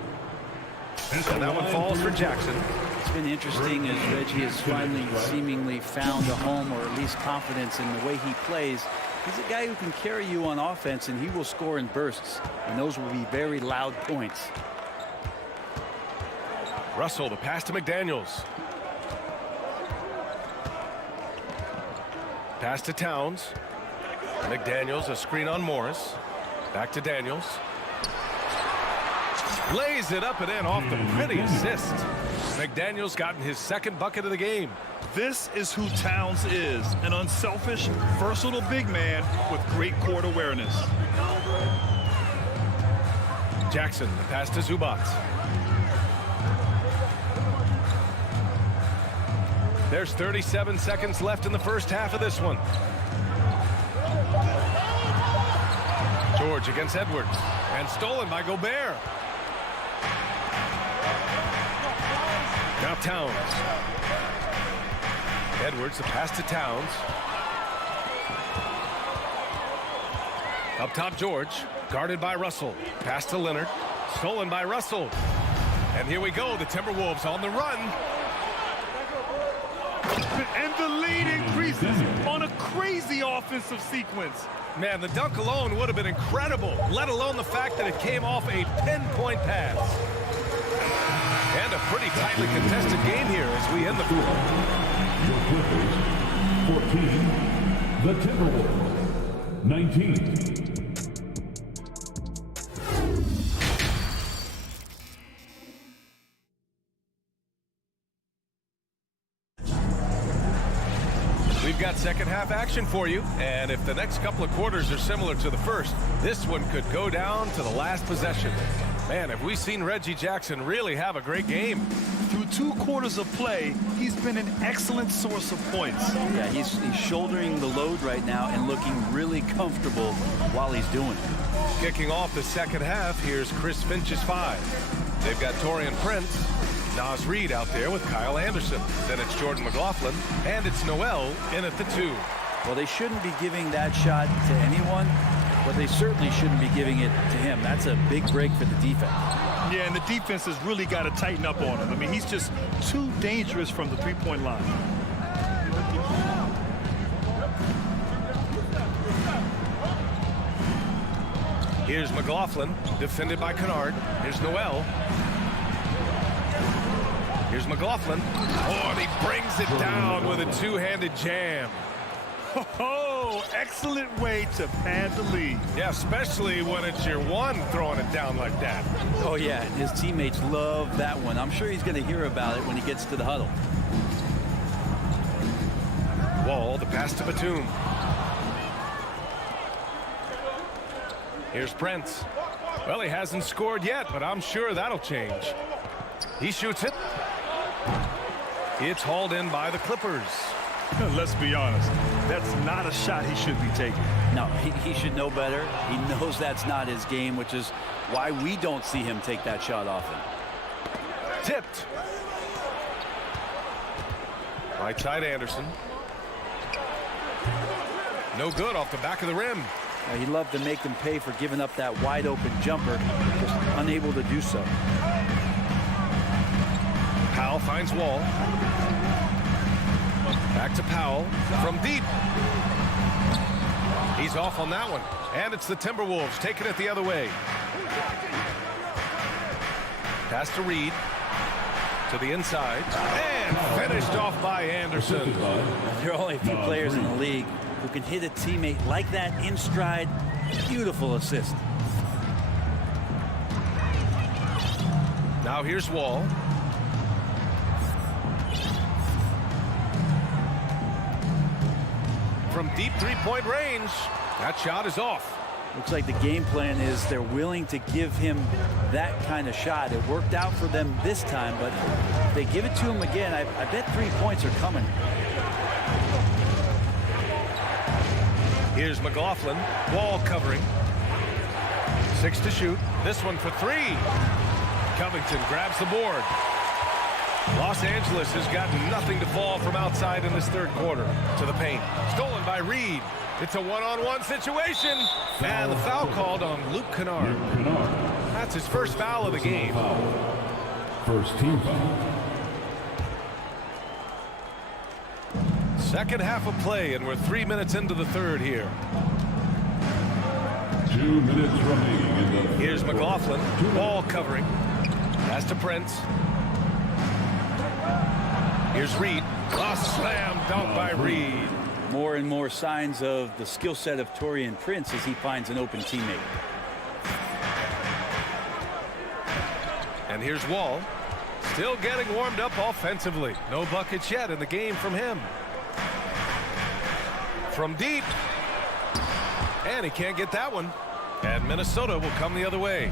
And that one falls for Jackson. It's been interesting as Reggie has finally seemingly found a home, or at least confidence in the way he plays. He's a guy who can carry you on offense, and he will score in bursts. And those will be very loud points. Russell, the pass to McDaniels. Pass to Towns. McDaniels, a screen on Morris. Back to Daniels. Lays it up and in off the pretty assist. McDaniels gotten his second bucket of the game. This is who Towns is, an unselfish, versatile big man with great court awareness. Jackson, the pass to Zubac. There's 37 seconds left in the first half of this one. George against Edwards. And stolen by Gobert. Now Towns. Edwards, the pass to Towns. Up top, George. Guarded by Russell. Pass to Leonard. Stolen by Russell. And here we go. The Timberwolves on the run. And the lead increases on a crazy offensive sequence. Man, the dunk alone would have been incredible, let alone the fact that it came off a pinpoint pass. And a pretty tightly contested game here as we end the fourth. Your Clippers, 14. The Timberwolves, 19. We've got second half action for you, and if the next couple of quarters are similar to the first, this one could go down to the last possession. Man, have we seen Reggie Jackson really have a great game. Through 2 quarters of play, he's been an excellent source of points. Yeah, he's shouldering the load right now and looking really comfortable while he's doing it. Kicking off the second half, here's Chris Finch's 5. They've got Taurean Prince, Naz Reid out there with Kyle Anderson. Then it's Jordan McLaughlin, and it's Noel in at the 2. Well, they shouldn't be giving that shot to anyone, but they certainly shouldn't be giving it to him. That's a big break for the defense. Yeah, and the defense has really got to tighten up on him. I mean, he's just too dangerous from the three-point line. Here's McLaughlin, defended by Kennard. Here's Noel. Here's McLaughlin. Oh, and he brings it down with a two-handed jam. Oh, excellent way to pad the lead. Yeah, especially when it's your one throwing it down like that. Oh, yeah, and his teammates love that one. I'm sure he's going to hear about it when he gets to the huddle. Wall, the pass to Batum. Here's Prince. Well, he hasn't scored yet, but I'm sure that'll change. He shoots it. It's hauled in by the Clippers. Let's be honest, that's not a shot he should be taking. No, he should know better. He knows that's not his game, which is why we don't see him take that shot often. Tipped. Right side Anderson. No good off the back of the rim. He'd love to make them pay for giving up that wide open jumper, just unable to do so. Powell finds Wall. Back to Powell from deep. He's off on that one. And it's the Timberwolves taking it the other way. Pass to Reid. To the inside. And finished off by Anderson. There are only a few players in the league who can hit a teammate like that in stride. Beautiful assist. Now here's Wall. From deep three-point range, that shot is off. Looks like the game plan is they're willing to give him that kind of shot. It worked out for them this time, but if they give it to him again, I bet 3 points are coming. Here's McLaughlin. Wall covering. 6 to shoot. This one for 3. Covington grabs the board. Los Angeles has got nothing to fall from outside in this third quarter. To the paint. Stolen by Reed. It's a one-on-one situation. And the foul called on Luke Kennard. That's his first foul of the game. First team foul. Second half of play, and we're 3 minutes into the third here. 2 minutes remaining in the Here's McLaughlin. Ball covering. Pass to Prince. Here's Reed. A slam dunk by Reed. More and more signs of the skill set of Taurean Prince as he finds an open teammate. And here's Wall. Still getting warmed up offensively. No buckets yet in the game from him. From deep. And he can't get that one. And Minnesota will come the other way.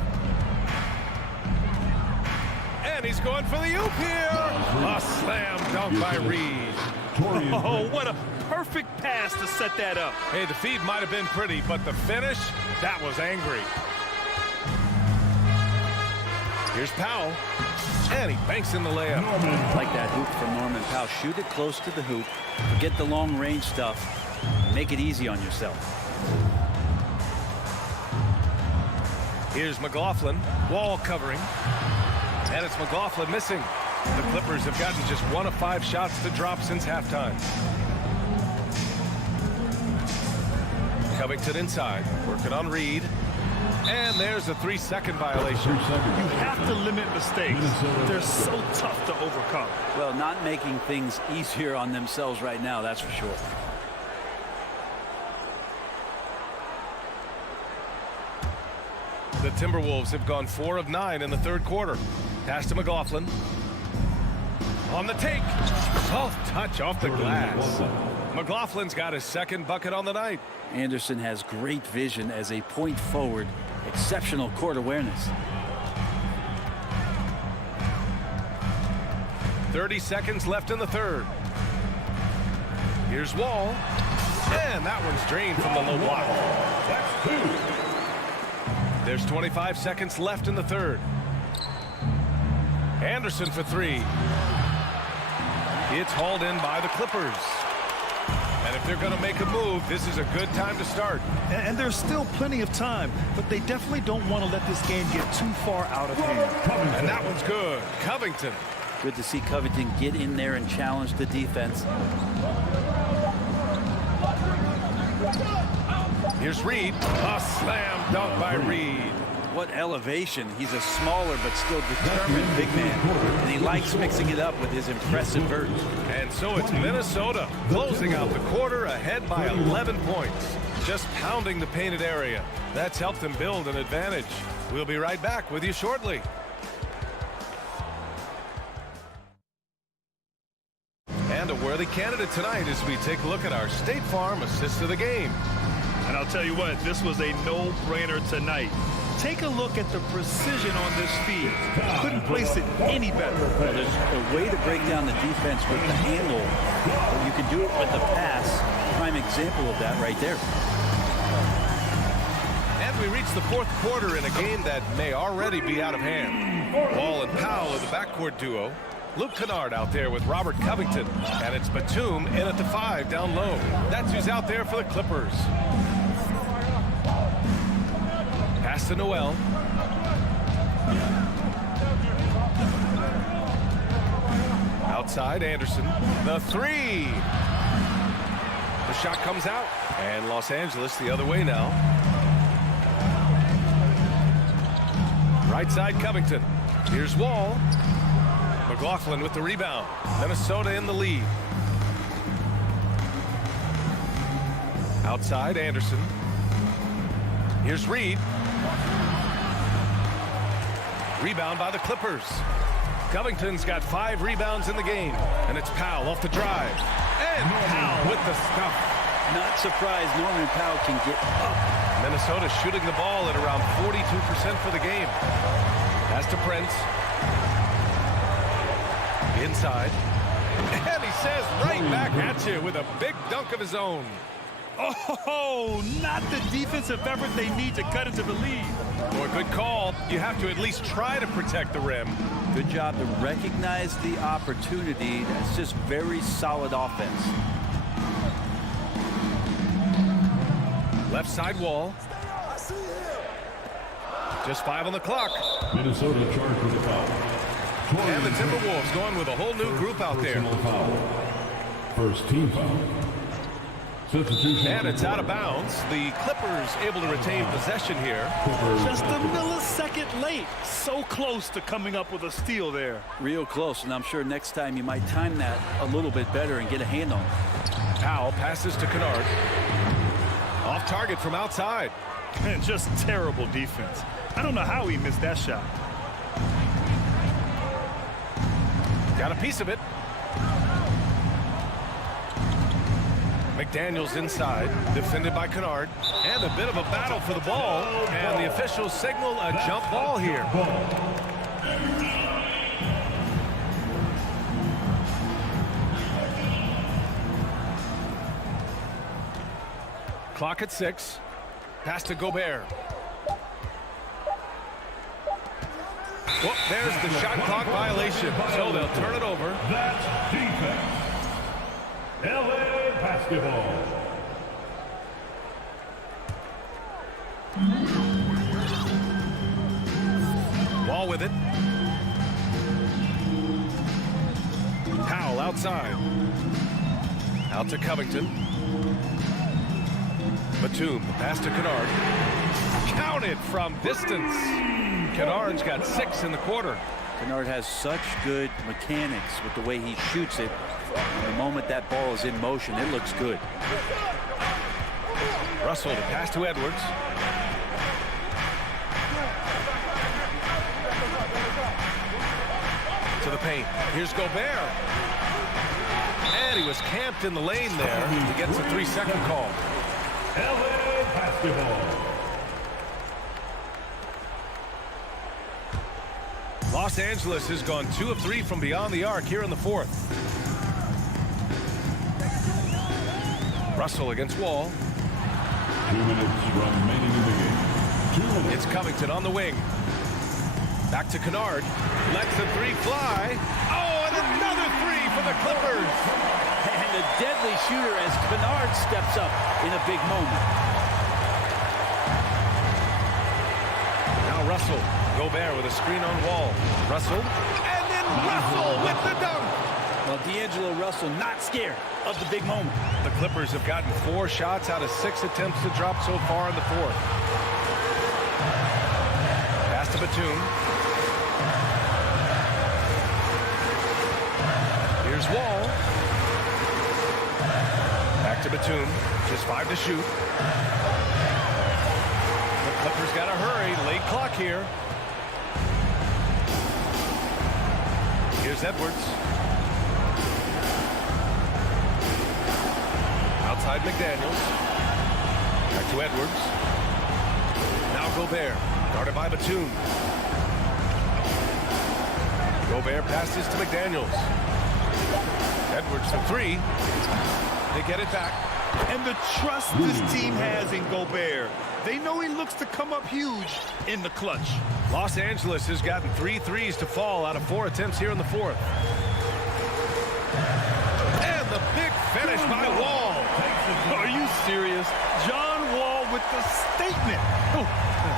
And he's going for the oop here. A slam dunk by Reed. Oh, what a perfect pass to set that up. Hey, the feed might have been pretty, but the finish, that was angry. Here's Powell. And he banks in the layup. Like that hoop from Norman Powell. Shoot it close to the hoop. Forget the long range stuff. Make it easy on yourself. Here's McLaughlin. Wall covering. And it's McLaughlin missing. The Clippers have gotten just 1 of 5 shots to drop since halftime. Covington inside. Working on Reed. And there's a 3-second violation. You have to limit mistakes. They're so tough to overcome. Well, not making things easier on themselves right now, that's for sure. The Timberwolves have gone 4 of 9 in the third quarter. Pass to McLaughlin. On the take. Soft touch off the glass. McLaughlin's got his second bucket on the night. Anderson has great vision as a point forward. Exceptional court awareness. 30 seconds left in the third. Here's Wall. And that one's drained from the low block. That's 2. There's 25 seconds left in the third. Anderson for 3. It's hauled in by the Clippers. And if they're going to make a move, this is a good time to start. And there's still plenty of time, but they definitely don't want to let this game get too far out of hand. And that one's good. Covington. Good to see Covington get in there and challenge the defense. Here's Reed. A slam dunk by Reed. What elevation. He's a smaller but still determined big man. And he likes mixing it up with his impressive vert. And so it's Minnesota closing out the quarter ahead by 11 points. Just pounding the painted area. That's helped them build an advantage. We'll be right back with you shortly. And a worthy candidate tonight as we take a look at our State Farm assist of the game. And I'll tell you what, this was a no-brainer tonight. Take a look at the precision on this feed. Couldn't place it any better. Well, there's a way to break down the defense with the handle. But you can do it with the pass. Prime example of that right there. And we reach the fourth quarter in a game that may already be out of hand. Wall and Powell are the backcourt duo. Luke Kennard out there with Robert Covington. And it's Batum in at the 5 down low. That's who's out there for the Clippers. Pass to Noel. Outside, Anderson. The 3. The shot comes out. And Los Angeles the other way now. Right side, Covington. Here's Wall. McLaughlin with the rebound. Minnesota in the lead. Outside, Anderson. Here's Reed. Rebound by the Clippers. Covington's got 5 rebounds in the game. And it's Powell off the drive. And Powell with the stuff. Not surprised Norman Powell can get up. Minnesota shooting the ball at around 42% for the game. Pass to Prince. Inside. And he says right back at you with a big dunk of his own. Oh, not the defensive effort they need to cut into the lead. Boy, good call. You have to at least try to protect the rim. Good job to recognize the opportunity. That's just very solid offense. Left side wall. Just 5 on the clock. Minnesota charged with a foul. And the Timberwolves going with a whole new group out there. First team foul. Substitution. And it's out of bounds. The Clippers able to retain possession here. Just a millisecond late. So close to coming up with a steal there. Real close, and I'm sure next time you might time that a little bit better and get a hand on it. Powell passes to Kennard. Off target from outside. And just terrible defense. I don't know how he missed that shot. Got a piece of it. McDaniels inside, defended by Kennard, and a bit of a battle for the ball, and the officials signal a jump ball here. Clock at 6. Pass to Gobert. Well, there's the shot clock violation, so they'll turn it over. That's defense. LA basketball. Wall with it. Powell outside. Out to Covington. Batum, the pass to Kennard. Counted from distance. Kennard's got 6 in the quarter. Kennard has such good mechanics with the way he shoots it. The moment that ball is in motion, it looks good. Russell to pass to Edwards. To the paint. Here's Gobert. And he was camped in the lane there. He gets a 3-second call. LA basketball. Los Angeles has gone 2 of 3 from beyond the arc here in the 4th. Russell against Wall. 2 minutes remaining in the game. 2 minutes. It's Covington on the wing. Back to Kennard. Lets the 3 fly. Oh, and another 3 for the Clippers. And a deadly shooter as Kennard steps up in a big moment. Now Russell. Gobert with a screen on Wall. Russell. And then Russell with the dunk. Well, D'Angelo Russell not scared of the big moment. The Clippers have gotten 4 shots out of 6 attempts to drop so far in the 4th. Pass to Batum. Here's Wall. Back to Batum. Just 5 to shoot. The Clippers got to hurry. Late clock here. Here's Edwards. Outside McDaniels. Back to Edwards. Now Gobert. Guarded by Batum. Gobert passes to McDaniels. Edwards for 3. They get it back. And the trust this team has in Gobert. They know he looks to come up huge in the clutch. Los Angeles has gotten 3 threes to fall out of 4 attempts here in the 4th. And the big finish by Wall. Are you serious? John Wall with the statement. Oh,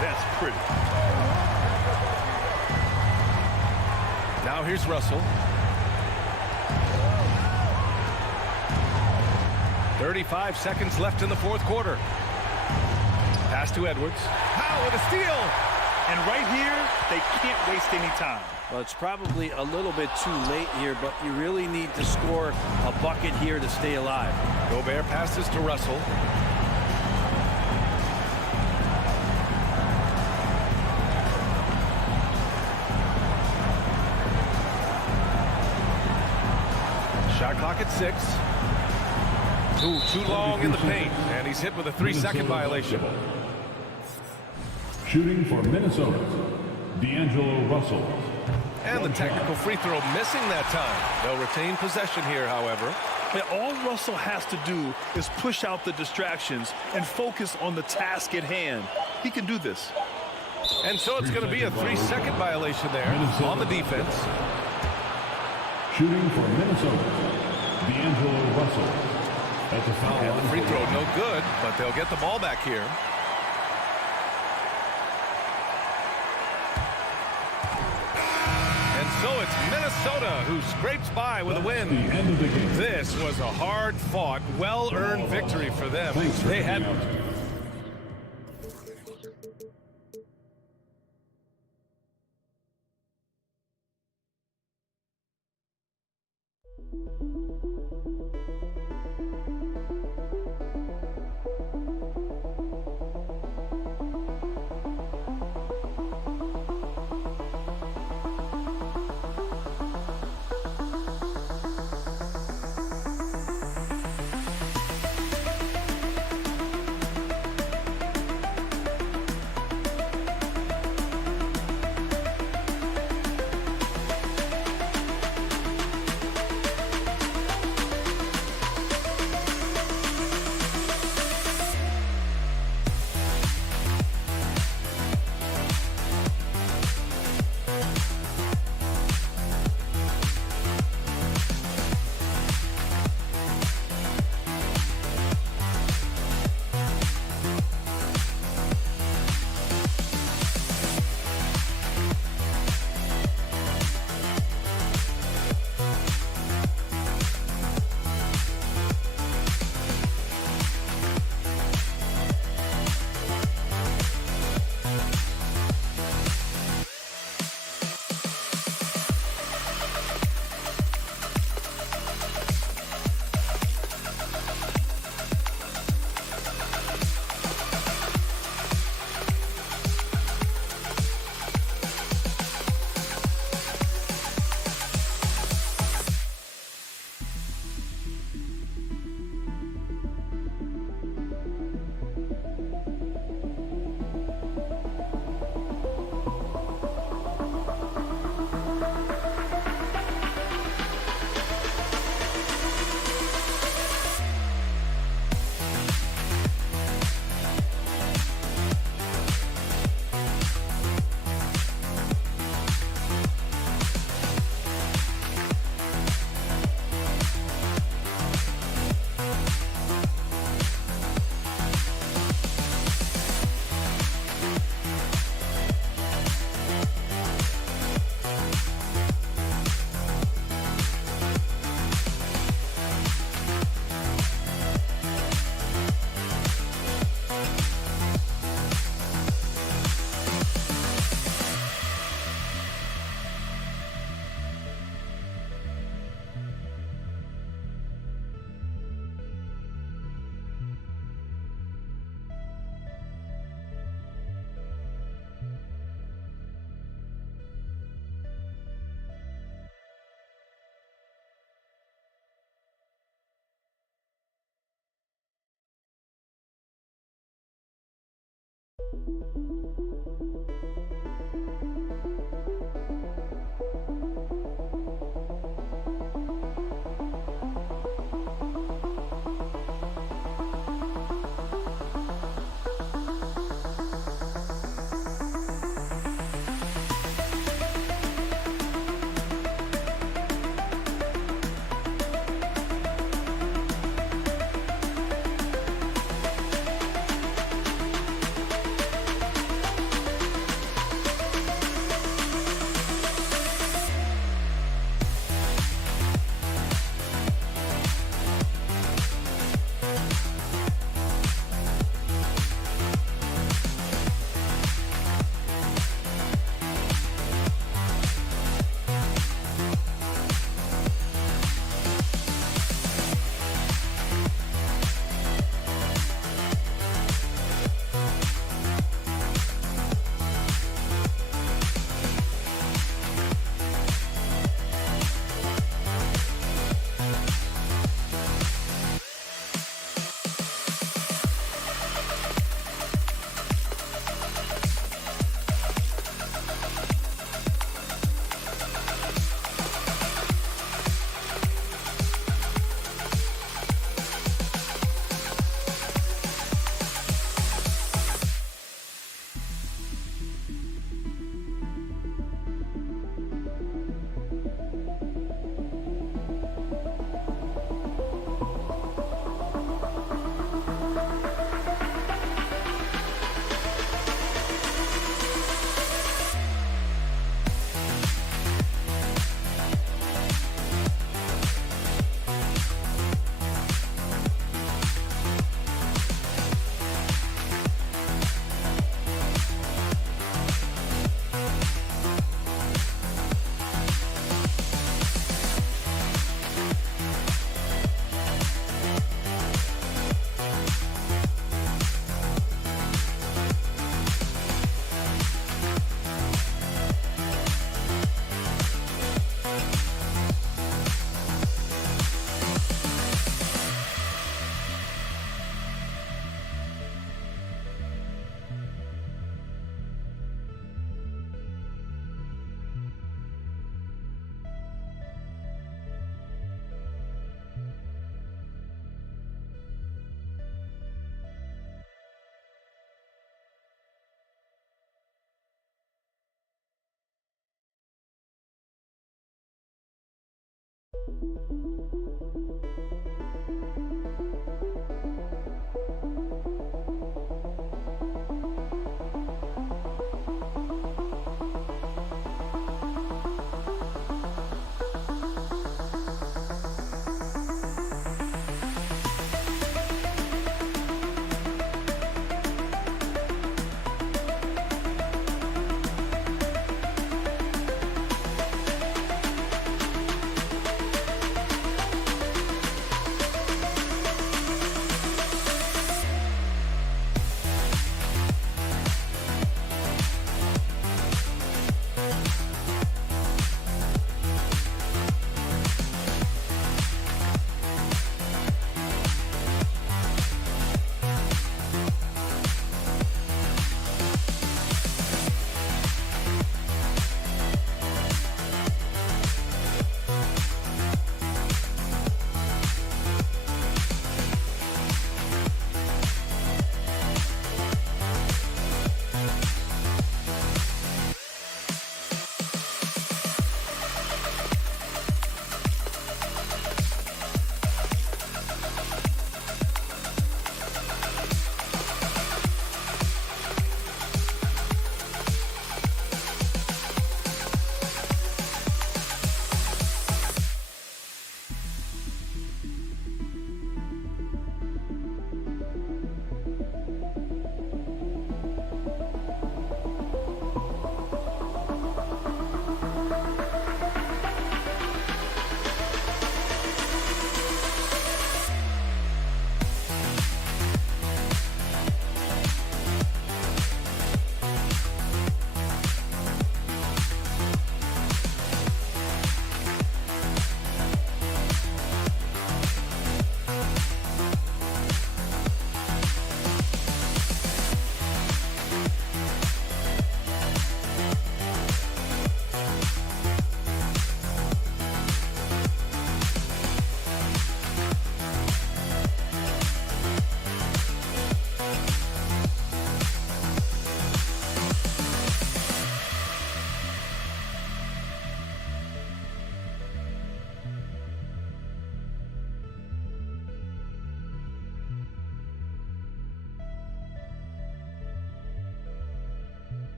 that's pretty. Now here's Russell. 35 seconds left in the 4th quarter. Pass to Edwards. Powell with a steal. And right here, they can't waste any time. Well, it's probably a little bit too late here, but you really need to score a bucket here to stay alive. Gobert passes to Russell. Shot clock at 6. Too long in the paint, and he's hit with a 3-second violation. Shooting for Minnesota, D'Angelo Russell. And the technical free throw missing that time. They'll retain possession here, however. And all Russell has to do is push out the distractions and focus on the task at hand. He can do this. And so it's going to be a 3-second violation there on the defense. Shooting for Minnesota, D'Angelo Russell. That's a foul. And the free throw no good, but they'll get the ball back here. And so it's Minnesota who scrapes by with a win. The end of the game. This was a hard-fought, well-earned victory for them. They had...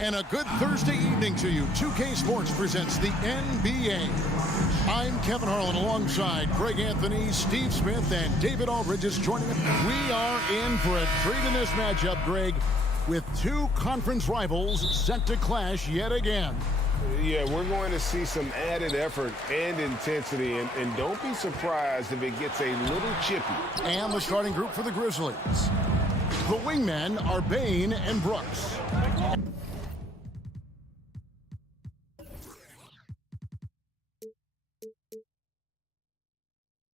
And a good Thursday evening to you. 2K Sports presents the NBA. I'm Kevin Harlan alongside Greg Anthony, Steve Smith, and David Aldridge is joining us. We are in for a treat in this matchup, Greg, with two conference rivals set to clash yet again. Yeah, we're going to see some added effort and intensity, and don't be surprised if it gets a little chippy. And the starting group for the Grizzlies. The wingmen are Bane and Brooks.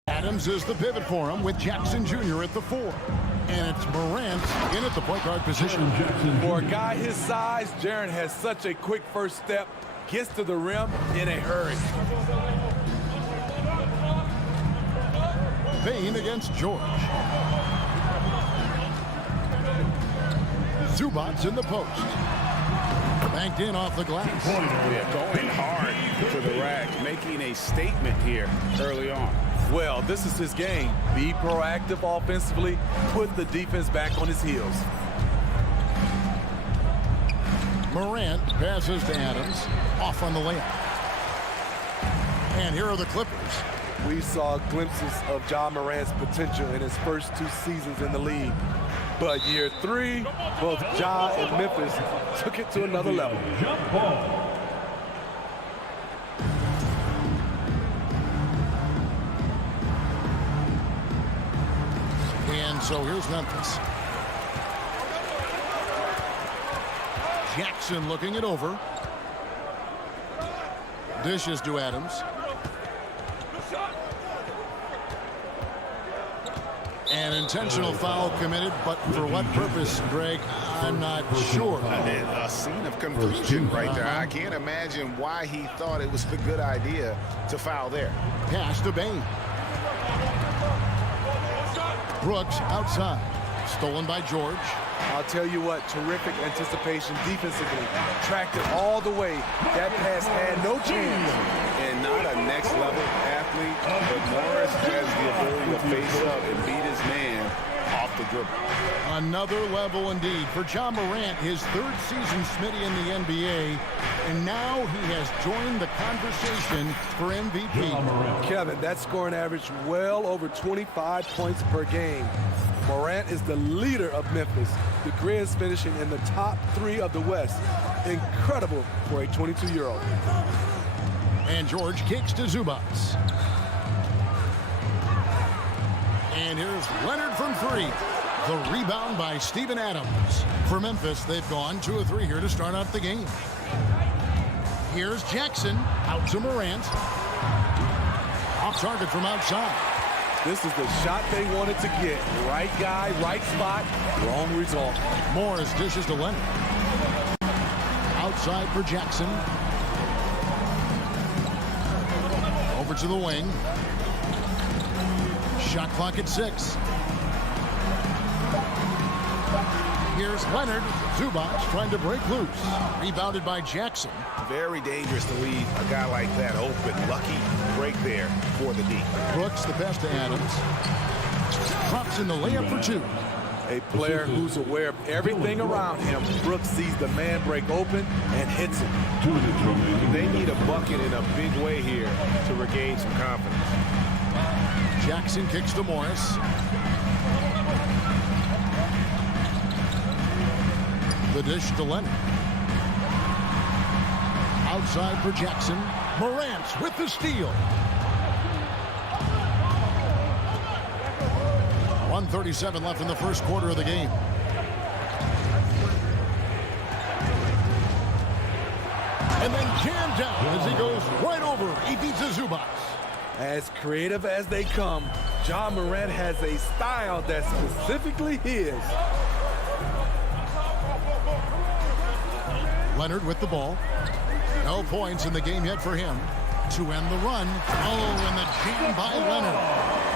Adams is the pivot for him with Jackson Jr. at the 4. And it's Morant in at the point guard position. For a guy his size, Jaren has such a quick first step, gets to the rim in a hurry. Bane against George. Zubac's in the post. Banked in off the glass. Yeah, going hard to the rack, making a statement here early on. Well, this is his game. Be proactive offensively, put the defense back on his heels. Morant passes to Adams, off on the layup. And here are the Clippers. We saw glimpses of Ja Morant's potential in his first 2 seasons in the league. But year 3, both Ja and Memphis took it to another level. And so here's Memphis. Jackson looking it over. Dishes to Adams. An intentional foul committed, but for what purpose, Greg, I'm not sure. A scene of confusion right there. I can't imagine why he thought it was a good idea to foul there. Pass to Bane. Brooks outside. Stolen by George. I'll tell you what, terrific anticipation defensively. Tracked it all the way. That pass had no chance. And not a next-level athlete, but Morris has the ability to face up and beat his man off the dribble. Another level indeed for Ja Morant, his 3rd season Smitty in the NBA, and now he has joined the conversation for MVP. Kevin, that scoring average well over 25 points per game. Morant is the leader of Memphis. The Grizz finishing in the top 3 of the West. Incredible for a 22-year-old. And George kicks to Zubac. And here's Leonard from 3. The rebound by Steven Adams. For Memphis, they've gone 2 of 3 here to start out the game. Here's Jackson out to Morant. Off target from outside. This is the shot they wanted to get. Right guy, right spot, wrong result. Morris dishes to Leonard. Outside for Jackson. Over to the wing. Shot clock at 6. Here's Leonard. Zubac trying to break loose. Rebounded by Jackson. Very dangerous to leave a guy like that open. Lucky break there for the D. Brooks the pass to Adams. Drops in the layup for 2. A player who's aware of everything around him. Brooks sees the man break open and hits it. They need a bucket in a big way here to regain some confidence. Jackson kicks to Morris. The dish to Leonard. Outside for Jackson. Morant with the steal. 1:37 left in the first quarter of the game. and then jammed down as he goes right over Ivica Zubac. As creative as they come, Ja Morant has a style that's specifically his. Leonard with the ball. No points in the game yet for him. To end the run. Oh, and the jam by Leonard.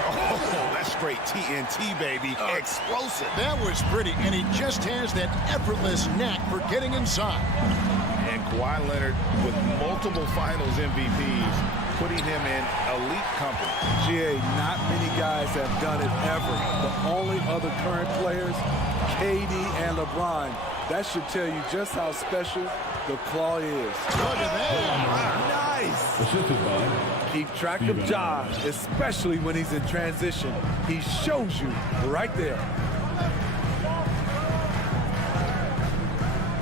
Oh, that's straight TNT, baby. Explosive. That was pretty, and he just has that effortless knack for getting inside. And Kawhi Leonard with multiple finals MVPs, putting him in elite company. GA, not many guys have done it ever. The only other current players, KD and LeBron. That should tell you just how special the claw is. Look at that. Nice. Keep track of Ja, especially when he's in transition. He shows you right there.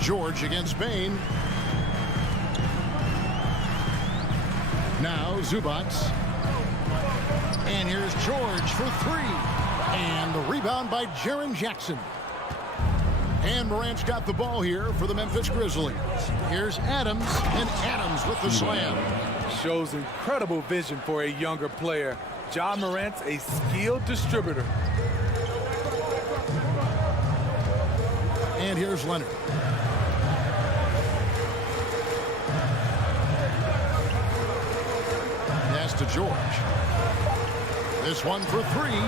George against Bain. Now Zubac. And here's George for three. And the rebound by Jaren Jackson. And Morant's got the ball here for the Memphis Grizzlies. Here's Adams, and Adams with the slam. Shows incredible vision for a younger player. Ja Morant's a skilled distributor. And here's Leonard. Pass to George. This one for three.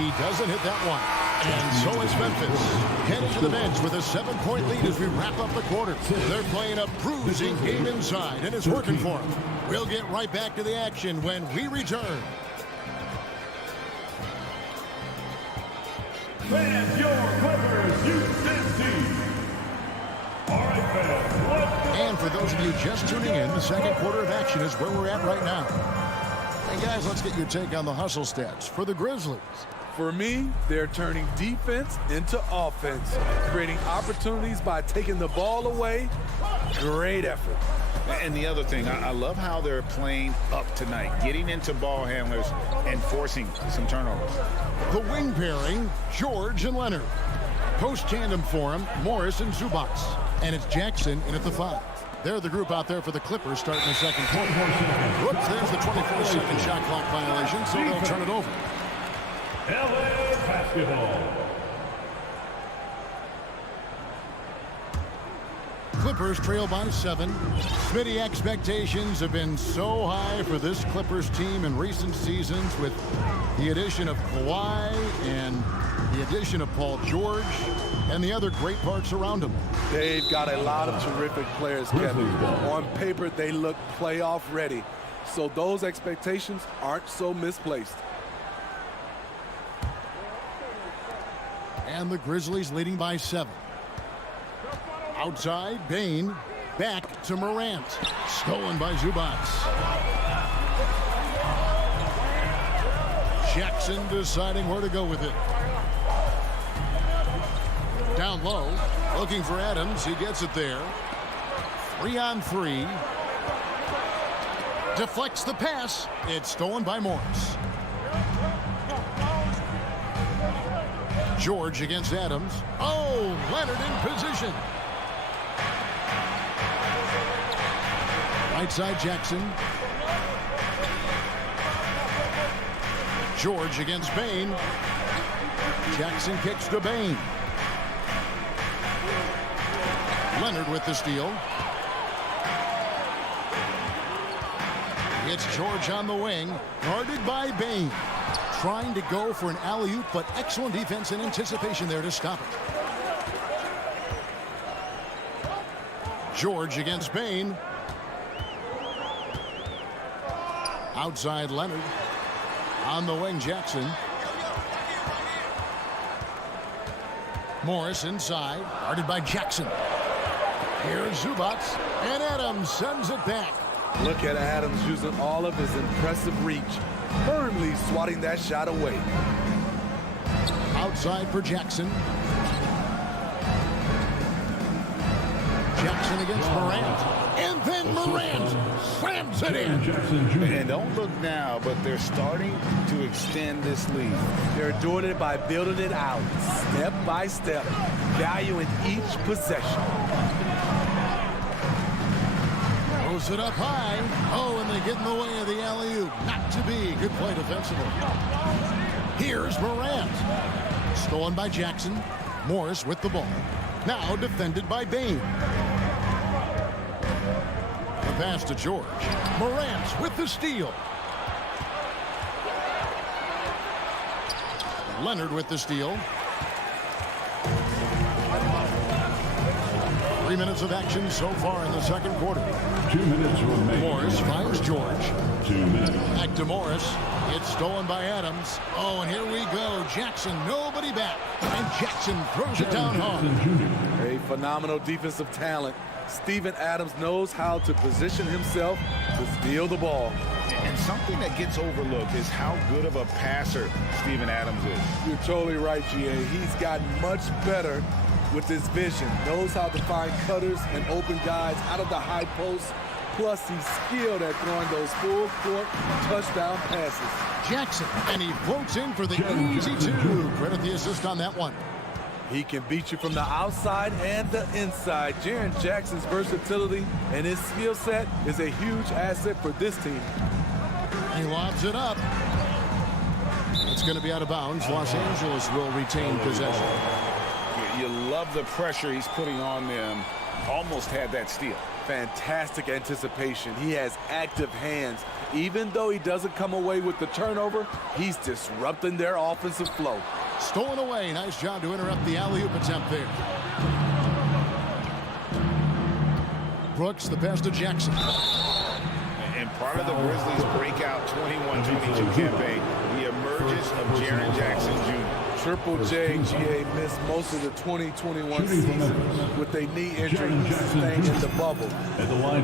He doesn't hit that one. And so it's Memphis heading to the bench with a 7-point lead as we wrap up the quarter. They're playing a bruising game inside, and it's working for them. We'll get right back to the action when we return. Fans, your Clippers, Houston team. All right, fans. And for those of you just tuning in, the second quarter of action is where we're at right now. Hey, guys, let's get your take on the hustle stats for the Grizzlies. For me, they're turning defense into offense, creating opportunities by taking the ball away. Great effort. And the other thing, I love how they're playing up tonight, getting into ball handlers and forcing some turnovers. The wing pairing, George and Leonard. Post tandem for him, Morris and Zubac. And it's Jackson in at the 5. They're the group out there for the Clippers starting the second quarter. Whoops, there's the 24-second shot clock violation, so they'll turn it over. LA basketball. Clippers trail by 7. Spydi, expectations have been so high for this Clippers team in recent seasons with the addition of Kawhi and the addition of Paul George and the other great parts around him. They've got a lot of terrific players, Kevin. On paper, they look playoff ready. So those expectations aren't so misplaced. And the Grizzlies leading by 7. Outside, Bain. Back to Morant. Stolen by Zubac. Jackson deciding where to go with it. Down low. Looking for Adams. He gets it there. 3-on-3. Deflects the pass. It's stolen by Morris. George against Adams. Oh, Leonard in position. Right side, Jackson. George against Bain. Jackson kicks to Bain. Leonard with the steal. It's George on the wing, guarded by Bain. Trying to go for an alley-oop, but excellent defense and anticipation there to stop it. George against Bain. Outside Leonard. On the wing, Jackson. Morris inside, guarded by Jackson. Here's Zubac, and Adams sends it back. Look at Adams using all of his impressive reach, firmly swatting that shot away. Outside for Jackson. Jackson against Morant. And then Morant slams it in. And don't look now, but they're starting to extend this lead. They're doing it by building it out, step by step, valuing each possession. Throws it up high. Oh, and they get in the way of the alley-oop. Not to be. Good play defensively. Here's Morant. Stolen by Jackson. Morris with the ball. Now defended by Bain. The pass to George. Morant with the steal. Leonard with the steal. 3 minutes of action so far in the second quarter. 2 minutes remaining. Morris finds George. 2 minutes. Back to Morris. It's stolen by Adams. Oh, and here we go. Jackson, nobody back. And Jackson throws it down hard. A phenomenal defensive talent. Steven Adams knows how to position himself to steal the ball. And something that gets overlooked is how good of a passer Steven Adams is. You're totally right, GA. He's gotten much better with his vision. Knows how to find cutters and open guys out of the high post. Plus, he's skilled at throwing those full-court touchdown passes. Jackson, and he floats in for the easy two. Credit the assist on that one. He can beat you from the outside and the inside. Jaren Jackson's versatility and his skill set is a huge asset for this team. He lobs it up. It's going to be out of bounds. Los Angeles will retain possession. You love the pressure he's putting on them. Almost had that steal. Fantastic anticipation. He has active hands. Even though he doesn't come away with the turnover, he's disrupting their offensive flow. Stolen away. Nice job to interrupt the alley-oop attempt there. Brooks, the pass to Jackson. And part of the Grizzlies' breakout 21-22 campaign, the emergence of Jaren Jackson Jr. Triple J, GA missed most of the 2021 season with a knee injury. He's staying in the bubble.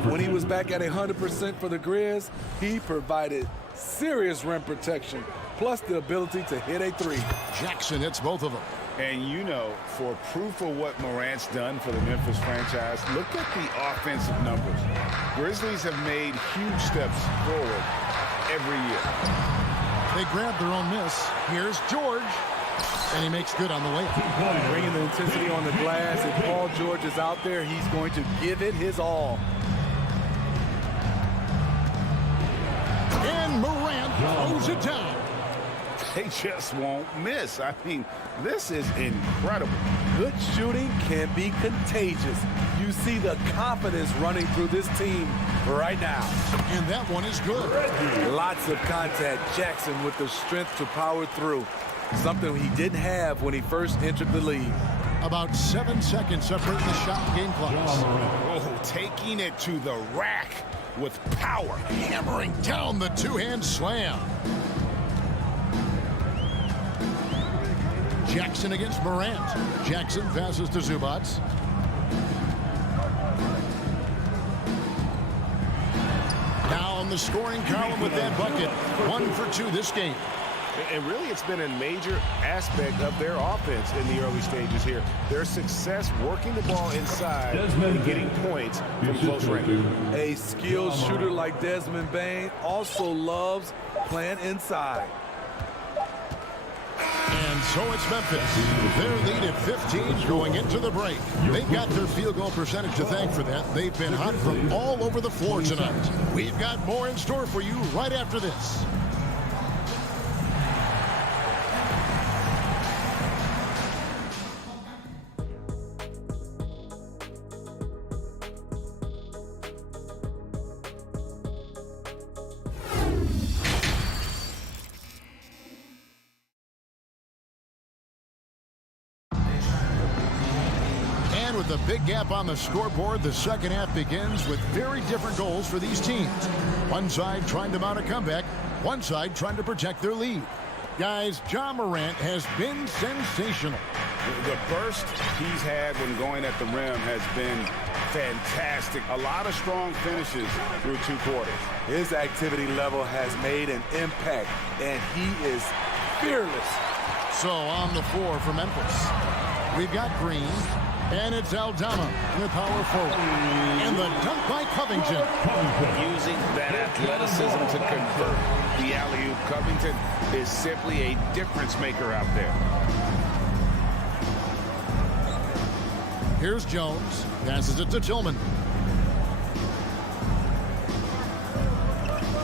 When he was back at 100% for the Grizz, he provided serious rim protection, plus the ability to hit a three. Jackson hits both of them. And you know, for proof of what Morant's done for the Memphis franchise, look at the offensive numbers. Grizzlies have made huge steps forward every year. They grab their own miss. Here's George. And he makes good on the way. Bringing the intensity on the glass. If Paul George is out there, he's going to give it his all. And Morant throws it down. They just won't miss. I mean, this is incredible. Good shooting can be contagious. You see the confidence running through this team right now. And that one is good. Lots of contact. Jackson with the strength to power through. Something he didn't have when he first entered the league. About 7 seconds separating the shot and game clock. Oh, taking it to the rack with power. Hammering down the two-hand slam. Jackson against Morant. Jackson passes to Zubac. Now on the scoring column with that bucket. 1 for 2 this game. And really, it's been a major aspect of their offense in the early stages here. Their success working the ball inside and getting points from close range. A skilled shooter like Desmond Bain also loves playing inside. And so it's Memphis. Their lead at 15 going into the break. They've got their field goal percentage to thank for that. They've been hot from all over the floor tonight. We've got more in store for you right after this. With a big gap on the scoreboard, the second half begins with very different goals for these teams. One side trying to mount a comeback, one side trying to protect their lead. Guys, Ja Morant has been sensational. The burst he's had when going at the rim has been fantastic. A lot of strong finishes through 2 quarters. His activity level has made an impact, and he is fearless. So on the floor for Memphis, we've got Green. And it's Aldama, the power forward. And the dunk by Covington. Using that athleticism to convert the alley-oop. Covington is simply a difference maker out there. Here's Jones. Passes it to Tillman.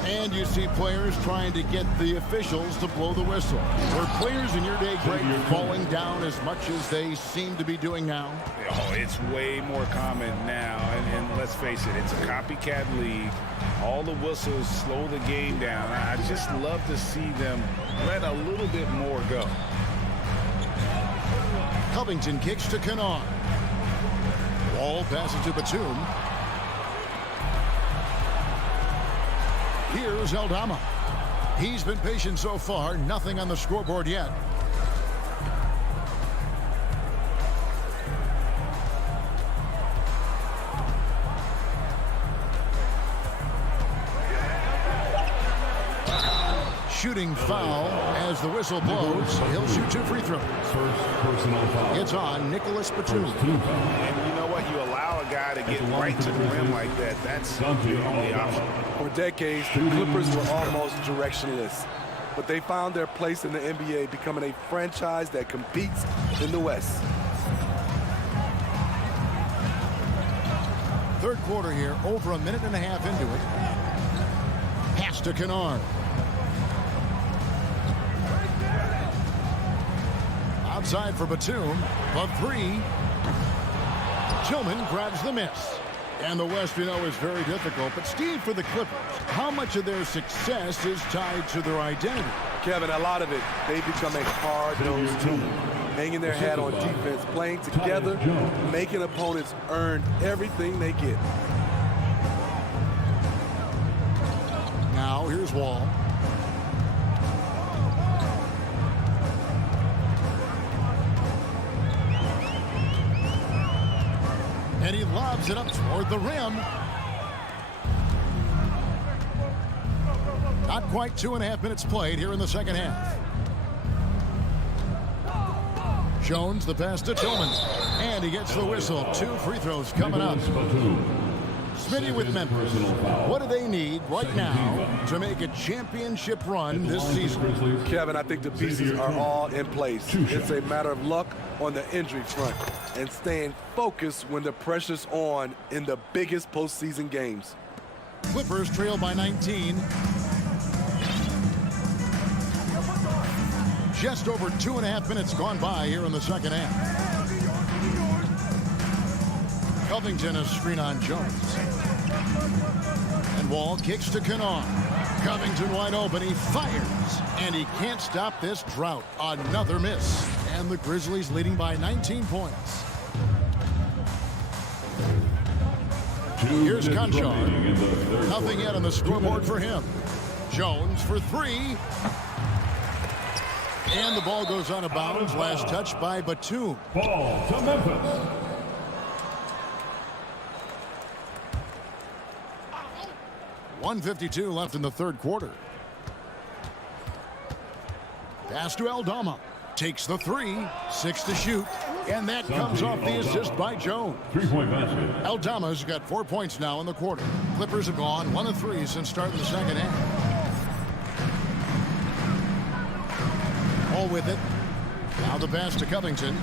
And you see players trying to get the officials to blow the whistle. Were players in your day, Greg, falling down as much as they seem to be doing now? Oh, it's way more common now. And let's face it, it's a copycat league. All the whistles slow the game down. I just love to see them let a little bit more go. Covington kicks to Kennard. Wall passes to Batum. Here's Aldama. He's been patient so far. Nothing on the scoreboard yet. Shooting foul as the whistle blows. He'll shoot 2 free throws. First personal foul. It's on Nicholas Batum. And you know what? You allow a guy to get right to the rim like that. That's your only option. For decades, the Clippers were almost directionless. But they found their place in the NBA, becoming a franchise that competes in the West. Third quarter here, over a minute and a half into it. Pass to Kennard. Outside for Batum. The 3. Tillman grabs the miss. And the West, you know, is very difficult. But, Steve, for the Clippers, how much of their success is tied to their identity? Kevin, a lot of it. They've become a hard-nosed team, hanging their hat on defense, playing together, making opponents earn everything they get. Now, here's Wall. And he lobs it up toward the rim. Not quite 2.5 minutes played here in the second half. Jones, the pass to Tillman. And he gets the whistle. 2 free throws coming up. Spydi with Memphis. What do they need right now to make a championship run this season? Kevin, I think the pieces are all in place. It's a matter of luck on the injury front and staying focused when the pressure's on in the biggest postseason games. Clippers trail by 19. Just over 2.5 minutes gone by here in the second half. Covington a screen on Jones. And Wall kicks to Kennard. Covington wide open. He fires. And he can't stop this drought. Another miss. And the Grizzlies leading by 19 points. Here's Conchar. Nothing yet on the scoreboard for him. Jones for 3. And the ball goes out of bounds. Last touch by Batum. Ball to Memphis. .152 left in the third quarter. Pass to Aldama. Takes the 3. 6 to shoot. And that comes off the assist by Jones. 3-point basket. Aldama's got 4 points now in the quarter. Clippers have gone 1 of 3 since starting the second half. All with it. Now the pass to Covington.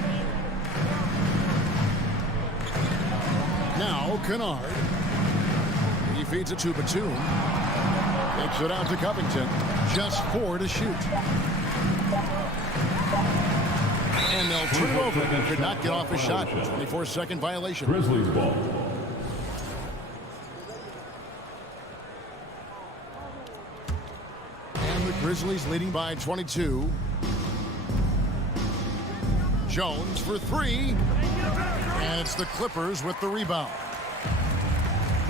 Now Kennard. He feeds it to Batum. Takes it out to Covington. Just 4 to shoot. And they'll turn it over. Could not get off his shot. 24-second violation. Grizzlies ball. And the Grizzlies leading by 22. Jones for 3. And it's the Clippers with the rebound.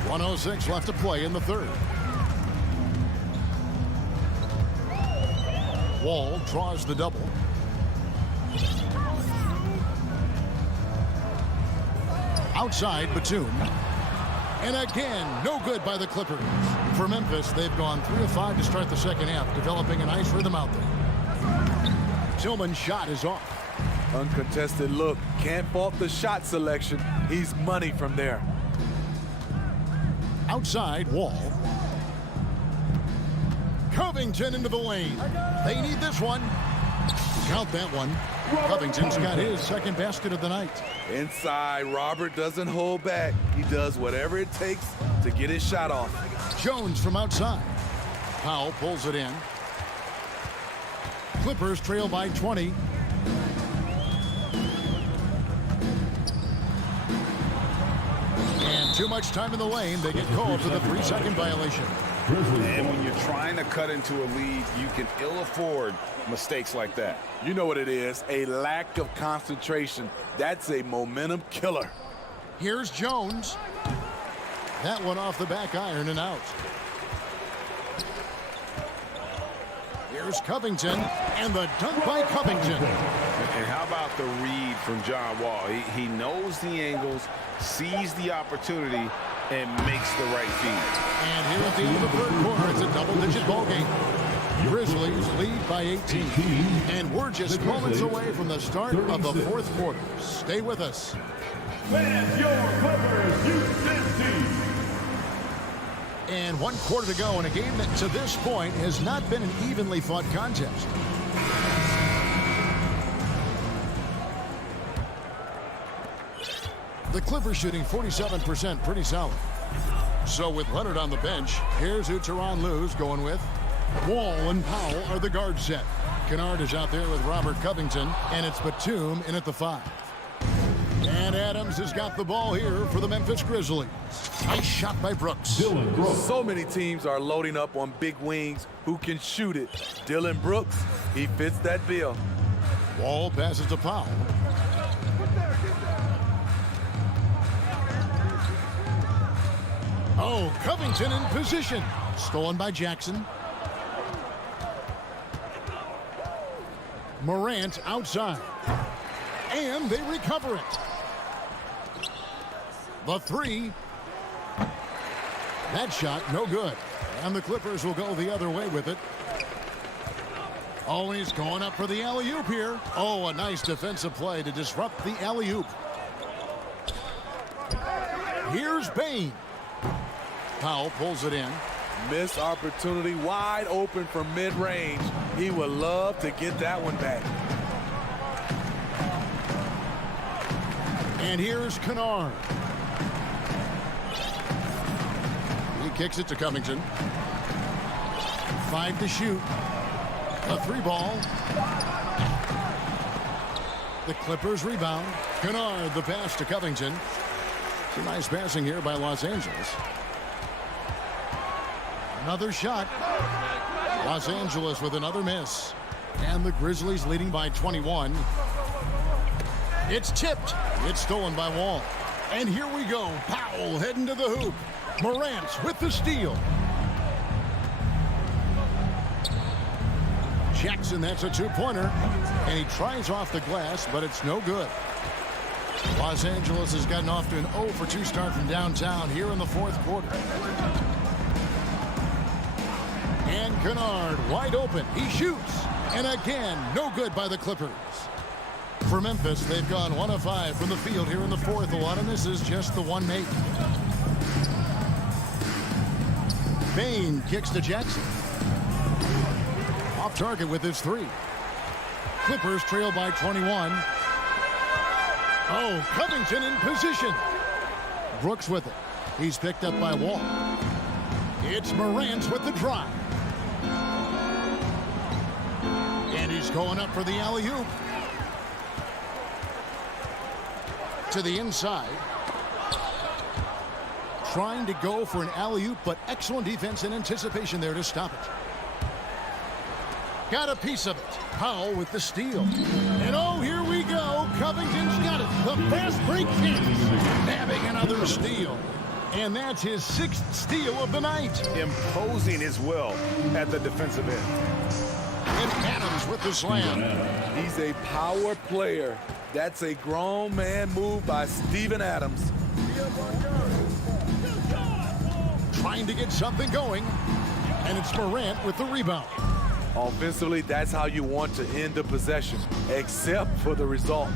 1:06 left to play in the third. Wall draws the double. Outside Batum. And again, no good by the Clippers. For Memphis, they've gone 3 of 5 to start the second half, developing a nice rhythm out there. Tillman's shot is off. Uncontested look. Can't fault the shot selection. He's money from there. Outside Wall. Covington into the lane. They need this one. Count that one. Covington's got his second basket of the night. Inside, Robert doesn't hold back. He does whatever it takes to get his shot off. Jones from outside. Powell pulls it in. Clippers trail by 20. And too much time in the lane. They get called for the 3-second violation. And when you're trying to cut into a lead, you can ill afford mistakes like that. You know what it is, a lack of concentration. That's a momentum killer. Here's Jones. That one off the back iron and out. Here's Covington, and the dunk by Covington. And how about the read from John Wall? He knows the angles, sees the opportunity, and makes the right feed. And here at the end of the third quarter, it's a double-digit ball game. Grizzlies lead by 18. And we're just moments away from the start of the fourth quarter. Stay with us. Fans, your Clippers, Houston team. And 1 quarter to go in a game that to this point has not been an evenly fought contest. The Clippers shooting 47%, pretty solid. So with Leonard on the bench, here's who Tyronn Lue's going with. Wall and Powell are the guard set. Kennard is out there with Robert Covington, and it's Batum in at the 5. And Adams has got the ball here for the Memphis Grizzlies. Nice shot by Brooks. So many teams are loading up on big wings who can shoot it. Dylan Brooks, he fits that bill. Wall passes to Powell. Oh, Covington in position. Stolen by Jackson. Morant outside. And they recover it. The 3. That shot, no good. And the Clippers will go the other way with it. Oh, he's going up for the alley-oop here. Oh, a nice defensive play to disrupt the alley-oop. Here's Bane. Powell pulls it in. Missed opportunity, wide open from mid-range. He would love to get that one back. And here's Kennard. He kicks it to Covington. 5 to shoot. A 3 ball. The Clippers rebound. Kennard the pass to Covington. Some nice passing here by Los Angeles. Another shot. Los Angeles with another miss. And the Grizzlies leading by 21. It's tipped. It's stolen by Wall. And here we go. Powell heading to the hoop. Morant with the steal. Jackson, that's a 2-pointer. And he tries off the glass, but it's no good. Los Angeles has gotten off to an 0-for-2 start from downtown here in the fourth quarter. And Kennard wide open. He shoots. And again, no good by the Clippers. For Memphis, they've gone 1 of 5 from the field here in the fourth. A lot of misses, just the one make. Bane kicks to Jackson. Off target with his 3. Clippers trail by 21. Oh, Covington in position. Brooks with it. He's picked up by Wall. It's Morant with the drive. And he's going up for the alley-oop. To the inside. Trying to go for an alley-oop, but excellent defense and anticipation there to stop it. Got a piece of it. Powell with the steal. And oh, here we go. Covington's got it. The fast break kick. Nabbing another steal. And that's his 6th steal of the night. Imposing his will at the defensive end. And Adams with the slam. He's a power player. That's a grown man move by Steven Adams. Trying to get something going. And it's Morant with the rebound. Offensively, that's how you want to end the possession, except for the result.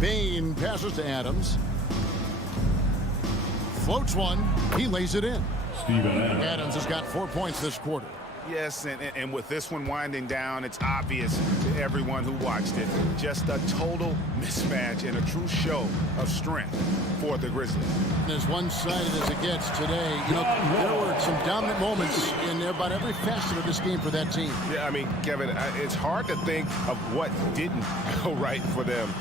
Bane passes to Adams. Floats one. He lays it in. Adams has got 4 points this quarter. Yes, and with this one winding down, it's obvious to everyone who watched it. Just a total mismatch and a true show of strength for the Grizzlies. As one-sided as it gets today, you know, there were some dominant moments in about every facet of this game for that team. Yeah, I mean, Kevin, it's hard to think of what didn't go right for them.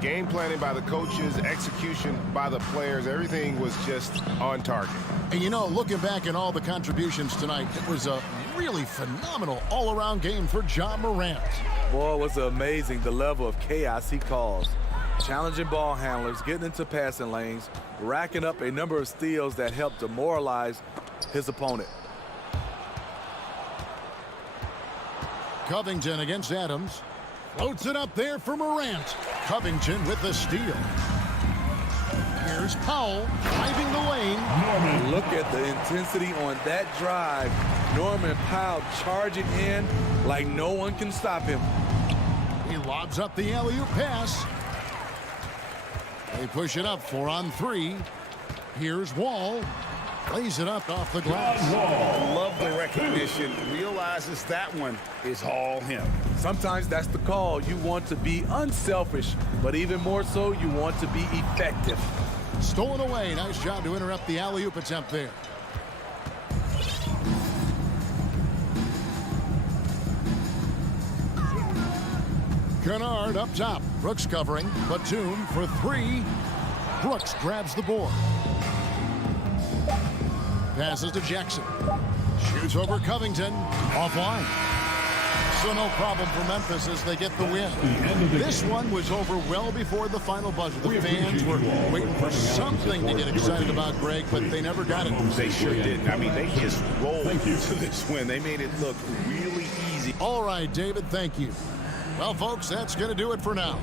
Game planning by the coaches, execution by the players, everything was just on target. And you know, looking back at all the contributions tonight, it was a really phenomenal all-around game for Ja Morant. Boy, it was amazing the level of chaos he caused. Challenging ball handlers, getting into passing lanes, racking up a number of steals that helped demoralize his opponent. Covington against Adams. Floats it up there for Morant. Covington with the steal. Here's Powell driving the lane. Look at the intensity on that drive. Norman Powell charging in like no one can stop him. He lobs up the alley-oop pass. They push it up 4-on-3. Here's Wall. Lays it up off the glass. Love the recognition. Realizes that one is all him. Sometimes that's the call. You want to be unselfish, but even more so, you want to be effective. Stolen away. Nice job to interrupt the alley-oop attempt there. Kennard up top. Brooks covering. Batum for three. Brooks grabs the board. Passes to Jackson. Shoots over Covington. Offline. So no problem for Memphis as they get the win. This one was over well before the final buzzer. The fans were waiting for something to get excited about, Greg, but they never got it. They sure didn't. I mean, they just rolled to this win. They made it look really easy. All right, David, thank you. Well, folks, that's going to do it for now.